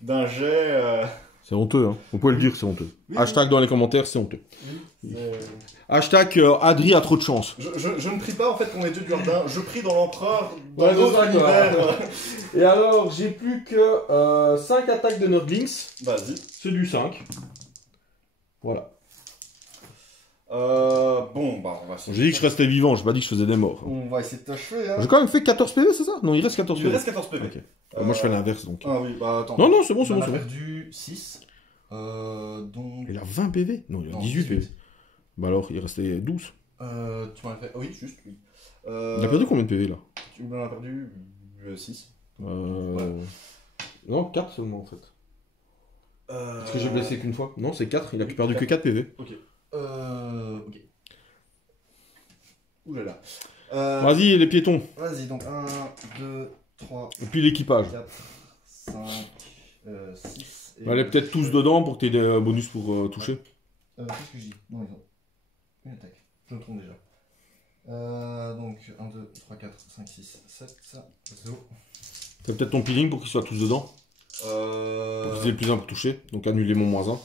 D'un jet. C'est honteux, hein. Vous pouvez le dire, c'est honteux. Oui, Hashtag dans les commentaires, c'est honteux. Oui, Hashtag Adri a trop de chance. je ne prie pas en fait pour les dieux du jardin, je prie dans l'empereur, dans Ouais, l'autre c'est ça, univers. Et alors, j'ai plus que 5 attaques de Nurglings. Vas-y. C'est du 5. Voilà. Bon, bah on va essayer. J'ai dit que je restais vivant, j'ai pas dit que je faisais des morts. On va essayer de t'achever, hein. J'ai quand même fait 14 PV, c'est ça? Non, il reste 14 Il PV. reste 14 PV. Ok. Moi, je fais l'inverse, donc. Ah oui, bah attends. Non, non, c'est bon, c'est On bon, a c'est bon. perdu 6. Donc. Il a 20 PV? Non, il a 18 PV. Bah alors, il restait 12. Tu m'en as fait. Oui, juste, oui. Il a perdu combien de PV, là? Tu m'en as perdu 6. Non, 4 seulement, en fait. Est-ce que j'ai blessé qu'une fois? Non, c'est 4, il a perdu que 4 PV. Ok. Ok. Oulala. Vas-y, les piétons. Vas-y, donc 1, 2, 3, Et puis l'équipage. 4, 5, 6. Allez, peut-être tous dedans pour que tu aies des bonus pour toucher. Qu'est-ce que je dis? Non, ils ont une attaque. Je me trompe déjà. Donc 1, 2, 3, 4, 5, 6, 7, 0. Fais peut-être ton peeling pour qu'ils soient tous dedans. Pour qu'ils aient le plus 1 pour toucher. Donc annuler mon moins 1.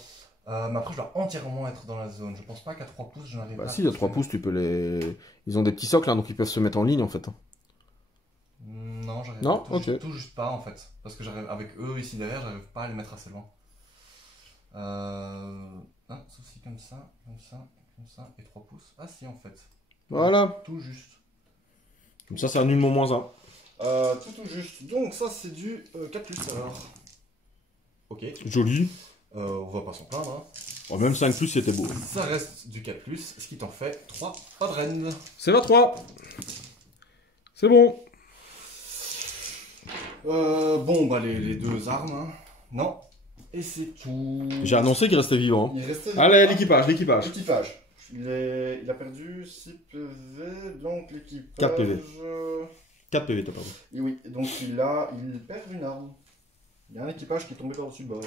Mais après, je dois entièrement être dans la zone. Je pense pas qu'à 3 pouces, je n'arrive pas. Bah si, à 3 pouces, tu peux les... Ils ont des petits socles, hein, donc ils peuvent se mettre en ligne, en fait. Non, j'arrive Non, tout, ok. tout juste pas, en fait. Parce que j'arrive avec eux ici derrière, j'arrive pas à les mettre assez loin. Ceci comme ça, et 3 pouces. Ah si, en fait. Voilà. Tout juste. Comme ça annule mon moins 1. Tout juste. Donc ça, c'est du 4 plus alors. Ok. Joli. On va pas s'en plaindre. Hein. Oh, même 5 plus, c'était beau. Ça reste du 4 plus, ce qui t'en fait 3 pas de reine. C'est la 3. C'est bon. Bon, bah les 2 armes. Hein. Non. Et c'est tout. J'ai annoncé qu'il restait vivant. Il restait... Allez, l'équipage, l'équipage. L'équipage. Il a perdu 6 PV, donc l'équipage... 4 PV. 4 PV, t'as pas vu. Et oui, donc il perd une arme. Il y a un équipage qui est tombé par-dessus le bord.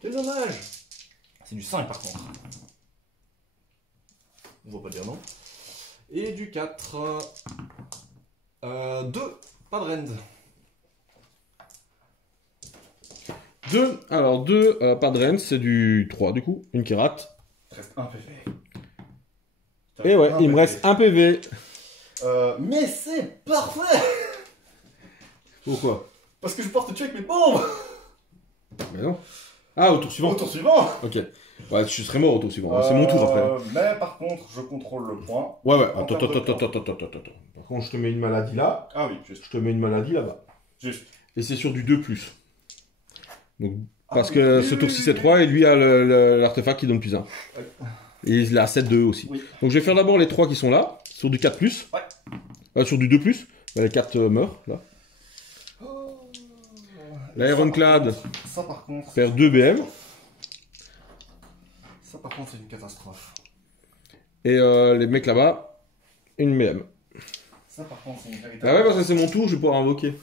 Quel dommage. C'est du 5 par contre. On va pas dire non. Et du 4. 2, pas de rend. 2, alors 2, pas de reine, c'est du 3 du coup, une qui rate. Il reste 1 PV. Et ouais, il me reste 1 PV. Mais c'est parfait. Pourquoi? Parce que je porte tuer avec mes bombes. Mais non. Ah, au tour suivant. Au tour suivant. Ok. Ouais, je serais mort au tour suivant. C'est mon tour après. Mais par contre, je contrôle le point. Ouais, ouais. En Attends. perte de Par contre, je te mets une maladie là. Ah oui, juste. Je te mets une maladie là-bas. Juste. Et c'est sur du 2+. Donc, parce que ce tour-ci c'est 3 et lui a l'artefact qui donne plus 1. Et il a 7-2 aussi. Oui. Donc je vais faire d'abord les 3 qui sont là, sur du 4+. Ouais. Sur du 2+. Bah, les 4 meurent là. L'Ironclad Ça par contre. perd 2 BM. Ça par contre c'est une catastrophe. Et les mecs là-bas, une BM. Ça par contre c'est une véritable. Ah ouais, parce que c'est mon tour, je vais pouvoir invoquer.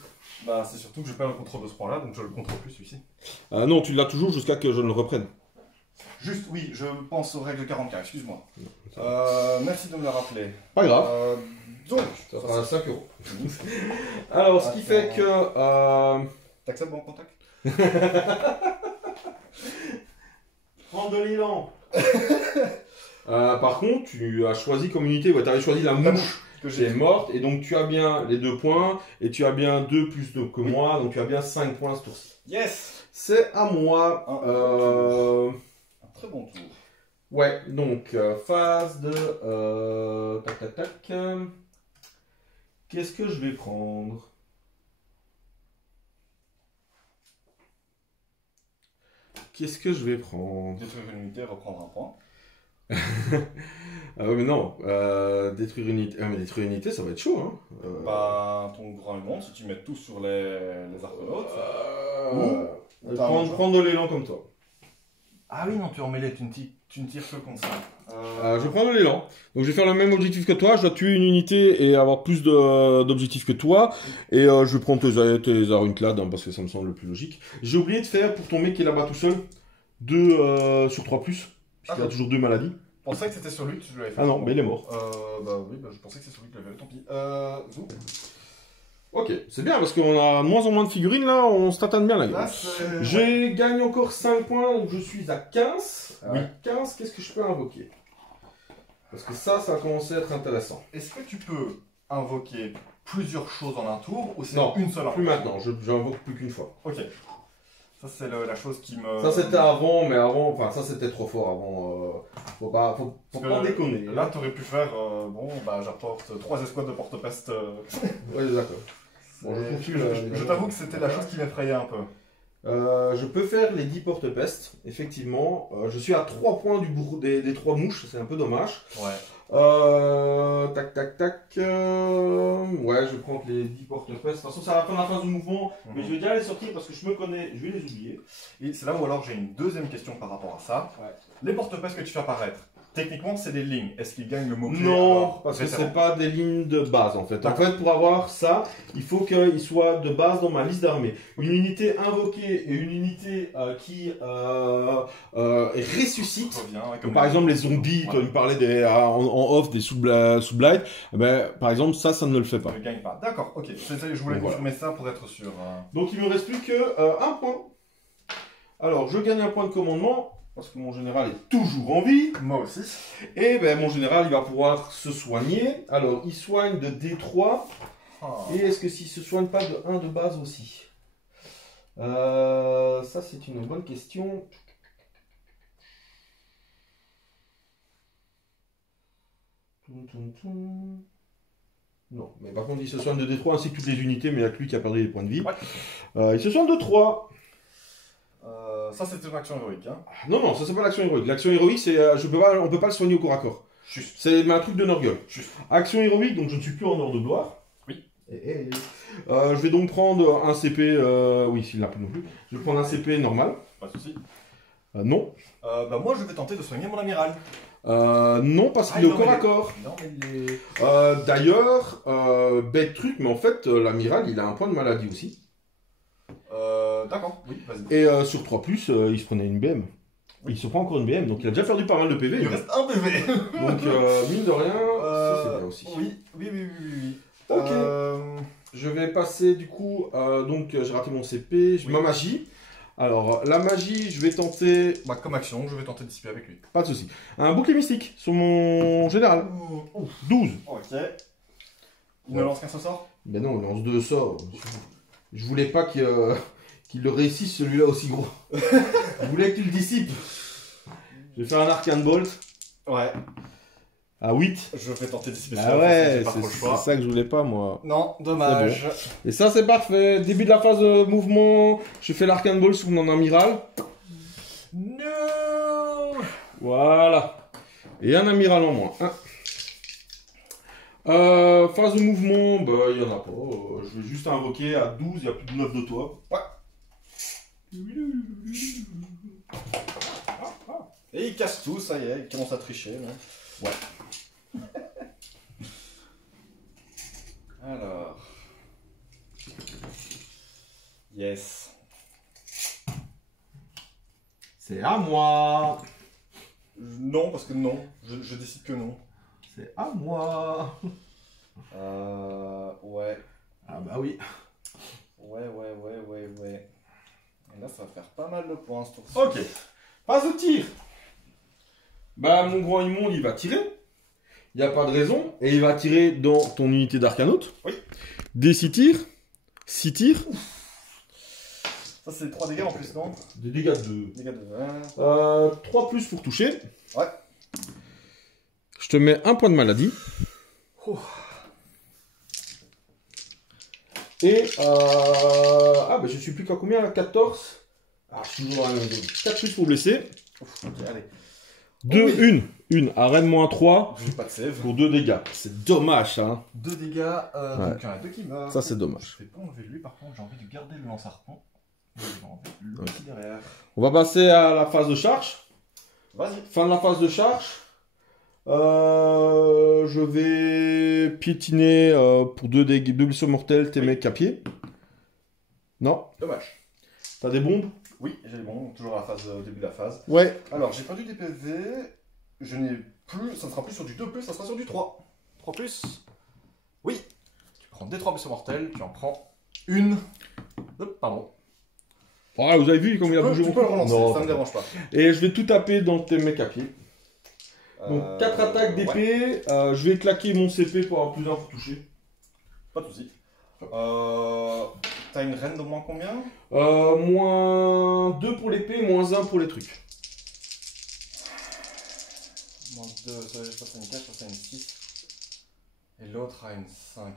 Bah c'est surtout que je perds le contrôle de ce point-là, donc je le contrôle plus celui-ci. Non, tu l'as toujours jusqu'à que je ne le reprenne. Juste, oui, je pense aux règles 40K, excuse-moi. Merci de me le rappeler. Pas grave. Donc, Ça fera 5 €. Alors, ce qui fait que... T'acceptes mon contact? Prends de l'élan. Par contre, tu as choisi comme unité, ouais, tu avais choisi la mouche que qui est morte, et donc tu as bien les 2 points, et tu as bien 2 plus que moi, donc tu as bien 5 points ce tour-ci. Yes. C'est à moi. Un très bon tour. Ouais, donc phase de... tac, tac, tac. Qu'est-ce que je vais prendre? Qu'est-ce que je vais prendre? Détruire une unité, reprendre un point. Ah ouais, mais non, détruire une unité. Ah, mais détruire une unité, ça va être chaud, hein. Bah, ton grand monde, si tu mets tout sur les arconautes. Prendre de l'élan comme toi. Ah oui, non, tu es en mêlée, tu ne tires que comme ça. Je vais prendre l'élan. Donc je vais faire le même objectif que toi. Je dois tuer une unité et avoir plus d'objectifs que toi. Et je vais prendre tes Ironclad hein, parce que ça me semble le plus logique. J'ai oublié de faire pour ton mec qui est là-bas tout seul 2 sur 3+. Parce qu'il a toujours 2 maladies. Je pensais que c'était sur lui que tu l'avais fait. Ah non, mais il est mort. Bah oui, bah, je pensais que c'était sur lui que tu l'avais fait, tant pis. Ok, c'est bien parce qu'on a de moins en moins de figurines là, on se tatane bien la gueule. Je gagne encore 5 points, donc je suis à 15. Oui. À 15, qu'est-ce que je peux invoquer? Parce que ça va commencer à être intéressant. Est-ce que tu peux invoquer plusieurs choses en un tour ou c'est Non, une seule plus maintenant, j'invoque plus qu'une fois. Ok. Ça c'est la chose qui me... Ça c'était avant, mais avant, enfin ça c'était trop fort avant. Faut pas déconner. Là t'aurais pu faire, bon bah j'apporte 3 escouades de porte-peste. Ouais d'accord. Bon, je t'avoue que c'était la chose qui m'effrayait un peu. Je peux faire les 10 porte-peste, effectivement. Je suis à 3 points des 3 mouches, c'est un peu dommage. Ouais. Tac, tac, tac. Ouais, je vais prendre les 10 porte-peste. De toute façon, ça va prendre la phase de mouvement, mais je vais déjà les sortir parce que je me connais, je vais les oublier. Et c'est là où alors j'ai une deuxième question par rapport à ça. Ouais. Les porte-peste que tu fais apparaître, techniquement, c'est des lignes. Est-ce qu'ils gagnent le mot-clé? Non, parce que c'est pas des lignes de base en fait. En fait, pour avoir ça, il faut qu'il soit de base dans ma liste d'armées. Une unité invoquée et une unité qui ressuscite. Donc, par exemple, les zombies, toi, il me parlait en off des sous-blight. Ben, par exemple, ça ne le fait pas. Ne gagne pas. D'accord, ok. Je voulais confirmer ça pour être sûr. Donc, il me reste plus que 1 point. Alors, je gagne un point de commandement. Parce que mon général est toujours en vie. Moi aussi. Et ben mon général, il va pouvoir se soigner. Alors, il soigne de D3. Et est-ce que s'il se soigne pas de 1 de base aussi? Ça, c'est une bonne question. Non, mais par contre, il se soigne de D3 ainsi que toutes les unités, mais il n'y a que lui qui a perdu les points de vie. Ouais. Il se soigne de 3. Ça c'est une action héroïque. Hein. Non, non, ça c'est pas l'action héroïque. L'action héroïque, c'est on peut pas le soigner au corps à corps. Juste. C'est un truc de Nurgle. Juste. Action héroïque, donc je ne suis plus en ordre de gloire. Oui. Je vais donc prendre un CP. Oui, s'il l'a plus non plus. Je vais prendre un CP normal. Pas de souci. Non. Bah moi je vais tenter de soigner mon amiral. Non, parce qu'il est au corps à corps. Non, mais D'ailleurs, bête truc, mais en fait, l'amiral, il a un point de maladie aussi. D'accord, oui, vas-y. Et sur 3+, il se prenait une BM. Oui. Il se prend encore une BM, donc il a déjà perdu pas mal de PV. Il reste un PV. Donc, mine de rien, ça c'est bien aussi. Oui. Ok. Je vais passer du coup, donc j'ai raté mon CP, ma magie. Alors, la magie, je vais tenter... Bah, comme action, je vais tenter de dissiper avec lui. Pas de souci. Un bouclier mystique sur mon général. 12. Ok. Il ne lance qu'un seul sort? Ben non, il lance 2 sorts. Je voulais pas qu'il le réussisse celui-là aussi gros. Je voulais que tu le dissipes. Je vais faire un Arcane Bolt. Ouais. À 8. Je vais tenter de dissiper. Ah ouais, c'est ça que je voulais pas moi. Non, dommage. Bon. Et ça c'est parfait. Début de la phase de mouvement, je fais l'Arcane Bolt sur mon amiral. No. Voilà. Et un amiral en moins. Phase de mouvement, bah il y en a pas. Je vais juste invoquer à 12, il y a plus de 9 de toi. Ouais. Et il casse tout, ça y est, il commence à tricher. Là. Ouais. Alors. Yes. C'est à moi. Non, parce que non. Je décide que non. C'est à moi. Ouais. Ah bah oui. Ouais. Et là, ça va faire pas mal de points, ce tour-ci. Ok. Phase de tir. Bah, mon grand immonde, il va tirer. Il n'y a pas de raison. Et il va tirer dans ton unité d'arcanote. Oui. Des 6 tirs. 6 tirs. Ça, c'est 3 dégâts en plus, non? Des dégâts de 2. Dégâts de 20. 3 plus pour toucher. Ouais. Je te mets un point de maladie. Et ah bah je suis plus qu'à combien là? 14. Ah je suis toujours dans la même zone. 4 plus pour blesser. Ok, allez. Deux, Oh oui. une. Arène moins 3 J'ai pas de save. pour 2 dégâts. C'est dommage, ça. Hein. 2 dégâts, Ouais. donc il y en a 2 qui meurent. Ça, c'est dommage. Je vais pas enlever lui, par contre, j'ai envie de garder le lance-harpon. Je vais enlever lui qui derrière. On va passer à la phase de charge. Vas-y. Fin de la phase de charge. Je vais piétiner pour 2 blessures mortelles tes mecs à pied. Non. Dommage. T'as des bombes? Oui, j'ai les bons, toujours à la phase, au début de la phase. Ouais. Alors, j'ai perdu des PV. Je n'ai plus, ça ne sera plus sur du 2+, ça sera sur du 3. 3+. Oui. Tu prends des 3 blessures mortelles, tu en prends une. Hop, pardon. Ah, vous avez vu comme il a bougé Tu mon peux le truc? relancer, Non. ça ne me dérange pas. Et je vais tout taper dans tes mecs à pied. Donc 4 attaques Ouais, d'épée. Je vais claquer mon CP pour avoir plus d'un pour toucher. pas de soucis. T'as une reine de moins combien? Moins 2 pour l'épée, moins 1 pour les trucs. Moins 2, ça je passe à une 4, je passe à une 6. Et l'autre a une 5.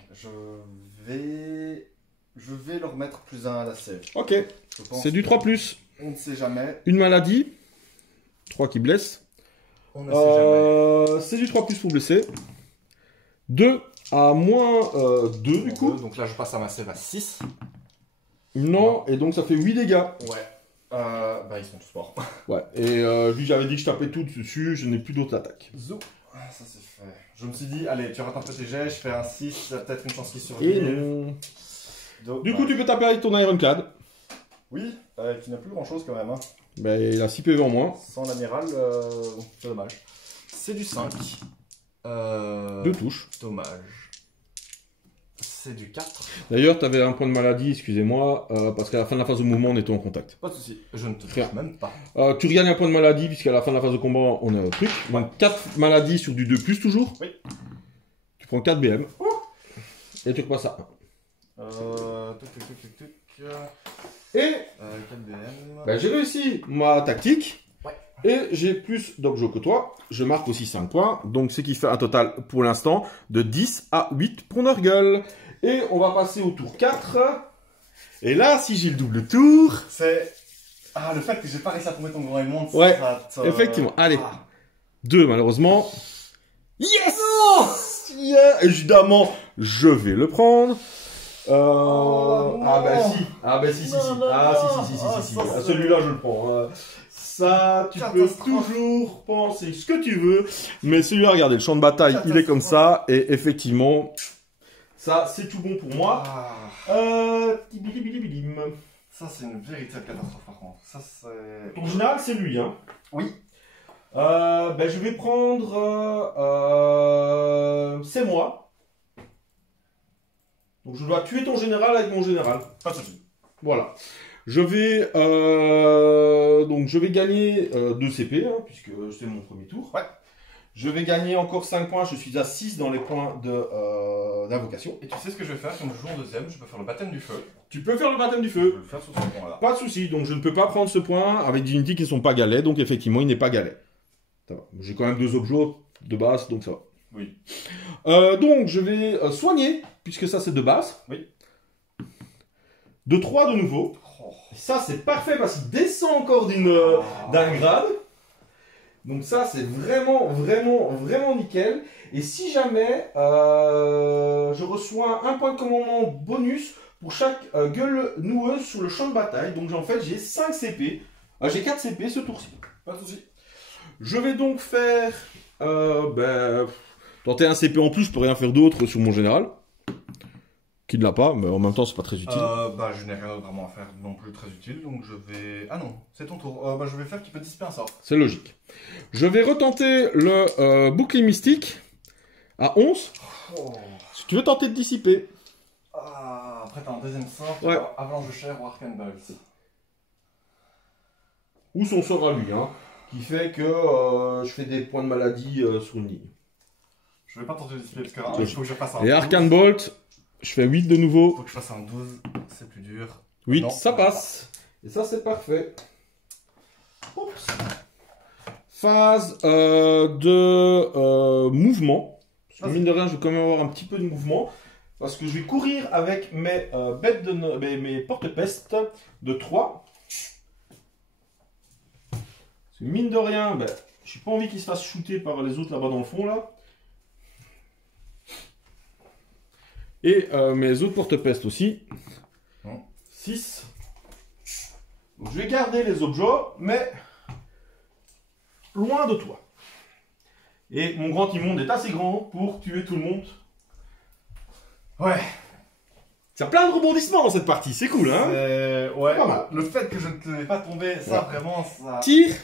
Je vais leur mettre plus 1 à la save. Ok. Je pense C'est du 3+. on ne sait jamais. Une maladie. 3 qui blesse. On ne sait jamais. C'est du 3+ pour blesser. 2 à moins 2 du coup. Donc là, je passe à ma save à 6. Non, et donc ça fait 8 dégâts. Ouais. Bah, ils sont tous morts. Ouais, et lui j'avais dit que je tapais tout dessus, je n'ai plus d'autres attaques. Zou. Ça c'est fait. Je me suis dit, allez, tu rates un peu tes jets, je fais un 6, il y a peut-être une chance qu'il Et survive. non. Donc, Du coup, tu peux taper avec ton Ironclad. oui, qui n'a plus grand chose quand même. Hein. Ben, il a 6 PV en moins. Sans l'amiral, c'est dommage. C'est du 5. 2 touches. Dommage. C'est du 4. D'ailleurs, tu avais un point de maladie, excusez-moi, parce qu'à la fin de la phase de mouvement, on était en contact. Pas de soucis, je ne te Rien. touche même pas. Tu regagnes un point de maladie, puisqu'à la fin de la phase de combat, on est au truc. Donc 4 maladies sur du 2+, toujours. Oui. Tu prends 4 BM. Et tu repasses à 1. Et 4 BM. ben, j'ai réussi ma tactique. Ouais. Et j'ai plus d'objets que toi. Je marque aussi 5 points. Donc ce qui fait un total pour l'instant de 10 à 8 pour Nurgle. Et on va passer au tour 4. Et là, si j'ai le double tour... C'est. Ah, le fait que j'ai pas réussi à tomber ton grand aimant, Ouais, ça te- effectivement. Allez. Ah. 2 malheureusement. Yes yeah. Évidemment, je vais le prendre. Oh, ah bah non. si. Ah bah si. Non, non, Ah non. si. Ah, ça, Ah, c'est- celui-là, je le prends. Ça, tu peux Catastrophe. toujours penser ce que tu veux. Mais celui-là, regardez, le champ de bataille, il est comme ça. Et effectivement, ça, c'est tout bon pour moi. Tibilibilibilim. Ça, c'est une véritable catastrophe par contre. Ça, c'est. Ton général, c'est lui, hein. Oui. Ben, je vais prendre... c'est moi. Donc je dois tuer ton général avec mon général. Pas de soucis. Voilà. Je vais gagner 2 CP, hein, puisque c'est mon premier tour. Ouais. Je vais gagner encore 5 points. Je suis à 6 dans les points d'invocation. Et tu sais ce que je vais faire quand je joue en deuxième? Je peux faire le baptême du feu. Tu peux faire le baptême du Je feu. peux le faire sur ce point-là. Pas de souci. Donc je ne peux pas prendre ce point avec des unités qui ne sont pas galets. Donc effectivement, il n'est pas galet. Ça va. J'ai quand même 2 objets de base, donc ça va. Oui. Donc je vais soigner, puisque ça c'est de base. Oui. De 3 de nouveau. Oh. Ça c'est parfait parce qu'il descend encore d'un grade. Donc ça c'est vraiment nickel. Et si jamais je reçois un point de commandement bonus pour chaque gueule noueuse sur le champ de bataille. Donc en fait j'ai 5 CP. J'ai 4 CP ce tour-ci. Pas de soucis. Je vais donc faire... tenter un CP en plus, je peux rien faire d'autre sur mon général. Qui ne l'a pas, mais en même temps c'est pas très utile. Bah, je n'ai rien d'autre vraiment à faire non plus très utile, donc je vais... Ah non, c'est ton tour. Bah, je vais faire qu'il peut dissiper un sort. C'est logique. Je vais retenter le bouclier mystique à 11. Oh. Si tu veux tenter de dissiper. Ah, après t'as un deuxième sort. Ouais. Avalanche de chair ou Arcane Bolt. Ou son sort à lui, hein. Qui fait que je fais des points de maladie sur une ligne. Je vais pas tenter de dissiper parce que il Logique. faut que je fasse un Et 12. Arcane Bolt, je fais 8 de nouveau. Faut que je fasse un 12, c'est plus dur. 8, Non. ça passe. Et ça c'est parfait. Oups. Phase de mouvement. Parce que mine de rien, je vais quand même avoir un petit peu de mouvement. Parce que je vais courir avec mes mes porte-peste de 3. Parce que mine de rien, J'ai pas envie qu'il se fasse shooter par les autres là-bas dans le fond, là. Et mes autres porte-peste aussi. 6. Donc je vais garder les objets, mais loin de toi. Et mon grand immonde est assez grand pour tuer tout le monde. Ouais. Il y a plein de rebondissements dans cette partie, c'est cool, hein? Ouais. Pas mal. Le fait que je ne te l'ai pas tombé, ça vraiment, ça... Tire.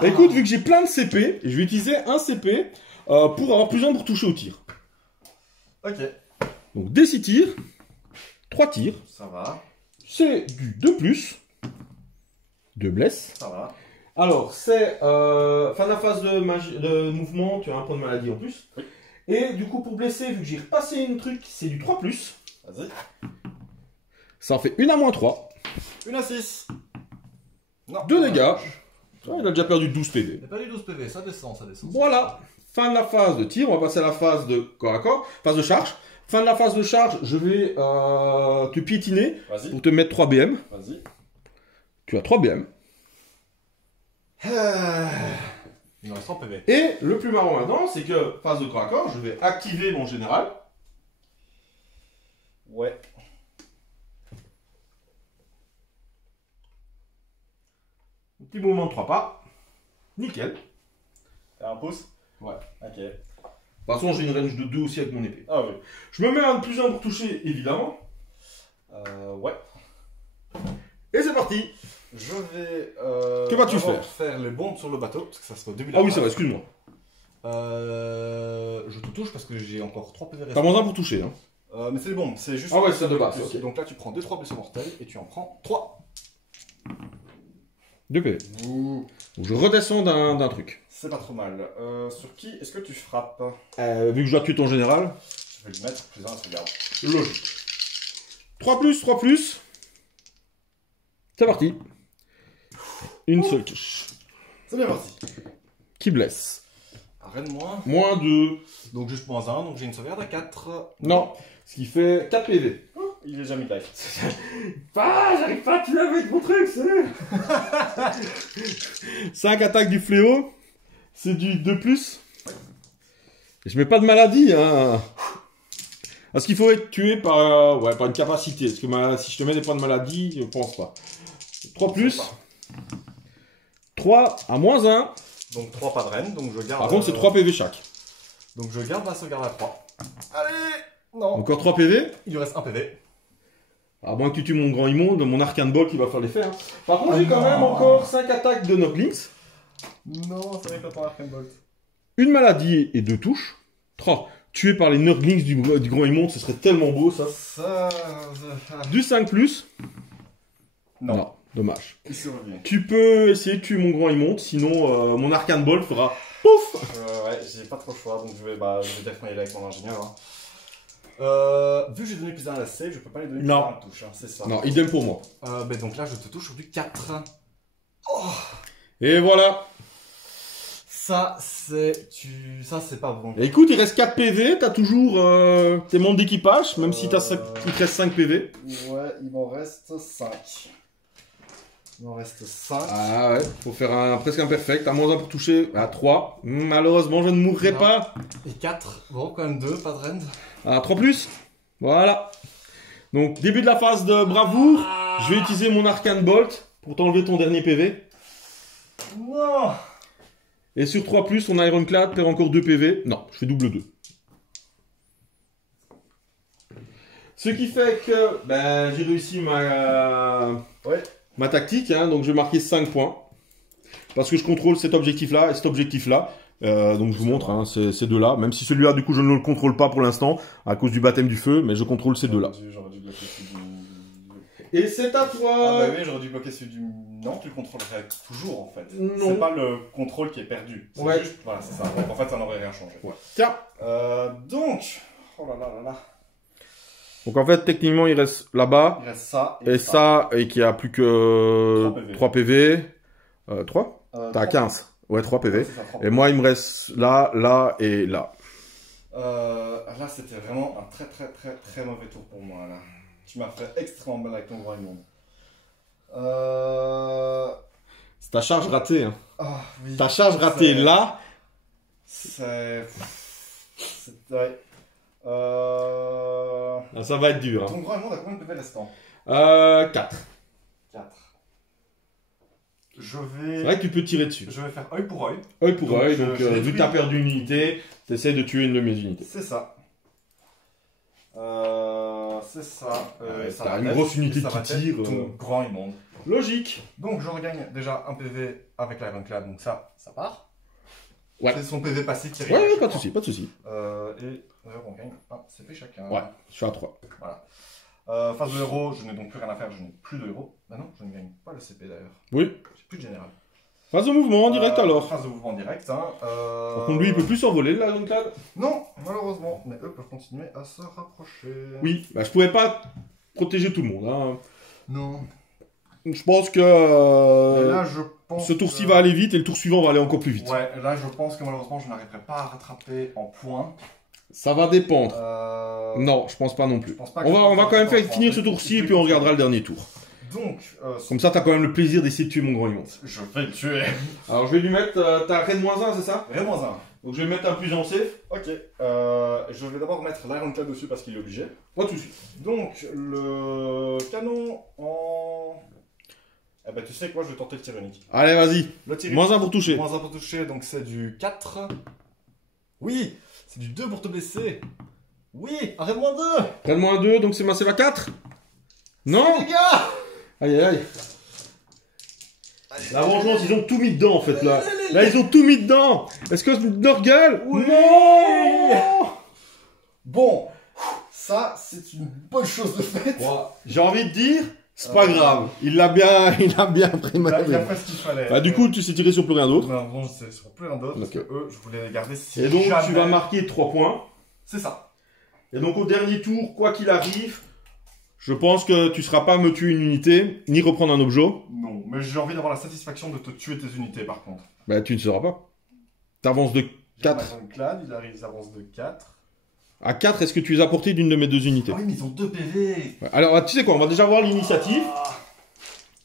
Bah écoute, vu que j'ai plein de CP, je vais utiliser un CP pour avoir plus de pour toucher au tir. Ok. Donc des 6 tirs, 3 tirs. Ça va. C'est du 2+, 2 blesses. Ça va. Alors, c'est fin de la phase de mouvement, tu as un point de maladie en plus. Oui. Et du coup, pour blesser, vu que j'ai repassé une truc, c'est du 3+. Vas-y. Ça en fait 1 à -3. 1 à 6. Non. 2 dégâts. Il a déjà perdu 12 PV. Il a perdu 12 PV, ça descend, ça descend. Voilà. Fin de la phase de tir, on va passer à la phase de corps à corps. Phase de charge. Fin de la phase de charge, je vais te piétiner pour te mettre 3 BM. Vas-y. Tu as 3 BM. Il me reste 3 PV. Et le plus marrant maintenant, c'est que phase de corps à corps, je vais activer mon général. Ouais. Un petit mouvement de 3 pas. Nickel. T'as un pouce? Ouais. Ok. De toute façon, j'ai une range de 2 aussi avec mon épée. Ah oui. Je me mets un plus 1 pour toucher, évidemment. Ouais. Et c'est parti. Je vais... Que vas-tu faire les bombes sur le bateau, parce que ça se fait au début de la Ah oui, phase. ça va, excuse-moi. Je te touche parce que j'ai encore 3 PV T'as restants. moins 1 pour toucher, hein. Mais c'est les bombes, c'est juste... Ah ouais, c'est de base, ok. Donc là, tu prends 2-3 blessures mortelles et tu en prends 3. 2 PV. Donc je redescends d'un truc. C'est pas trop mal. Sur qui est-ce que tu frappes? Vu que je dois tuer ton général. Je vais lui mettre plus 1 à sauvegarde. Logique. 3+, 3+. C'est parti. Une seule touche. C'est bien parti. Qui blesse. Arrête-moi. Moins 2. Donc juste moins 1, donc j'ai une sauvegarde à 4. Non. Ce qui fait 4 PV. Il est déjà mis life. Ah, j'arrive pas à tuer avec mon truc, c'est 5 attaques du fléau. C'est du 2+. Et je mets pas de maladie, hein. Parce qu'il faut être tué par, par une capacité. Parce que si je te mets des points de maladie, je pense pas. 3+. 3 à -1. Donc 3 pas de reine, donc je garde... Par contre, c'est 3 PV chaque. Donc je garde ma sauvegarde à 3. Allez. Non. Encore 3 PV. Il lui reste 1 PV. À moins que tu tues mon grand immonde, mon Arcane Bolt qui va faire l'effet. Hein. Par contre, j'ai quand même encore 5 attaques de Knocklings. Non, c'est vrai que t'as pas Arcane Bolt. Une maladie et 2 touches. 3. Tué par les Knocklings du grand immonde, ce serait tellement beau ça. Du 5+. Non, dommage. Il survient. Tu peux essayer de tuer mon grand immonde, sinon mon Arcane Bolt fera pouf. Ouais, j'ai pas trop le choix, donc je vais directement y aller avec mon ingénieur. Hein. Vu que j'ai donné plus 1 à la save, je peux pas lui donner plus 1 à la touche, hein, c'est ça. Non, idem pour moi. Donc là, je te touche sur du 4. Oh. Et voilà. Ça, c'est pas bon. Et écoute, il reste 4 PV, t'as toujours tes membres d'équipage, même si il te reste 5 PV. Ouais, il m'en reste 5. Il m'en reste 5. Ah ouais, faut faire presque un perfect, à -1 pour toucher, à 3. Malheureusement, je ne mourrai pas. Et 4, bon, quand même 2, pas de rend. À 3+. Voilà. Donc, début de la phase de bravoure. Je vais utiliser mon Arcane Bolt pour t'enlever ton dernier PV. Non. Et sur 3+, ton Ironclad perd encore 2 PV. Non, je fais double 2. Ce qui fait que j'ai réussi ma tactique. Hein, donc, je vais marquer 5 points. Parce que je contrôle cet objectif-là et cet objectif-là. Donc, je vous montre hein, ces deux-là. Même si celui-là, du coup, je ne le contrôle pas pour l'instant. À cause du baptême du feu. Mais je contrôle ces deux-là. J'aurais dû bloquer celui du... Et c'est à toi. Ah bah oui, j'aurais dûu bloquer celui du... Non, tu le contrôlerais toujours en fait. Non. C'est pas le contrôle qui est perdu. C'est Ouais. juste... Voilà, c'est ça. Donc en fait, ça n'aurait rien changé. Ouais. Tiens. Donc... Oh là là là là. Donc en fait, techniquement, il reste là-bas. Il reste ça Et ça, et qu'il n'y a plus que 3 PV. 3 T'as 15. Ouais, 3 PV. Ouais, ça, 3 et moi, il me reste là, là et là. Là, c'était vraiment un très mauvais tour pour moi. Là. Tu m'as fait extrêmement mal avec ton grand monde. C'est ta charge ratée. Hein. Ah, oui. Ta charge ratée là. C'est... Ouais. Là, ça va être dur. Hein. Ton grand monde a combien de PV restants? 4. 4. C'est vrai que tu peux tirer dessus. Je vais faire œil pour œil. Œil pour œil, donc je vu que tu as perdu une unité, tu essaies de tuer une de mes unités. C'est ça. C'est ça. T'as une grosse unité qui tire. Ton grand immonde. Logique. Donc je regagne déjà un PV avec l'Ironclad, donc ça part. Ouais. C'est son PV passé qui Ouais, pas de soucis, pas de soucis. Et on gagne un CP chacun. Ouais, je suis à 3. Voilà. Phase de héros, je n'ai donc plus rien à faire, je n'ai plus de héros. Bah non, je ne gagne pas le CP d'ailleurs. Oui. J'ai plus de général. Phase de mouvement en direct alors. Phase de mouvement en direct. Hein. Par contre, lui, il peut plus s'envoler, là, l'Ironclad. Non, malheureusement. Mais eux peuvent continuer à se rapprocher. Oui, bah je pouvais pas protéger tout le monde. Hein. Non. Je pense que Là, je pense ce tour-ci va aller vite et le tour suivant va aller encore plus vite. Ouais, là, je pense que malheureusement, je n'arriverai pas à rattraper en points. Ça va dépendre. Non, je pense pas non plus. On va quand même faire finir ce tour-ci et puis on regardera le dernier tour. Donc, comme ça, t'as quand même le plaisir d'essayer de tuer mon grand immonde. Je vais le tuer. Alors, je vais lui mettre. T'as Ren-1, c'est ça? Ren-1. Donc, je vais mettre un plus en safe. Ok. Je vais d'abord mettre l'Ironclad dessus parce qu'il est obligé. Pas de soucis. Donc, le canon en. Eh ben, tu sais quoi, je vais tenter le tir unique. Allez, vas-y. Le tir -1 pour toucher. -1 pour toucher, donc c'est du 4. Oui, c'est du 2 pour te blesser. Oui, arrête-moi 2. Ren-2, donc c'est ma save à 4. Non, les gars. Aïe, aïe. La vengeance, ils ont tout mis dedans en fait là. Là, ils ont tout mis dedans. Est-ce que Norgal? Oui. Non. Bon, ça, c'est une bonne chose de fait. J'ai envie de dire, c'est pas grave. Il a bien pris ma Il a fait ce qu'il fallait. Bah, du coup, tu sais tirer sur plus rien d'autre. Non, bon, c'est sur plus rien d'autre. Parce que eux, je voulais les garder si Et donc, jamais... tu vas marquer 3 points. C'est ça. Et donc, au dernier tour, quoi qu'il arrive, je pense que tu seras pas à me tuer une unité, ni reprendre un objet. Non, mais j'ai envie d'avoir la satisfaction de te tuer tes unités par contre. Bah, tu ne seras pas. T'avances de 4. Clad, il avance de 4. À 4, est-ce que tu es à portée d'une de mes 2 unités? Ah oui, mais ils ont 2 PV. Ouais. Alors, tu sais quoi, on va déjà voir l'initiative.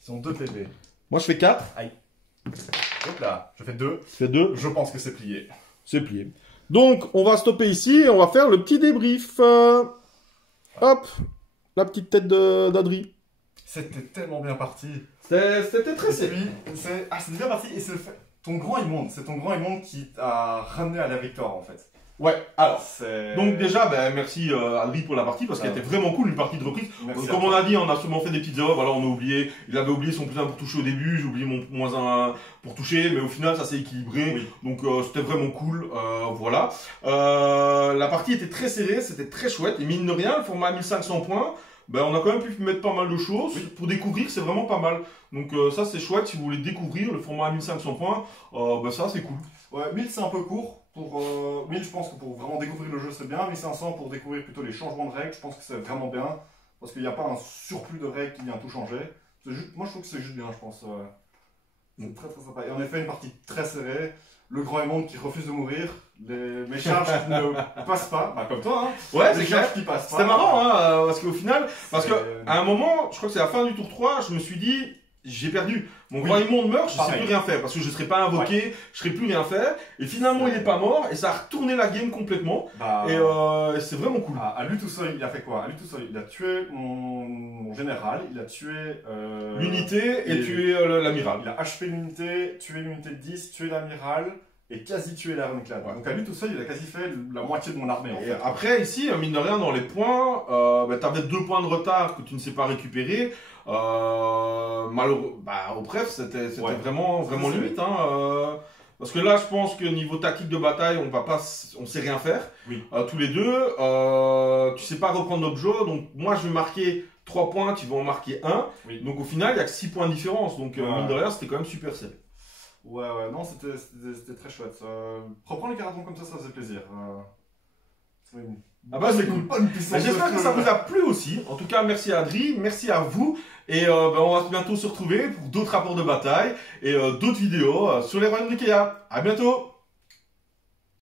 Ils ont 2 PV. Moi, je fais 4. Aïe. Hop là, je fais 2. Tu fais 2. Je pense que c'est plié. C'est plié. Donc, on va stopper ici et on va faire le petit débrief. Hop, la petite tête d'Adri. C'était tellement bien parti. C'était très c'est bien parti et c'est ton grand immonde. C'est ton grand immonde qui t'a ramené à la victoire en fait. Ouais, alors, donc déjà, merci Adri pour la partie, parce qu'elle était vraiment cool, une partie de reprise. Comme on a dit, on a sûrement fait des petites erreurs, voilà, on a oublié, il avait oublié son +1 pour toucher au début, j'ai oublié mon -1 pour toucher, mais au final, ça s'est équilibré, oui. Donc c'était vraiment cool, voilà. La partie était très serrée, c'était très chouette, et mine de rien, le format à 1500 points, on a quand même pu mettre pas mal de choses. Oui. Pour découvrir, c'est vraiment pas mal. Donc ça, c'est chouette, si vous voulez découvrir le format à 1500 points, ça, c'est cool. Ouais, 1000 c'est un peu court. Pour 1000, je pense que pour vraiment découvrir le jeu, c'est bien. 1500 pour découvrir plutôt les changements de règles, je pense que c'est vraiment bien. Parce qu'il n'y a pas un surplus de règles qui vient tout changer. Juste, moi, je trouve que c'est juste bien, je pense. C'est très très sympa. Et en effet, une partie très serrée. Le grand immonde qui refuse de mourir. Mes charges qui ne passent pas. Bah, comme toi, hein. Ouais, c'est clair. Qui passent pas. C'était marrant, hein, parce qu'au final, à un moment, je crois que c'est la fin du tour 3, je me suis dit, j'ai perdu. Mon grand immonde meurt, je ne sais plus rien faire parce que je ne serais pas invoqué, je ne serais plus rien faire. Et finalement, il n'est pas mort et ça a retourné la game complètement. Et c'est vraiment cool. À lui tout seul, il a fait quoi? À lui tout seul, il a tué mon général, il a tué l'unité et tué l'amiral. Il a HP l'unité, tué l'unité de 10, tué l'amiral. Et quasi tué l'Ironclad. Ouais. Donc à lui tout seul, il a quasi fait la moitié de mon armée. En fait. Après, ici, mine de rien, dans les points, tu avais 2 points de retard que tu ne sais pas récupérer. Malheureux, au bref, c'était vraiment limite. Hein, parce que là, je pense que niveau tactique de bataille, on sait rien faire. Oui. Tous les deux. Tu sais pas reprendre l'objet. Donc moi, je vais marquer 3 points, tu vas en marquer 1. Oui. Donc au final, il n'y a que 6 points de différence. Donc mine de rien, c'était quand même super serré. Ouais, non, c'était très chouette. Reprendre les carathons comme ça faisait plaisir. C'est cool. J'espère que ça vous a plu aussi. En tout cas, merci à Adri, merci à vous. Et on va bientôt se retrouver pour d'autres rapports de bataille et d'autres vidéos sur les royaumes d'Ikea. À bientôt!